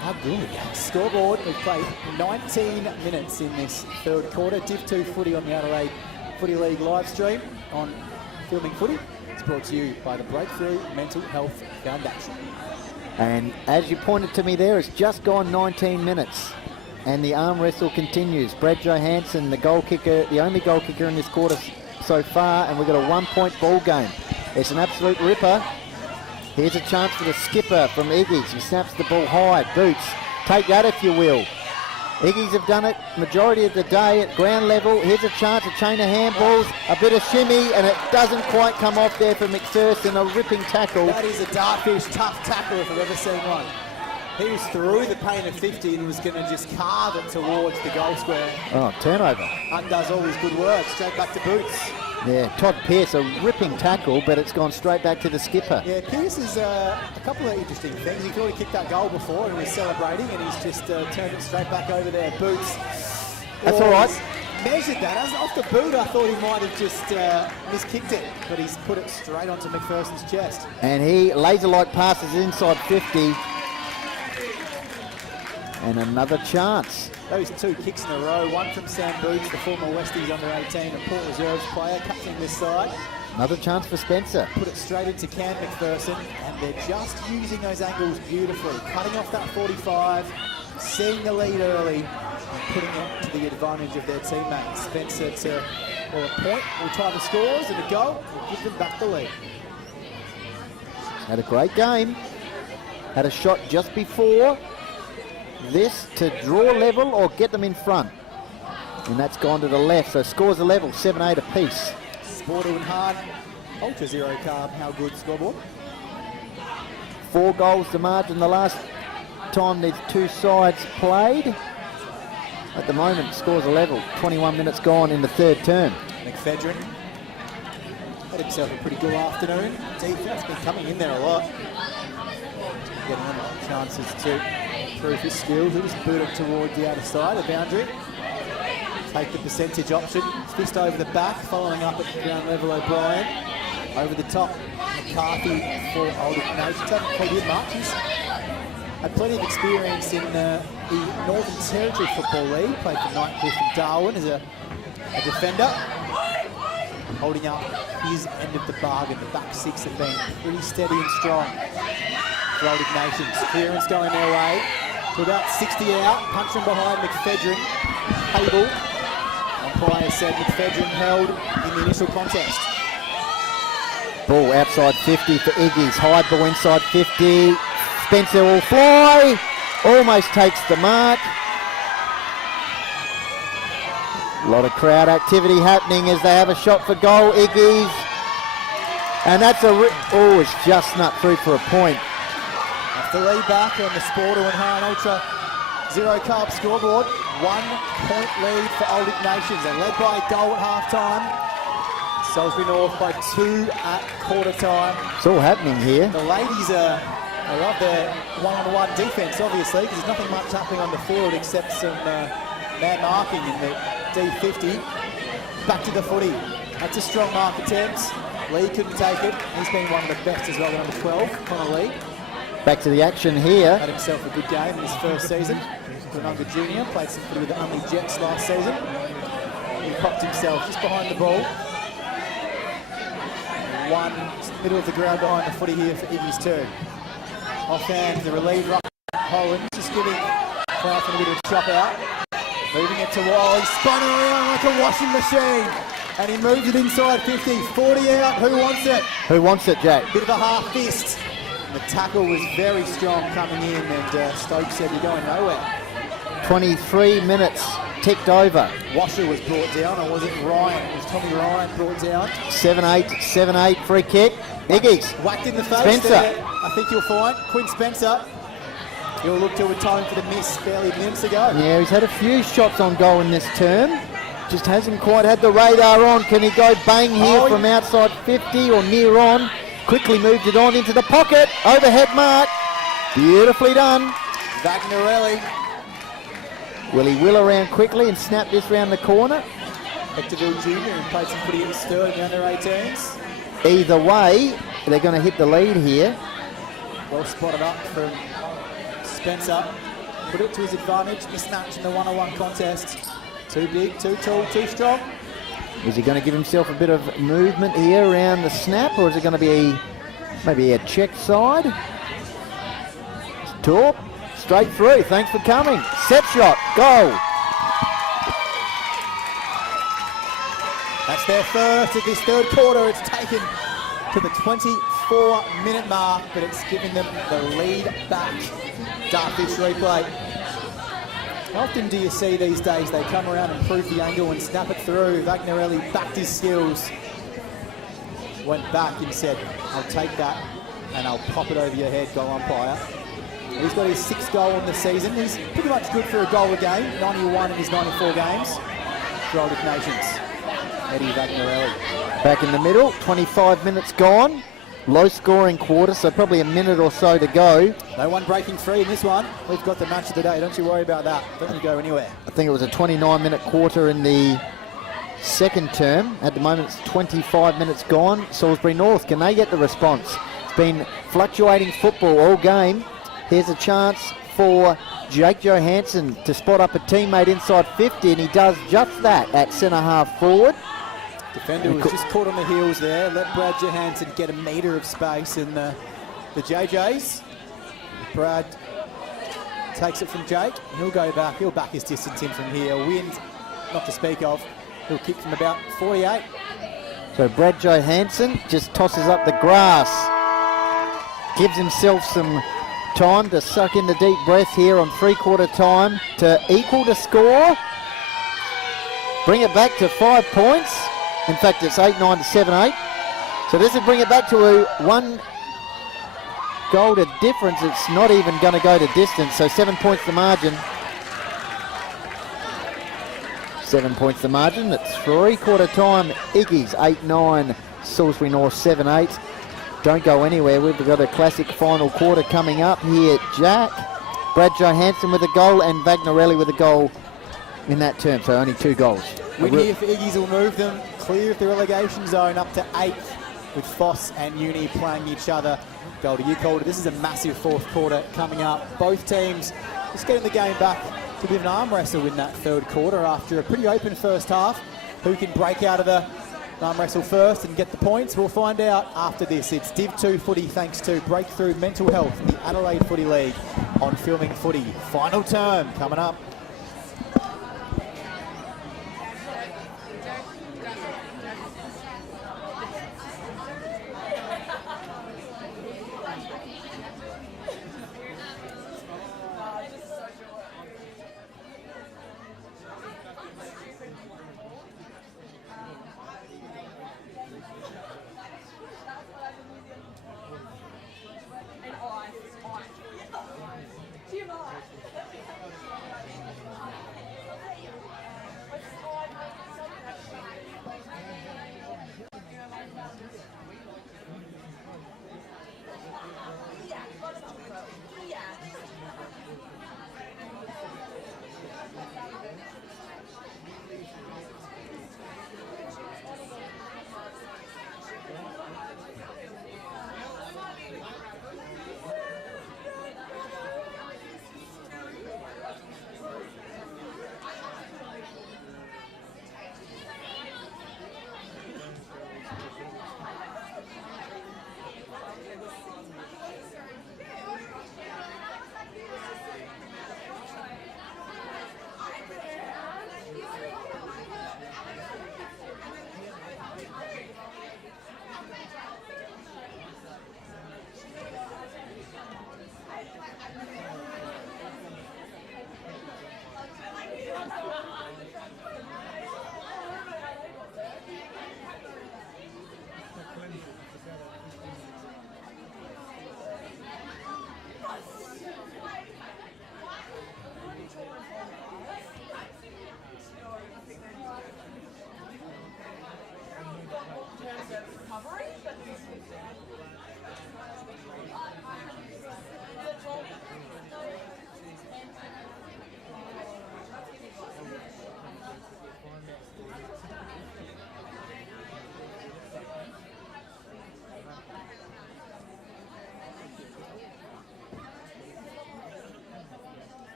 How good. Scoreboard. We've played 19 minutes in this third quarter. Div 2 footy on the Adelaide Footy League live stream on Filming Footy. It's brought to you by the Breakthrough Mental Health Foundation. And as you pointed to me there, it's just gone 19 minutes. And the arm wrestle continues. Brad Johansson, the goal kicker, the only goal kicker in this quarter so far, and we've got a 1-point ball game. It's an absolute ripper. Here's a chance for the skipper from Iggies. He snaps the ball high. Boots, take that if you will. Iggies have done it majority of the day at ground level. Here's a chance, a chain of handballs, a bit of shimmy, and it doesn't quite come off there for McPherson. A ripping tackle. That is a Dartfish tough tackle if I've ever seen one. He was through the paint of 50 and was going to just carve it towards the goal square. Oh, turnover. Undoes all his good work. Straight back to Boots. Yeah, Todd Pearce, a ripping tackle, but it's gone straight back to the skipper. Yeah, Pearce is a couple of interesting things. He thought he kicked that goal before and was celebrating, and he's just turned it straight back over there. Boots. That's all right. Measured that. As off the boot, I thought he might have just miskicked it, but he's put it straight onto McPherson's chest. And he laser-like passes inside 50. And another chance. Those 2 kicks in a row, one from Sam Boots, the former Westies under-18 and Port Reserves player, captaining this side. Another chance for Spencer. Put it straight into Cam McPherson, and they're just using those angles beautifully. Cutting off that 45, seeing the lead early, and putting it to the advantage of their teammates. Spencer to a point, will try the scores, and a goal will give them back the lead. Had a great game. Had a shot just before this to draw level or get them in front. And that's gone to the left, so scores a level, 7-8 apiece. Sporto and Hard, Ultra Zero Carb, how good scoreboard? 4 goals to margin the last time these 2 sides played. At the moment, scores a level, 21 minutes gone in the third term. McPhedron had himself a pretty good afternoon. Defense been coming in there a lot. Getting a lot of chances to prove his skills. He just booted towards the outer side, the boundary. Take the percentage option. Fist over the back, following up at ground level O'Brien. Over the top, McCarthy for Old Ignations. Hasn't played in much. He's had plenty of experience in the Northern Territory Football League. Played for Nightcliff and Darwin as a defender. holding up his end of the bargain. The back six have been pretty steady and strong for Old Ignations. Clearance going their way to about 60 out. Punch from behind McFedrin. Cable. Umpire said McFedrin held in the initial contest. Ball outside 50 for Iggy's. High ball inside 50. Spencer will fly. Almost takes the mark. A lot of crowd activity happening as they have a shot for goal. Iggy's. And that's it's just not through for a point. The lead back on the Sporter and High Ultra Zero Carb scoreboard. 1 point lead for Old Ignations. They're led by a goal at half time. Salisbury North by 2 at quarter time. It's all happening here. The ladies I love their one-on-one defence, obviously, because there's nothing much happening on the field except some man marking in the D50. Back to the footy. That's a strong mark attempt. Lee couldn't take it. He's been one of the best as well, the number 12, Connor Lee. Back to the action here. Had himself a good game in his first season. Gununga Junior, played some footy with the Unley Jets last season. He popped himself just behind the ball. Middle of the ground behind the footy here for Iggy's turn. Offhand, the relief ruck, Holland just giving Clarkson a bit of a chop out. Moving it to Wall, he spun around like a washing machine. And he moved it inside 50, 40 out, who wants it? Who wants it, Jack? Bit of a half fist. The tackle was very strong coming in, and Stokes said, you're going nowhere. 23 minutes ticked over. Washer was brought down, or was it Ryan? It was Tommy Ryan brought down. 7-8, free kick. Iggy's. Whacked in the face Spencer. there. I think you'll find Quinn Spencer. He'll look to atone for the miss barely minutes ago. Yeah, he's had a few shots on goal in this term. Just hasn't quite had the radar on. Can he go bang here from outside 50 or near on? Quickly moved it on into the pocket. Overhead mark. Beautifully done. Vagnarelli. Will he wheel around quickly and snap this round the corner? Hectorville Junior and played some pretty good stir in the under-18s. Either way, they're going to hit the lead here. Well spotted up from Spencer. Put it to his advantage. Mismatch in the one-on-one contest. Too big, too tall, too strong. Is he going to give himself a bit of movement here around the snap, or is it going to be maybe a check side? Torp, straight through. Thanks for coming. Set shot, goal. That's their first of this third quarter. It's taken to the 24-minute mark, but it's given them the lead back. Darkfish replay. How often do you see these days they come around and prove the angle and snap it through? Vagnarelli backed his skills, went back and said, I'll take that and I'll pop it over your head, goal umpire. He's got his 6th goal in the season. He's pretty much good for a goal a game, 91 in his 94 games for Old Ignations. Eddie Vagnarelli. Back in the middle, 25 minutes gone. Low scoring quarter, so probably a minute or so to go. No one breaking free in this one. We've got the match of the day. Don't you worry about that. Don't you go anywhere. I think it was a 29-minute quarter in the second term. At the moment, it's 25 minutes gone. Salisbury North, can they get the response? It's been fluctuating football all game. Here's a chance for Jake Johansson to spot up a teammate inside 50, and he does just that at centre-half forward. Defender was just caught on the heels there. Let Brad Johansson get a metre of space in the JJs. Brad takes it from Jake. He'll go back. He'll back his distance in from here. Wind, not to speak of. He'll kick from about 48. So Brad Johansson just tosses up the grass. Gives himself some time to suck in the deep breath here on three-quarter time to equal the score. Bring it back to 5 points. In fact, it's 8-9 to 7-8. So this will bring it back to a 1 goal to difference. It's not even going to go to distance. So 7 points the margin. 7 points the margin. It's three-quarter time. Iggy's 8-9. Salisbury North 7-8. Don't go anywhere. We've got a classic final quarter coming up here. Jack, Brad Johansson with a goal and Vagnarelli with a goal in that term. So only 2 goals. Win here for Iggy's will move them clear of the relegation zone up to 8th, with Foss and Uni playing each other. Goal to you, Calder. This is a massive fourth quarter coming up. Both teams just getting the game back to a bit of an arm wrestle in that third quarter after a pretty open first half. Who can break out of the arm wrestle first and get the points? We'll find out after this. It's Div 2 footy thanks to Breakthrough Mental Health in the Adelaide Footy League on Filming Footy. Final term coming up.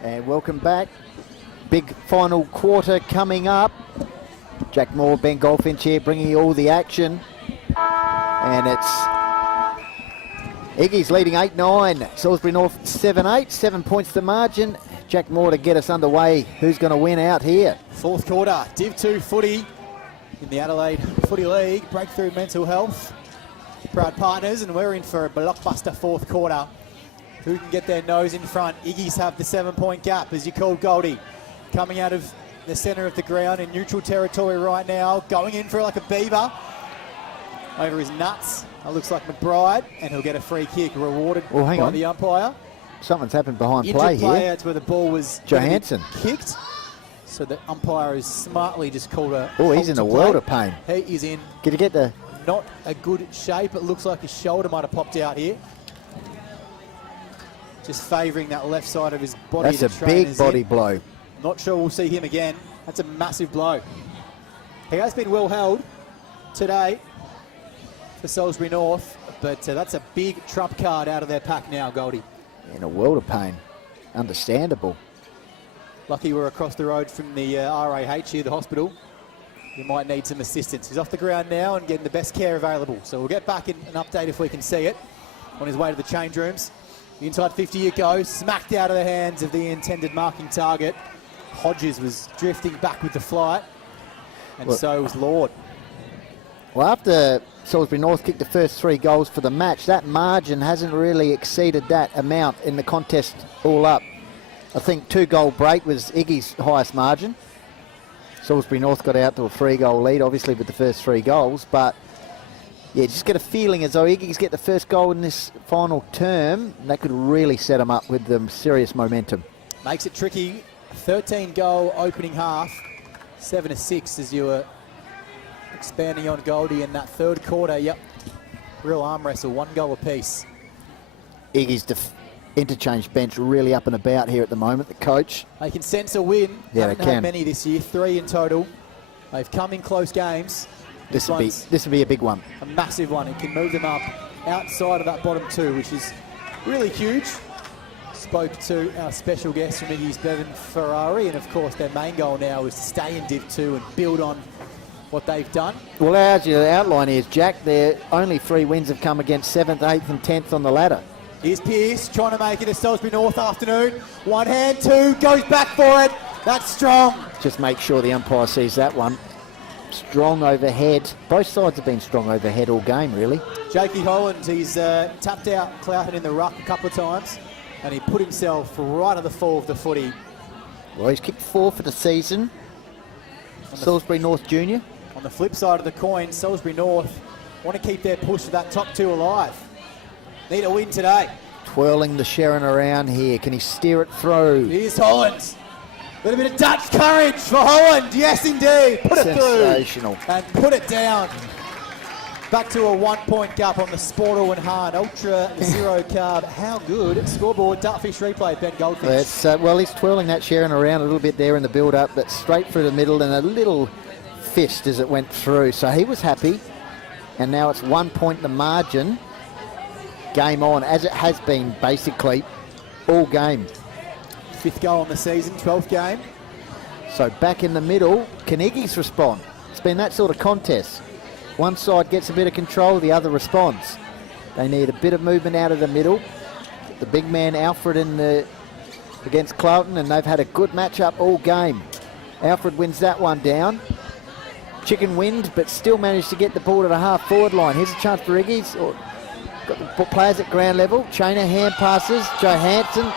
And welcome back. Big final quarter coming up. Jack Moore, Ben Goldfinch here bringing you all the action. And it's Iggy's leading 8-9. Salisbury North 7-8. 7 points to margin. Jack Moore to get us underway. Who's going to win out here? Fourth quarter, Div 2 footy in the Adelaide Footy League. Breakthrough Mental Health. Proud partners, and we're in for a blockbuster fourth quarter. Who can get their nose in front? Iggy's have the 7-point gap, as you called Goldie. Coming out of the centre of the ground in neutral territory right now. Going in for like a beaver. Over his nuts. It looks like McBride, and he'll get a free kick rewarded hang by on. the umpire. Something's happened behind Injured play player, here. that's where the ball was Johansson. kicked. So the umpire has smartly just called a Oh, he's halt in to a world play. of pain. He is in Did you get the... not a good shape. It looks like his shoulder might have popped out here. Just favouring that left side of his body. That's a big body blow. Not sure we'll see him again. That's a massive blow. He has been well held today for Salisbury North, but that's a big trump card out of their pack now, Goldie. In a world of pain. Understandable. Lucky we're across the road from the RAH here, the hospital. He might need some assistance. He's off the ground now and getting the best care available. So we'll get back in an update if we can see it on his way to the change rooms. The inside 50 it goes, smacked out of the hands of the intended marking target. Hodges was drifting back with the flight, and so was Lord. Well, after Salisbury North kicked the first 3 goals for the match, that margin hasn't really exceeded that amount in the contest all up. I think 2-goal break was Iggy's highest margin. Salisbury North got out to a 3-goal lead, obviously, with the first 3 goals. But, yeah, just get a feeling as though Iggy's get the first goal in this final term. That could really set them up with serious momentum. Makes it tricky. 13-goal opening half. 7-6 as you were expanding on Goldie in that third quarter. Yep, real arm wrestle, 1 goal apiece. Iggy's interchange bench really up and about here at the moment, the coach. They can sense a win. Yeah, Haven't they had can. many this year, 3 in total. They've come in close games. This will one's be a big one. a massive one. It can move them up outside of that bottom 2, which is really huge. Spoke to our special guest from Iggy's, Bevan Ferrari, and of course their main goal now is to stay in Div 2 and build on what they've done. Well, as your outline is, Jack, their only 3 wins have come against 7th, 8th and 10th on the ladder. Here's Pearce trying to make it a Salisbury North afternoon. 1 hand, 2, goes back for it. That's strong. Just make sure the umpire sees that one. Strong overhead. Both sides have been strong overhead all game, really. Jakey Holland, he's tapped out Cloughton in the ruck a couple of times, and he put himself right at the fall of the footy. Well, he's kicked 4 for the season. Salisbury North Junior. On the flip side of the coin, Salisbury North want to keep their push for that top 2 alive. Need a win today. Twirling the Sharon around here. Can he steer it through? Here's Holland. Little bit of Dutch courage for Holland. Yes, indeed. Put it Sensational. through and put it down. Back to a 1-point gap on the Sportal and Hard Ultra Zero Carb. How good? Scoreboard, Dartfish replay, Ben Goldfish. Well, he's twirling that Sharon around a little bit there in the build-up, but straight through the middle and a little fist as it went through. So he was happy. And now it's 1 point the margin. Game on, as it has been basically all game. 5th goal on the season, 12th game. So back in the middle, can Iggy's respond? It's been that sort of contest. One side gets a bit of control, the other responds. They need a bit of movement out of the middle. The big man Alfred against Cloughton, and they've had a good matchup all game. Alfred wins that one down. Chicken wind, but still managed to get the ball to the half-forward line. Here's a chance for Iggy's. Got the players at ground level. Chainer hand passes. Johansson.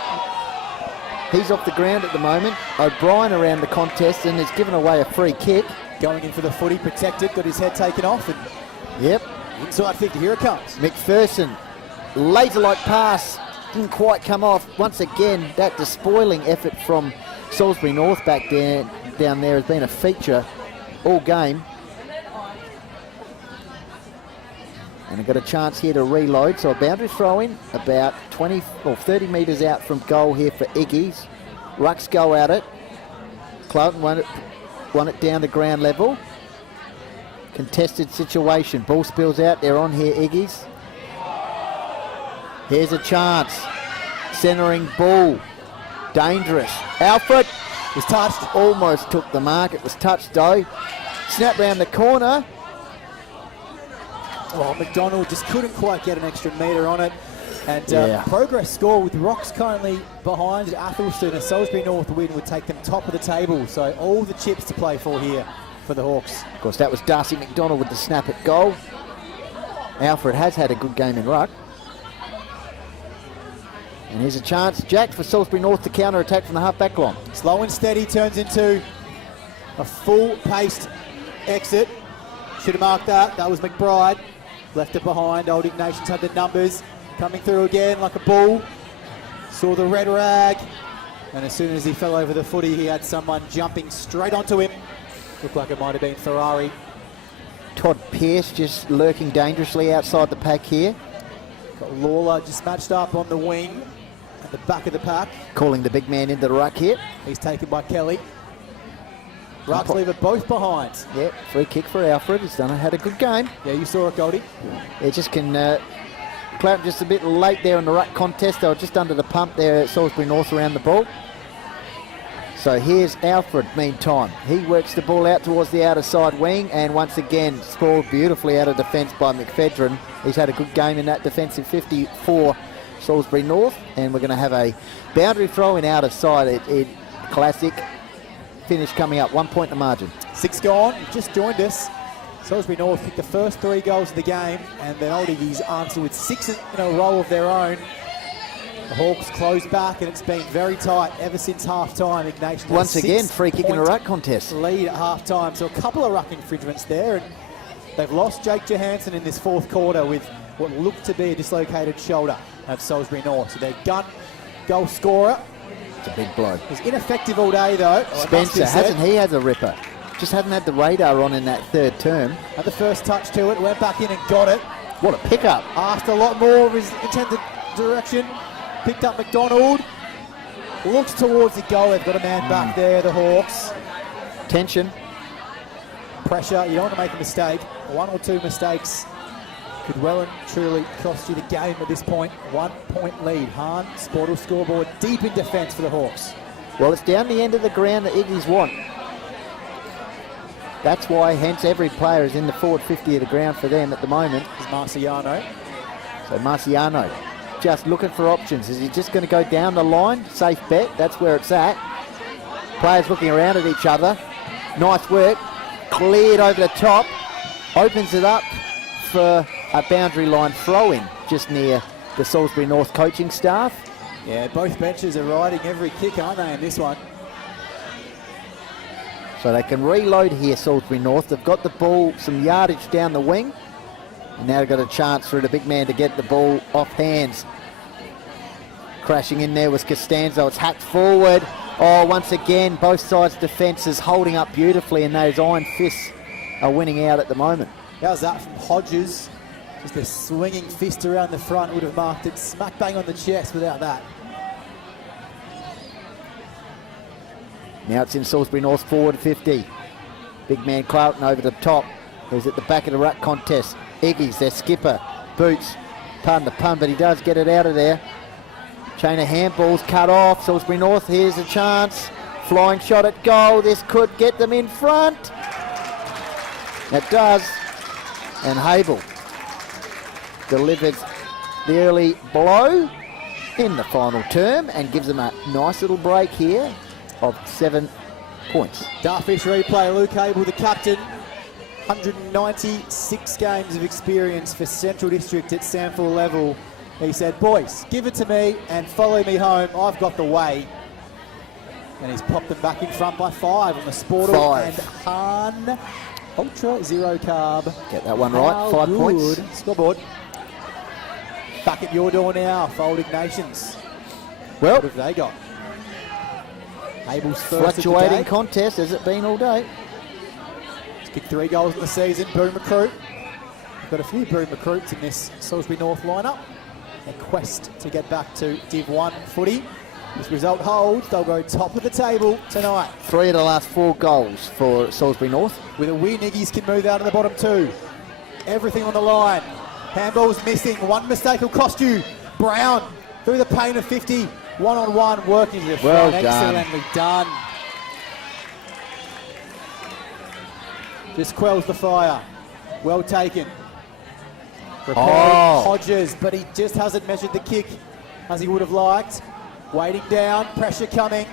He's off the ground at the moment. O'Brien around the contest and has given away a free kick. Going in for the footy, protected, got his head taken off, and Yep. inside 50, here it comes. McPherson, laser-like pass, didn't quite come off. Once again, that despoiling effort from Salisbury North back down there has been a feature all game. And they've got a chance here to reload, so a boundary throw in about 20 or 30 metres out from goal here for Iggy's. Rucks go at it. Cloughton won it down to ground level. Contested situation. Ball spills out. They're on here, Iggy's. Here's a chance. Centering ball. Dangerous. Alfred Was touched. almost took the mark. It was touched though. Snap round the corner. Well, McDonald just couldn't quite get an extra metre on it. And Yeah. progress score with Rocks currently behind Athelston. A Salisbury North win would take them top of the table. So all the chips to play for here for the Hawks. Of course, that was Darcy McDonald with the snap at goal. Alfred has had a good game in ruck. And here's a chance, Jack, for Salisbury North to counter-attack from the half-back line. Slow and steady turns into a full-paced exit. Should have marked that. That was McBride. Left it behind. Old Ignations had the numbers. Coming through again like a bull. Saw the red rag. And as soon as he fell over the footy, he had someone jumping straight onto him. Looked like it might have been Ferrari. Todd Pearce just lurking dangerously outside the pack here. Got Lawler just matched up on the wing at the back of the pack. Calling the big man into the ruck here. He's taken by Kelly. Rucks leave it both behind. Yep, free kick for Alfred. He's had a good game. Yeah, you saw it, Goldie. It just can... Clapton just a bit late there in the ruck contest. They were just under the pump there at Salisbury North around the ball. So here's Alfred, meantime. He works the ball out towards the outer side wing and once again spoiled beautifully out of defence by McFedrin. He's had a good game in that defensive 50 for Salisbury North, and we're going to have a boundary throw in outer side. Classic finish coming up, 1 point in the margin. 6 gone, just joined us. Salisbury North kicked the first 3 goals of the game, and then Old Iggies answered with 6 in a row of their own. The Hawks closed back, and it's been very tight ever since half-time. Ignations once again, free kick in a ruck contest. Lead at half-time, so a couple of ruck infringements there, and they've lost Jake Johansson in this 4th quarter with what looked to be a dislocated shoulder of Salisbury North. So their gun goal scorer. It's a big blow. Was ineffective all day, though. Spencer, hasn't he had a ripper? Just hadn't had the radar on in that 3rd term. Had the first touch to it, went back in and got it. What a pickup. Asked a lot more of his intended direction. Picked up McDonald. Looks towards the goal. They've got a man back there, the Hawks. Tension. Pressure. You don't want to make a mistake. 1 or 2 mistakes could well and truly cost you the game at this point. 1 point lead. Hahn, Sportal scoreboard, deep in defence for the Hawks. Well, it's down the end of the ground that Iggies want. That's why, hence, every player is in the forward 50 of the ground for them at the moment. Is Marciano. So Marciano just looking for options. Is he just going to go down the line? Safe bet. That's where it's at. Players looking around at each other. Nice work. Cleared over the top. Opens it up for a boundary line throw-in just near the Salisbury North coaching staff. Yeah, both benches are riding every kick, aren't they, in this one? So they can reload here, Salisbury North. They've got the ball, some yardage down the wing. And now they've got a chance for the big man to get the ball off hands. Crashing in there was Costanzo. It's hacked forward. Oh, once again, both sides' defences holding up beautifully, and those iron fists are winning out at the moment. How's that from Hodges? Just a swinging fist around the front would have marked it smack bang on the chest without that. Now it's in Salisbury North forward 50. Big man Cloughton over the top. He's at the back of the ruck contest. Iggies, their skipper. Boots, pardon the pun, but he does get it out of there. Chain of handballs cut off. Salisbury North, here's a chance. Flying shot at goal. This could get them in front. It does. And Habel delivers the early blow in the final term and gives them a nice little break here of 7 points. Darfish replay. Luke Habel, the captain. 196 games of experience for Central District at SANFL level. He said, boys, give it to me and follow me home. I've got the way. And he's popped them back in front by 5 on the Sportal and Hahn. Ultra Zero Carb. Get that one right, 5 points. Scoreboard. Back at your door now for Old Ignations. Well, what have they got? Abel's first fluctuating of the day. contest as it's been all day. He's kicked 3 goals in the season. Boom recruit. We've got a few boom recruits in this Salisbury North lineup. A quest to get back to Div 1 footy. This result holds, they'll go top of the table tonight. 3 of the last 4 goals for Salisbury North. With a win, Iggies can move out of the bottom 2. Everything on the line. Handball's missing. 1 mistake will cost you. Brown through the paint of 50. 1-on-1 working to the front. Well done. Excellently done. Just quells the fire. Well taken. Repairing Hodges, but he just hasn't measured the kick as he would have liked. Waiting down, pressure coming.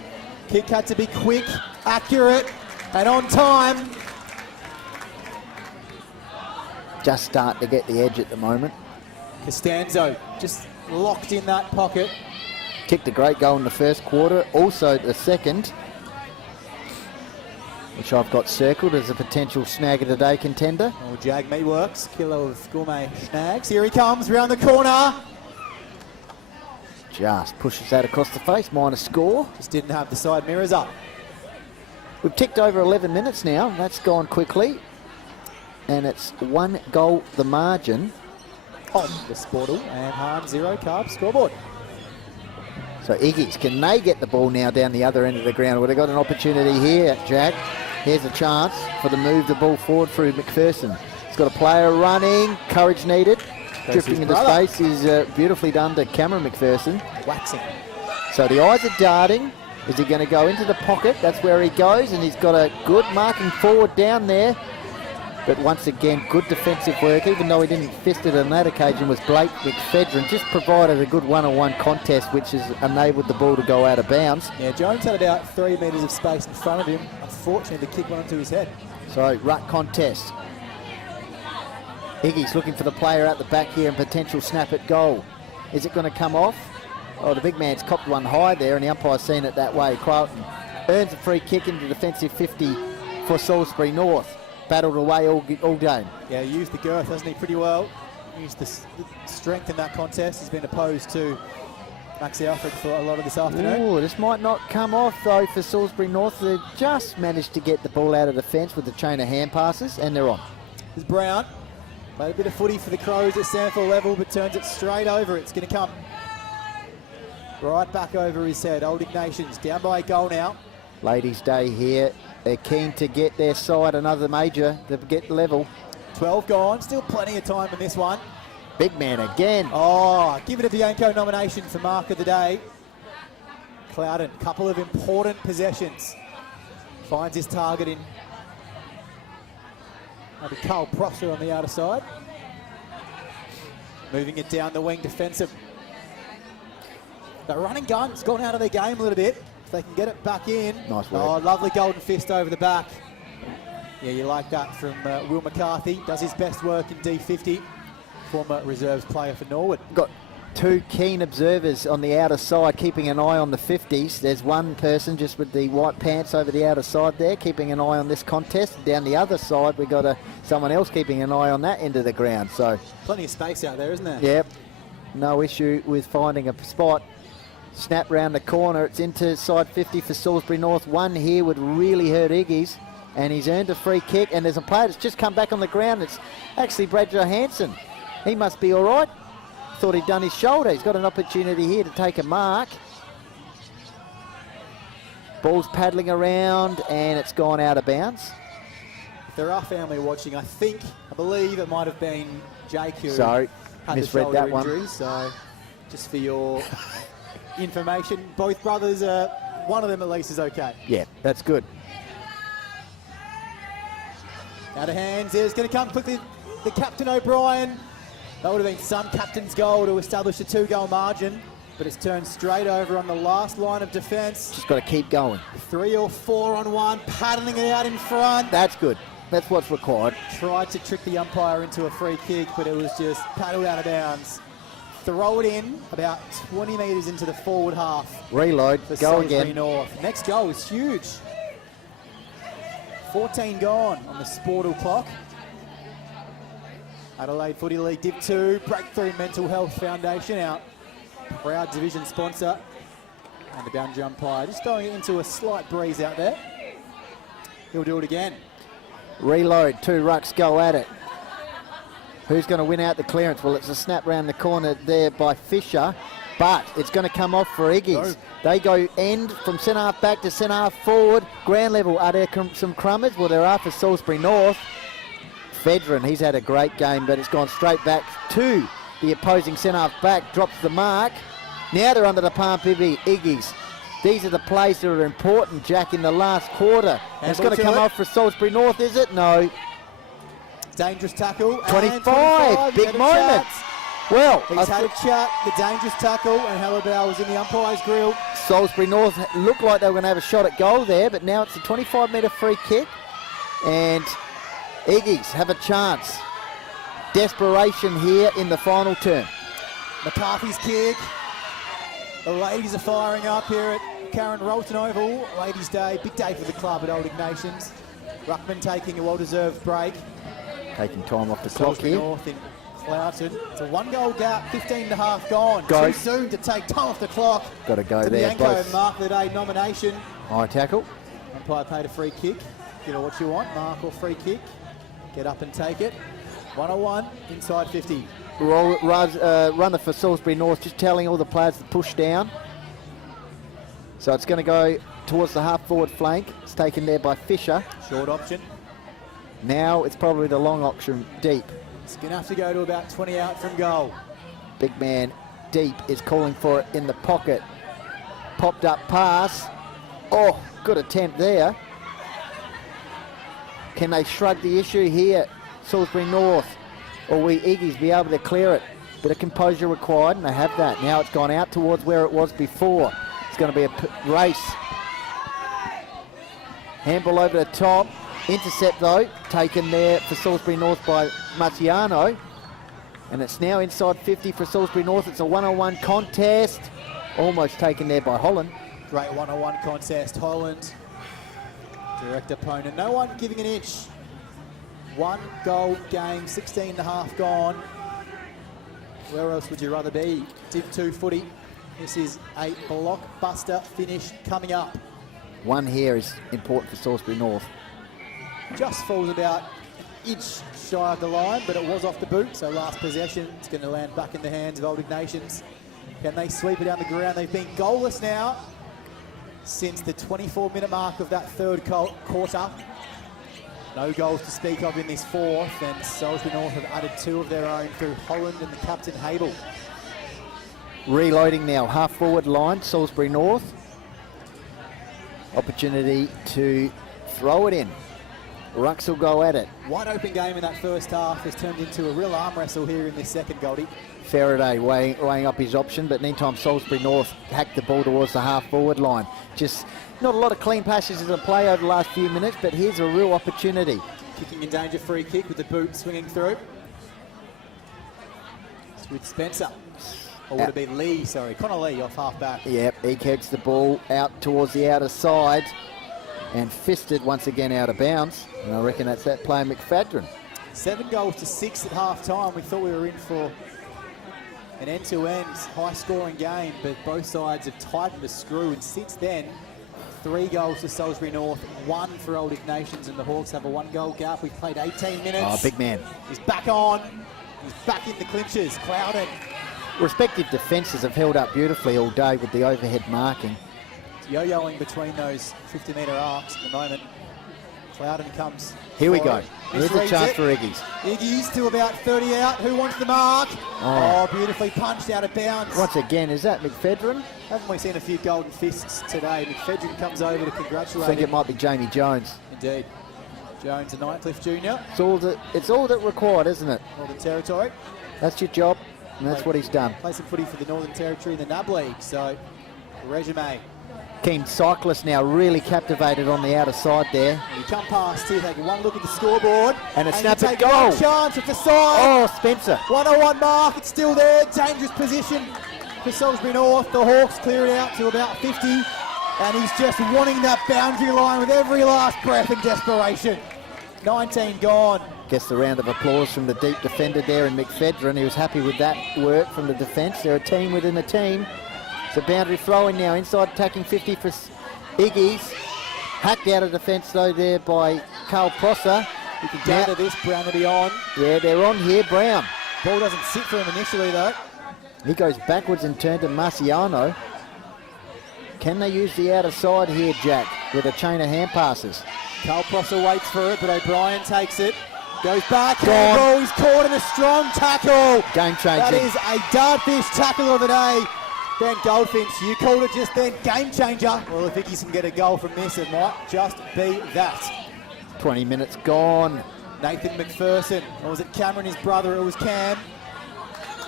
Kick had to be quick, accurate, and on time. just starting to get the edge at the moment. Costanzo just locked in that pocket. Kicked a great goal in the first quarter, also the second, which I've got circled as a potential snag of the day contender. Oh, Jag me works. Kilo of gourmet snags. Here he comes round the corner. Just pushes that across the face, minus score. Just didn't have the side mirrors up. We've ticked over 11 minutes now. That's gone quickly. And it's 1 goal the margin. On the Sportle and Harm 0 Carb scoreboard. So Iggies, can they get the ball now down the other end of the ground? Well, they've got an opportunity here, Jack. Here's a chance for to move the ball forward through McPherson. He's got a player running, courage needed. Drifting into space is beautifully done to Cameron McPherson. Waxing. So the eyes are darting. Is he going to go into the pocket? That's where he goes, and he's got a good marking forward down there. But once again, good defensive work, even though he didn't fist it on that occasion, was Blake McPherson. Just provided a good one-on-one contest, which has enabled the ball to go out of bounds. Yeah, Jones had about 3 metres of space in front of him. Unfortunately, the kick went onto his head. So, ruck contest. Iggy's looking for the player out the back here and potential snap at goal. Is it going to come off? Oh, the big man's copped one high there, and the umpire's seen it that way. Carlton earns a free kick into defensive 50 for Salisbury North. Battled away all game. Yeah, he used the girth, hasn't he, pretty well. Used the strength in that contest. He's been opposed to Maxi Alfred for a lot of this afternoon. Ooh, this might not come off, though, for Salisbury North. They just managed to get the ball out of the fence with the chain of hand passes, and they're on. There's Brown. Played a bit of footy for the Crows at Sanford level, but turns it straight over. It's going to come right back over his head. Old Ignations down by a goal now. Ladies' Day here. They're keen to get their side another major to get level. 12 gone. Still plenty of time in this one. Big man again. Oh, give it a Bianco nomination for Mark of the Day. Clouden, couple of important possessions. Finds his target in. Maybe Carl Prosser on the outer side. Moving it down the wing, defensive. The running gun's gone out of their game a little bit. If they can get it back in. Nice work. Oh, lovely golden fist over the back. Yeah, you like that from Will McCarthy. Does his best work in D50. Former reserves player for Norwood. Got 2 keen observers on the outer side keeping an eye on the 50s. There's one person just with the white pants over the outer side there keeping an eye on this contest. Down the other side we've got someone else keeping an eye on that end of the ground. So plenty of space out there, isn't there? Yep. No issue with finding a spot. Snap round the corner. It's into side 50 for Salisbury North. One here would really hurt Iggy's. And he's earned a free kick. And there's a player that's just come back on the ground. It's actually Brad Johansson. He must be all right. Thought he'd done his shoulder. He's got an opportunity here to take a mark. Ball's paddling around and it's gone out of bounds. If there are family watching, I believe it might have been Jake who Sorry, had the misread shoulder that one. injury. So just for your information, both brothers, one of them at least is okay. Yeah, that's good. Out of hands, it's going to come quickly. The captain O'Brien. That would have been some captain's goal to establish a 2-goal margin, but it's turned straight over on the last line of defence. Just got to keep going. 3 or 4 on one, paddling it out in front. That's good. That's what's required. Tried to trick the umpire into a free kick, but it was just paddled out of bounds. Throw it in about 20 metres into the forward half. Reload, For go Salisbury again. North. Next goal is huge. 14 gone on the Sportle clock. Adelaide Footy League Div 2, Breakthrough Mental Health Foundation, our proud division sponsor. And the boundary umpire just going into a slight breeze out there. He'll do it again. Reload, 2 rucks go at it. Who's going to win out the clearance? Well, it's a snap round the corner there by Fisher, but it's going to come off for Iggy's. They go end from centre half back to centre half forward. Ground level, are there some crummers? Well, there are for Salisbury North. Fedrin, he's had a great game, but it's gone straight back to the opposing centre-half back, drops the mark. Now they're under the pump, Iggy's. These are the plays that are important, Jack, in the last quarter. And it's going to come off for Salisbury North, is it? No. Dangerous tackle. 25, big moment. Well, he's had a chat, the dangerous tackle, and Hallibell was in the umpire's grill. Salisbury North looked like they were going to have a shot at goal there, but now it's a 25-metre free kick. And Iggy's have a chance. desperation here in the final term. McCarthy's kick. The ladies are firing up here at Karen Rolton Oval. Ladies' Day, big day for the club at Old Ignations. Ruckman taking a well-deserved break. Taking time off the clock Salisbury here. North in Cloughton. It's a 1-goal gap, 15 and a half gone. Go. Too soon to take time off the clock. Got to go To there, Bianco, both. Mark of the Day nomination. High tackle. Umpire paid a free kick. Get it what you want, mark or free kick. Get up and take it. 101, inside 50. Runner for Salisbury North, just telling all the players to push down. So it's going to go towards the half-forward flank. It's taken there by Fisher. Short option. Now it's probably the long option deep. It's going to have to go to about 20 out from goal. Big man deep is calling for it in the pocket. Popped up pass. Oh, good attempt there. Can they shrug the issue here? Salisbury North. Or will Iggies be able to clear it? Bit of composure required, and they have that. Now it's gone out towards where it was before. It's going to be a race. Handball over the top. Intercept though, taken there for Salisbury North by Marciano. And it's now inside 50 for Salisbury North. It's a 1-on-1 contest. Almost taken there by Holland. Great 1-on-1 contest. Holland, direct opponent. No one giving an inch. 1 goal game, 16 and a half gone. Where else would you rather be? Div 2 footy. This is a blockbuster finish coming up. One here is important for Salisbury North. Just falls about an inch shy of the line, but it was off the boot, so last possession, it's going to land back in the hands of Old Ignations. Can they sweep it down the ground? They've been goalless now since the 24-minute mark of that third quarter. No goals to speak of in this fourth, and Salisbury North have added 2 of their own through Holland and the captain Habel. Reloading now, half-forward line, Salisbury North. Opportunity to throw it in. Rucks will go at it. Wide open game in that first half has turned into a real arm wrestle here in this second, Goldie. Faraday weighing up his option, but meantime Salisbury North hacked the ball towards the half-forward line. Just not a lot of clean passes in play over the last few minutes, but here's a real opportunity. Kicking in danger, free kick with the boot swinging through. It's with Spencer. Or would it be Lee, sorry, Connor Lee off half-back. Yep, he kicks the ball out towards the outer side and fisted once again out of bounds. And I reckon that's that player McFadden. 7 goals to 6 at half-time. We thought we were in for an end-to-end high-scoring game, but both sides have tightened the screw, and since then, 3 goals to Salisbury North, 1 for Old Ignations, and the Hawks have a 1-goal gap. We've played 18 minutes. Oh, big man. He's back on. He's back in the clinches. Clouden. Respective defences have held up beautifully all day with the overhead marking. It's yo-yoing between those 50-metre arcs at the moment. Clouden comes. Here we forward. go. Here's a Misreads chance it. for Iggies. Iggy's to about 30 out. Who wants the mark? Oh, beautifully punched out of bounds. Once again, is that McFadden? Haven't we seen a few golden fists today? McFadden comes over to I congratulate think it him. might be Jamie Jones. Indeed. Jones and Nightcliffe Jr. It's all that required, isn't it? Northern Territory. That's your job, and that's what he's done. Play some footy for the Northern Territory in the NAB League, so resume. Keen cyclist now really captivated on the outer side there. You come past here, take one look at the scoreboard. And a snap you at take one goal. chance, it's a side. Oh, Spencer. 101 mark, it's still there. Dangerous position for Salisbury North. The Hawks clear it out to about 50. And he's just wanting that boundary line with every last breath in desperation. 19 gone. Gets the round of applause from the deep defender there in McFadden. He was happy with that work from the defence. They're a team within a team. It's a boundary throw-in now, inside attacking 50 for Iggies. Hacked out of defence though there by Carl Prosser. You can gather this, Brown will be on. Yeah, they're on here, Brown. Ball doesn't sit for him initially though. He goes backwards and turn to Marciano. Can they use the outer side here, Jack, with a chain of hand passes? Carl Prosser waits for it, but O'Brien takes it. Goes back, Gone. handball, he's caught in a strong tackle. Game That changing. is a dartfish tackle of the day. Ben Goldfinch, you called it just then, game changer. Well, if Iggy can get a goal from this, it might just be that. 20 minutes gone. Nathan McPherson, or was it Cameron, his brother? It was Cam.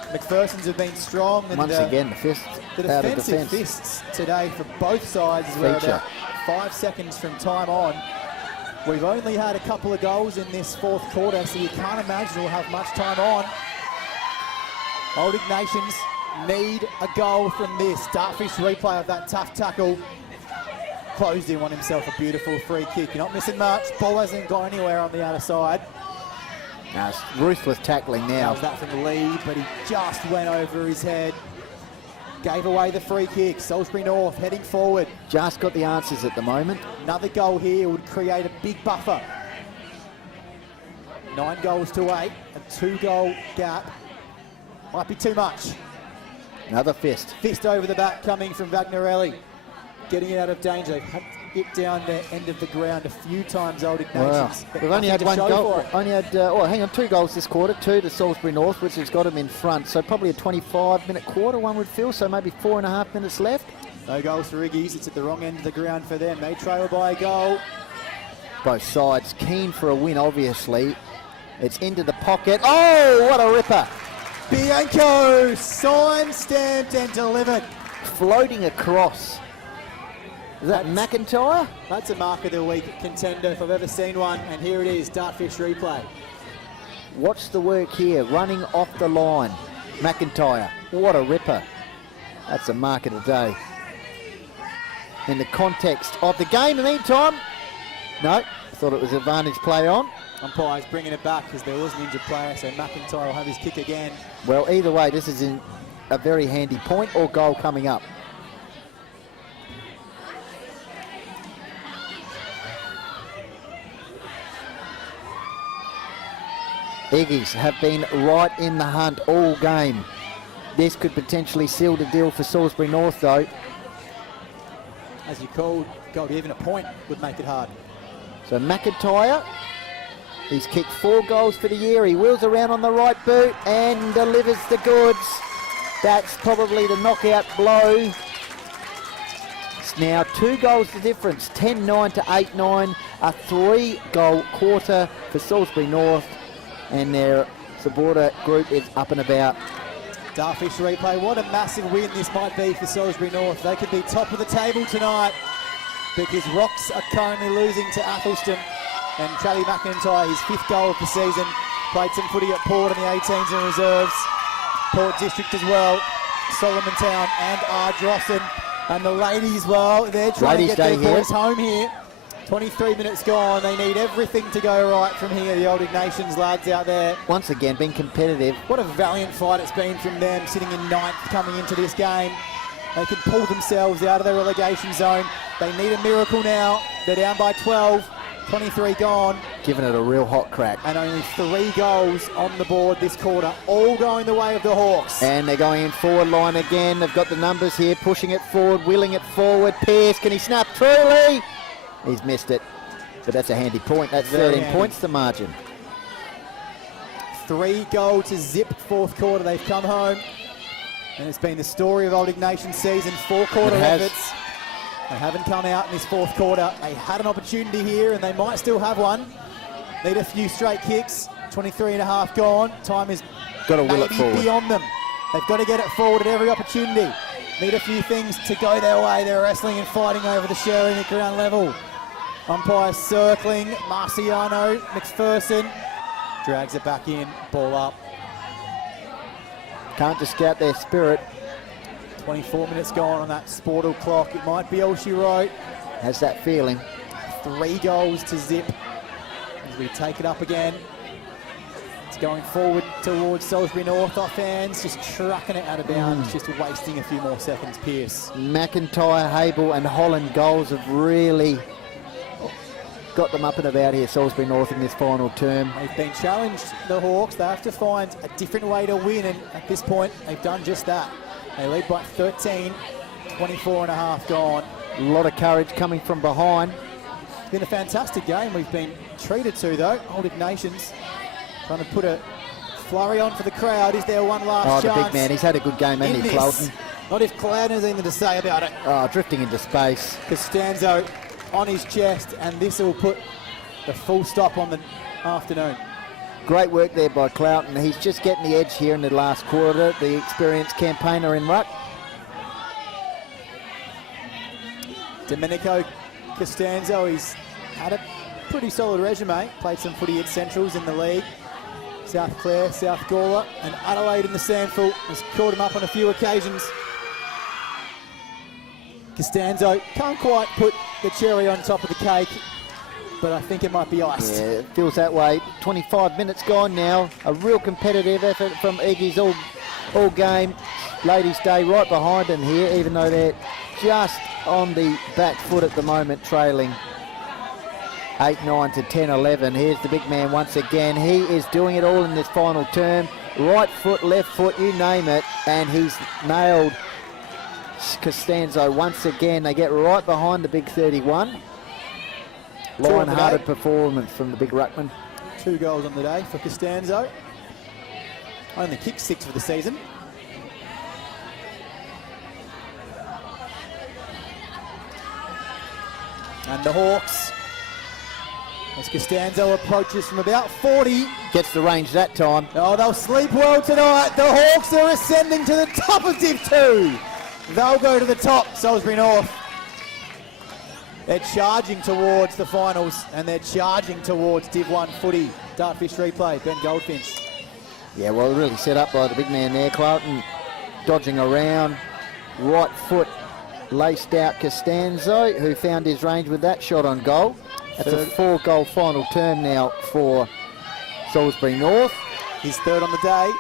McPherson's have been strong. And, Once again, the fist the out of defensive defence. fists today for both sides as well. Feature. About 5 seconds from time on. We've only had a couple of goals in this fourth quarter, so you can't imagine we'll have much time on. Old Ignations need a goal from this. Dartfish replay of that tough tackle. Closed in on himself a beautiful free kick. You're not missing much. Ball hasn't gone anywhere on the outer side. Now it's ruthless tackling That now. was that from Lee, but he just went over his head. Gave away the free kick. Salisbury North heading forward. Just got the answers at the moment. Another goal here would create a big buffer. 9 goals to 8, a 2-goal gap. Might be too much. Another fist. Fist over the back coming from Vagnarelli. Getting it out of danger. They've had it down the end of the ground a few times, Old Wow. Ignations. We've only had Nothing to one show goal. for it. Only had, hang on, 2 goals this quarter. 2 to Salisbury North, which has got them in front. So probably a 25-minute quarter, one would feel. So maybe 4.5 minutes left. No goals for Iggies. It's at the wrong end of the ground for them. They trail by a goal. Both sides keen for a win, obviously. It's into the pocket. Oh, what a ripper. Bianco, signed, stamped and delivered. Floating across. Is that McIntyre? That's a mark of the week contender if I've ever seen one. And here it is, Dartfish replay. Watch the work here, running off the line. McIntyre, what a ripper. That's a mark of the day. In the context of the game, in the meantime, no, thought it was advantage play on. Umpire's bringing it back because there was an injured player, so McIntyre will have his kick again. Well, either way, this is in a very handy point or goal coming up. Iggies have been right in the hunt all game. This could potentially seal the deal for Salisbury North, though. As you called, goal, even a point would make it hard. So McIntyre, he's kicked 4 goals for the year. He wheels around on the right boot and delivers the goods. That's probably the knockout blow. It's now 2 goals the difference, 10-9 to 8-9. A 3-goal quarter for Salisbury North. And their supporter group is up and about. Dartfish replay, what a massive win this might be for Salisbury North. They could be top of the table tonight because Rocks are currently losing to Athelston. And Travis McIntyre, his 5th goal of the season, played some footy at Port in the 18s and reserves. Port District as well, Solomon Town and Ardrossan. And the ladies, well, they're trying Ladies to get their day here. boys home here. 23 minutes gone. They need everything to go right from here, the Old Ignations lads out there. Once again, being competitive. What a valiant fight it's been from them, sitting in 9th coming into this game. They could pull themselves out of their relegation zone. They need a miracle now. They're down by 12, 23 gone. Giving it a real hot crack. And only 3 goals on the board this quarter, all going the way of the Hawks. And they're going in forward line again. They've got the numbers here, pushing it forward, wheeling it forward. Pearce, can he snap truly? He's missed it, but that's a handy point. That's Very 13 handy. points the margin. 3 goal to zip 4th quarter. They've come home. And it's been the story of Old Ignations season, 4 quarter It has. efforts. They haven't come out in this 4th quarter. They had an opportunity here and they might still have one. Need a few straight kicks. 23 and a half gone. Time is Got to will it maybe forward. beyond them. They've got to get it forward at every opportunity. Need a few things to go their way. They're wrestling and fighting over the sharing at ground level. Umpire circling. Marciano, McPherson drags it back in. Ball up. Can't discount their spirit. 24 minutes gone on that Sportal clock. It might be all she wrote. Has that feeling. 3 goals to zip as we take it up again. It's going forward towards Salisbury North offhands, just trucking it out of bounds, just wasting a few more seconds. Pearce. McIntyre, Hable and Holland goals have really got them up and about here, Salisbury North, in this final term. They've been challenged, the Hawks. They have to find a different way to win, and at this point, they've done just that. They lead by 13, 24 and a half gone. A lot of courage coming from behind. It's been a fantastic game we've been treated to, though. Old Ignations trying to put a flurry on for the crowd. Is there one last Oh, the chance? big man. He's had a good game, hasn't in he, this? Cloughton? Not if Cloud has anything to say about it. Oh, drifting into space. Costanzo on his chest, and this will put the full stop on the afternoon. Great work there by Cloughton. He's just getting the edge here in the last quarter. The experienced campaigner in ruck. Domenico Costanzo, he's had a pretty solid resume. Played some footy at Centrals in the league. South Clare, South Gawler, and Adelaide in the Sandful has caught him up on a few occasions. Costanzo can't quite put the cherry on top of the cake, but I think it might be iced. Yeah, it feels that way. 25 minutes gone now. A real competitive effort from Iggy's all game. Ladies' Day right behind them here, even though they're just on the back foot at the moment, trailing 8-9 to 10-11. Here's the big man once again. He is doing it all in this final term. Right foot, left foot, you name it, and he's nailed Costanzo once again. They get right behind the big 31. Lion-hearted performance from the big ruckman. 2 goals on the day for Costanzo. Only kicked 6 for the season. And the Hawks, as Costanzo approaches from about 40. Gets the range that time. Oh, they'll sleep well tonight. The Hawks are ascending to the top of Div 2. They'll go to the top, Salisbury North. They're charging towards the finals, and they're charging towards Div 1 footy. Dartfish replay, Ben Goldfinch. Yeah, well, really set up by the big man there. Clarkton dodging around. Right foot laced out Costanzo, who found his range with that shot on goal. That's a 4-goal final term now for Salisbury North. His third on the day.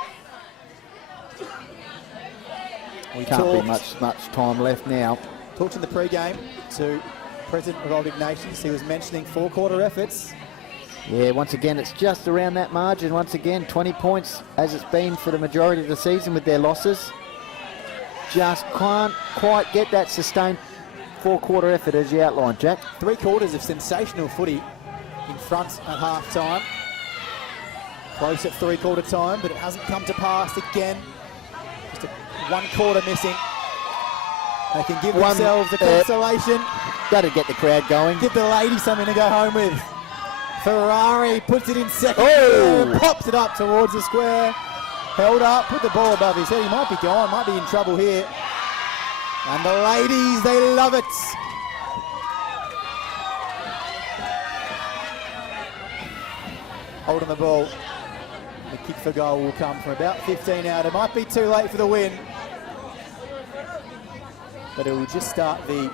We Can't be much time left now. Talked in the pre-game to President of Old Ignations. He was mentioning 4-quarter efforts. Yeah, once again, it's just around that margin. Once again, 20 points as it's been for the majority of the season with their losses. Just can't quite get that sustained 4-quarter effort as you outlined, Jack. 3 quarters of sensational footy in front at half-time. Close at 3-quarter time, but it hasn't come to pass again. Just 1 quarter missing. They can give themselves a consolation. That'll get the crowd going. Give the ladies something to go home with. Ferrari puts it in second. Oh! Pops it up towards the square. Held up, put the ball above his head. He might be gone, might be in trouble here. And the ladies, they love it. Holding the ball. The kick for goal will come from about 15 out. It might be too late for the win, but it will just start the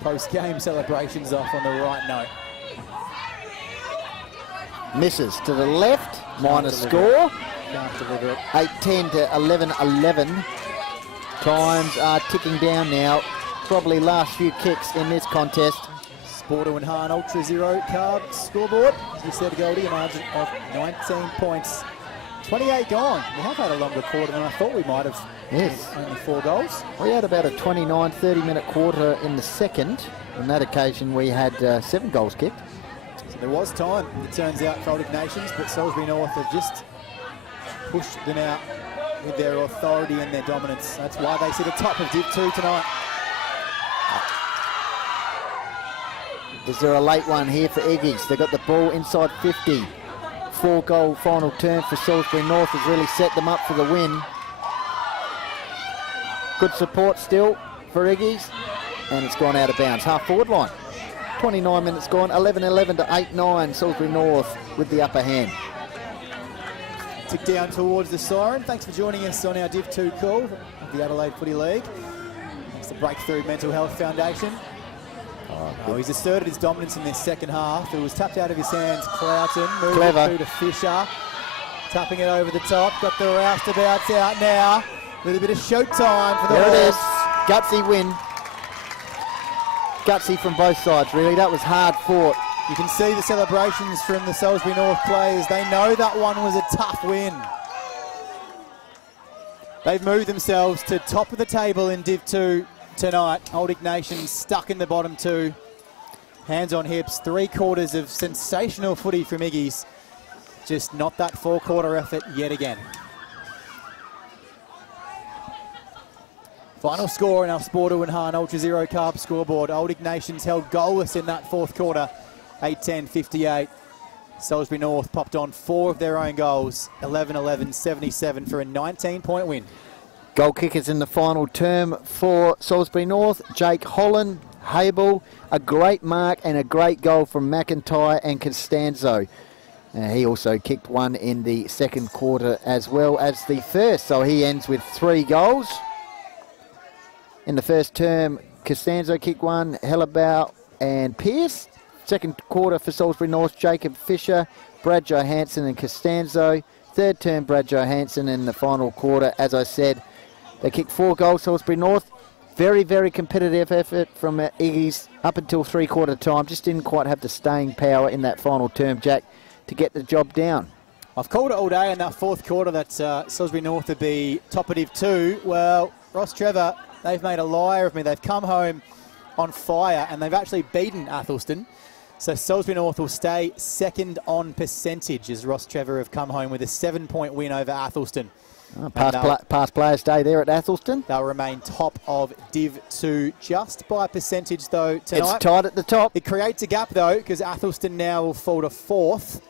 post-game celebrations off on the right note. Misses to the left, minus score. Can't deliver it. 8-10 to 11-11. Times are ticking down now. Probably last few kicks in this contest. Sporto and Hahn Ultra Zero Carb scoreboard. As you said, Goldie, a margin of 19 points. 28 gone. We have had a longer quarter than I thought we might have. Yes. Only 4 goals. We had about a 29, 30-minute quarter in the second. On that occasion, we had 7 goals kicked. So there was time, it turns out, for Old Ignations, but Salisbury North have just pushed them out with their authority and their dominance. That's why they sit atop of Div 2 tonight. Is there a late one here for Iggies? They got the ball inside 50. 4-goal final term for Salisbury North has really set them up for the win. Good support still for Iggies, and it's gone out of bounds. Half forward line. 29 minutes gone, 11-11 to 8-9. Salisbury North with the upper hand. Tick down towards the siren. Thanks for joining us on our Div 2 call of the Adelaide Footy League. Thanks to Breakthrough Mental Health Foundation. He's asserted his dominance in this second half. It was tapped out of his hands. Cloughton moved it through to Fisher. Tapping it over the top. Got the roustabouts out now. A little bit of showtime for the There it is. Hawks. Gutsy win. Gutsy from both sides, really. That was hard fought. You can see the celebrations from the Salisbury North players. They know that one was a tough win. They've moved themselves to top of the table in Div 2 tonight. Old Ignations stuck in the bottom 2. Hands on hips. 3 quarters of sensational footy from Iggy's. Just not that 4-quarter effort yet again. Final score in our Sporto and Hahn Ultra Zero Carb scoreboard. Old Ignations held goalless in that 4th quarter. 8-10-58. Salisbury North popped on 4 of their own goals. 11-11-77 for a 19-point win. Goal kickers in the final term for Salisbury North. Jake Holland, Hable, a great mark and a great goal from McIntyre and Costanzo. He also kicked one in the second quarter as well as the first, so he ends with 3 goals. In the first term, Costanzo kicked one, Hellebaugh and Pearce. Second quarter for Salisbury North, Jacob Fisher, Brad Johansson and Costanzo. Third term, Brad Johansson. In the final quarter, as I said, they kicked 4 goals, Salisbury North. Very, very competitive effort from Iggy's up until 3-quarter time. Just didn't quite have the staying power in that final term, Jack, to get the job down. I've called it all day in that fourth quarter that Salisbury North would be top of Div 2. Well, Ross Trevor, they've made a liar of me. They've come home on fire and they've actually beaten Athelston. So Salisbury North will stay second on percentage as Ross Trevor have come home with a 7-point win over Athelston. Past players stay there at Athelston. They'll remain top of Div 2 just by percentage though tonight. It's tight at the top. It creates a gap though because Athelston now will fall to 4th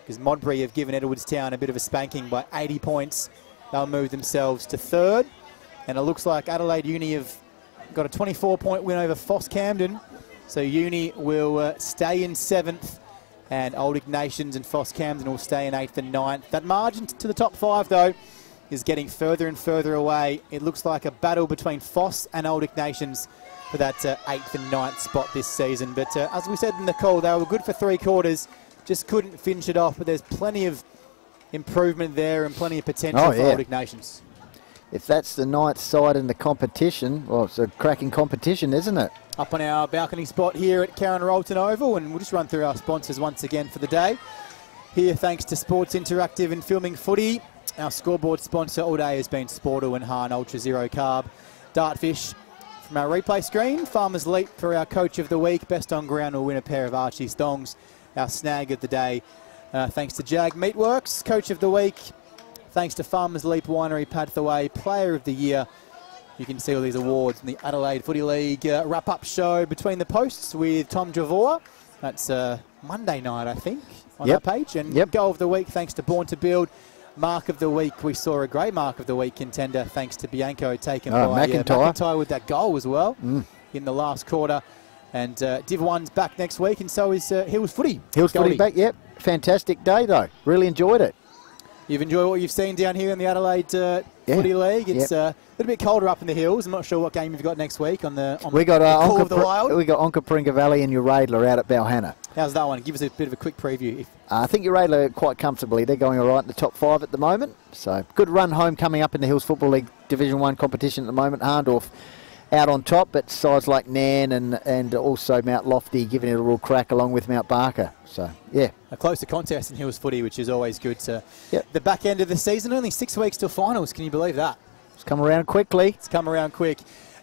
because Modbury have given Edwardstown a bit of a spanking by 80 points. They'll move themselves to 3rd. And it looks like Adelaide Uni have got a 24-point win over Foss Camden. So Uni will stay in 7th and Old Ignations and Foss Camden will stay in 8th and 9th. That margin to the top 5 though is getting further and further away. It looks like a battle between Foss and Old Ignations for that 8th and 9th spot this season. But as we said in the call, they were good for 3 quarters, just couldn't finish it off. But there's plenty of improvement there and plenty of potential for Old Ignations. If that's the 9th side in the competition, well, it's a cracking competition, isn't it? Up on our balcony spot here at Karen Rolton Oval, and we'll just run through our sponsors once again for the day. Here, thanks to Sports Interactive and Filming Footy. Our scoreboard sponsor all day has been Sporto and Hahn Ultra Zero Carb Dartfish. From our replay screen, Farmers Leap for our Coach of the Week. Best on ground will win a pair of Archie's thongs. Our snag of the day, thanks to Jag Meatworks. Coach of the Week, thanks to Farmers Leap Winery Padthaway. Player of the Year. You can see all these awards in the Adelaide Footy League wrap-up show Between the Posts with Tom Javor. That's Monday night, I think, on our page. And Goal of the Week, thanks to Born to Build. Mark of the Week, we saw a great Mark of the Week contender, thanks to Bianco, taken by McIntyre with that goal as well in the last quarter. And Div 1's back next week, and so is Hills Footy. Hills Footy back, Fantastic day, though. Really enjoyed it. You've enjoyed what you've seen down here in the Adelaide Footy League. It's a little bit colder up in the hills. I'm not sure what game you've got next week on the we got Call of the Wild. We got Onkaparinga Valley and Uradler out at Balhanna. How's that one? Give us a bit of a quick preview. I think Uradler quite comfortably. They're going all right in the top 5 at the moment. So good run home coming up in the Hills Football League Division 1 competition at the moment. Harndorf out on top, but sides like Nan and also Mount Lofty giving it a real crack along with Mount Barker. So, yeah. A closer contest in Hills Footy, which is always good. The back end of the season, only 6 weeks till finals. Can you believe that? It's come around quickly. It's come around quick.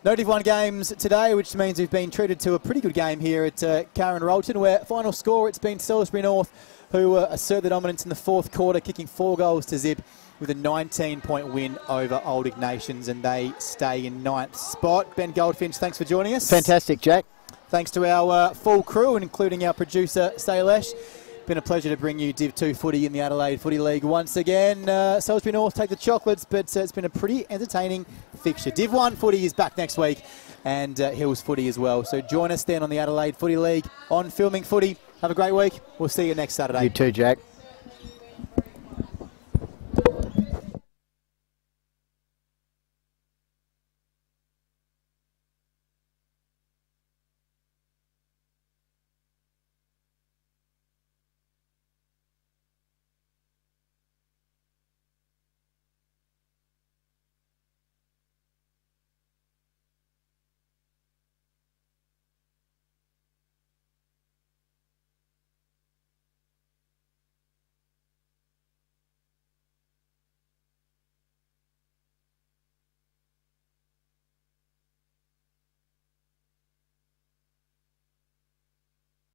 No Div 1 games today, which means we've been treated to a pretty good game here at Karen Rolton, where final score, it's been Salisbury North, who assert the dominance in the fourth quarter, kicking 4 goals to zip with a 19-point win over Old Ignations, and they stay in 9th spot. Ben Goldfinch, thanks for joining us. Fantastic, Jack. Thanks to our full crew, and including our producer, Sailesh. Been a pleasure to bring you Div 2 footy in the Adelaide Footy League once again. Salisbury North take the chocolates, but it's been a pretty entertaining fixture. Div 1 footy is back next week, and Hills footy as well. So join us then on the Adelaide Footy League on Filming Footy. Have a great week. We'll see you next Saturday. You too, Jack.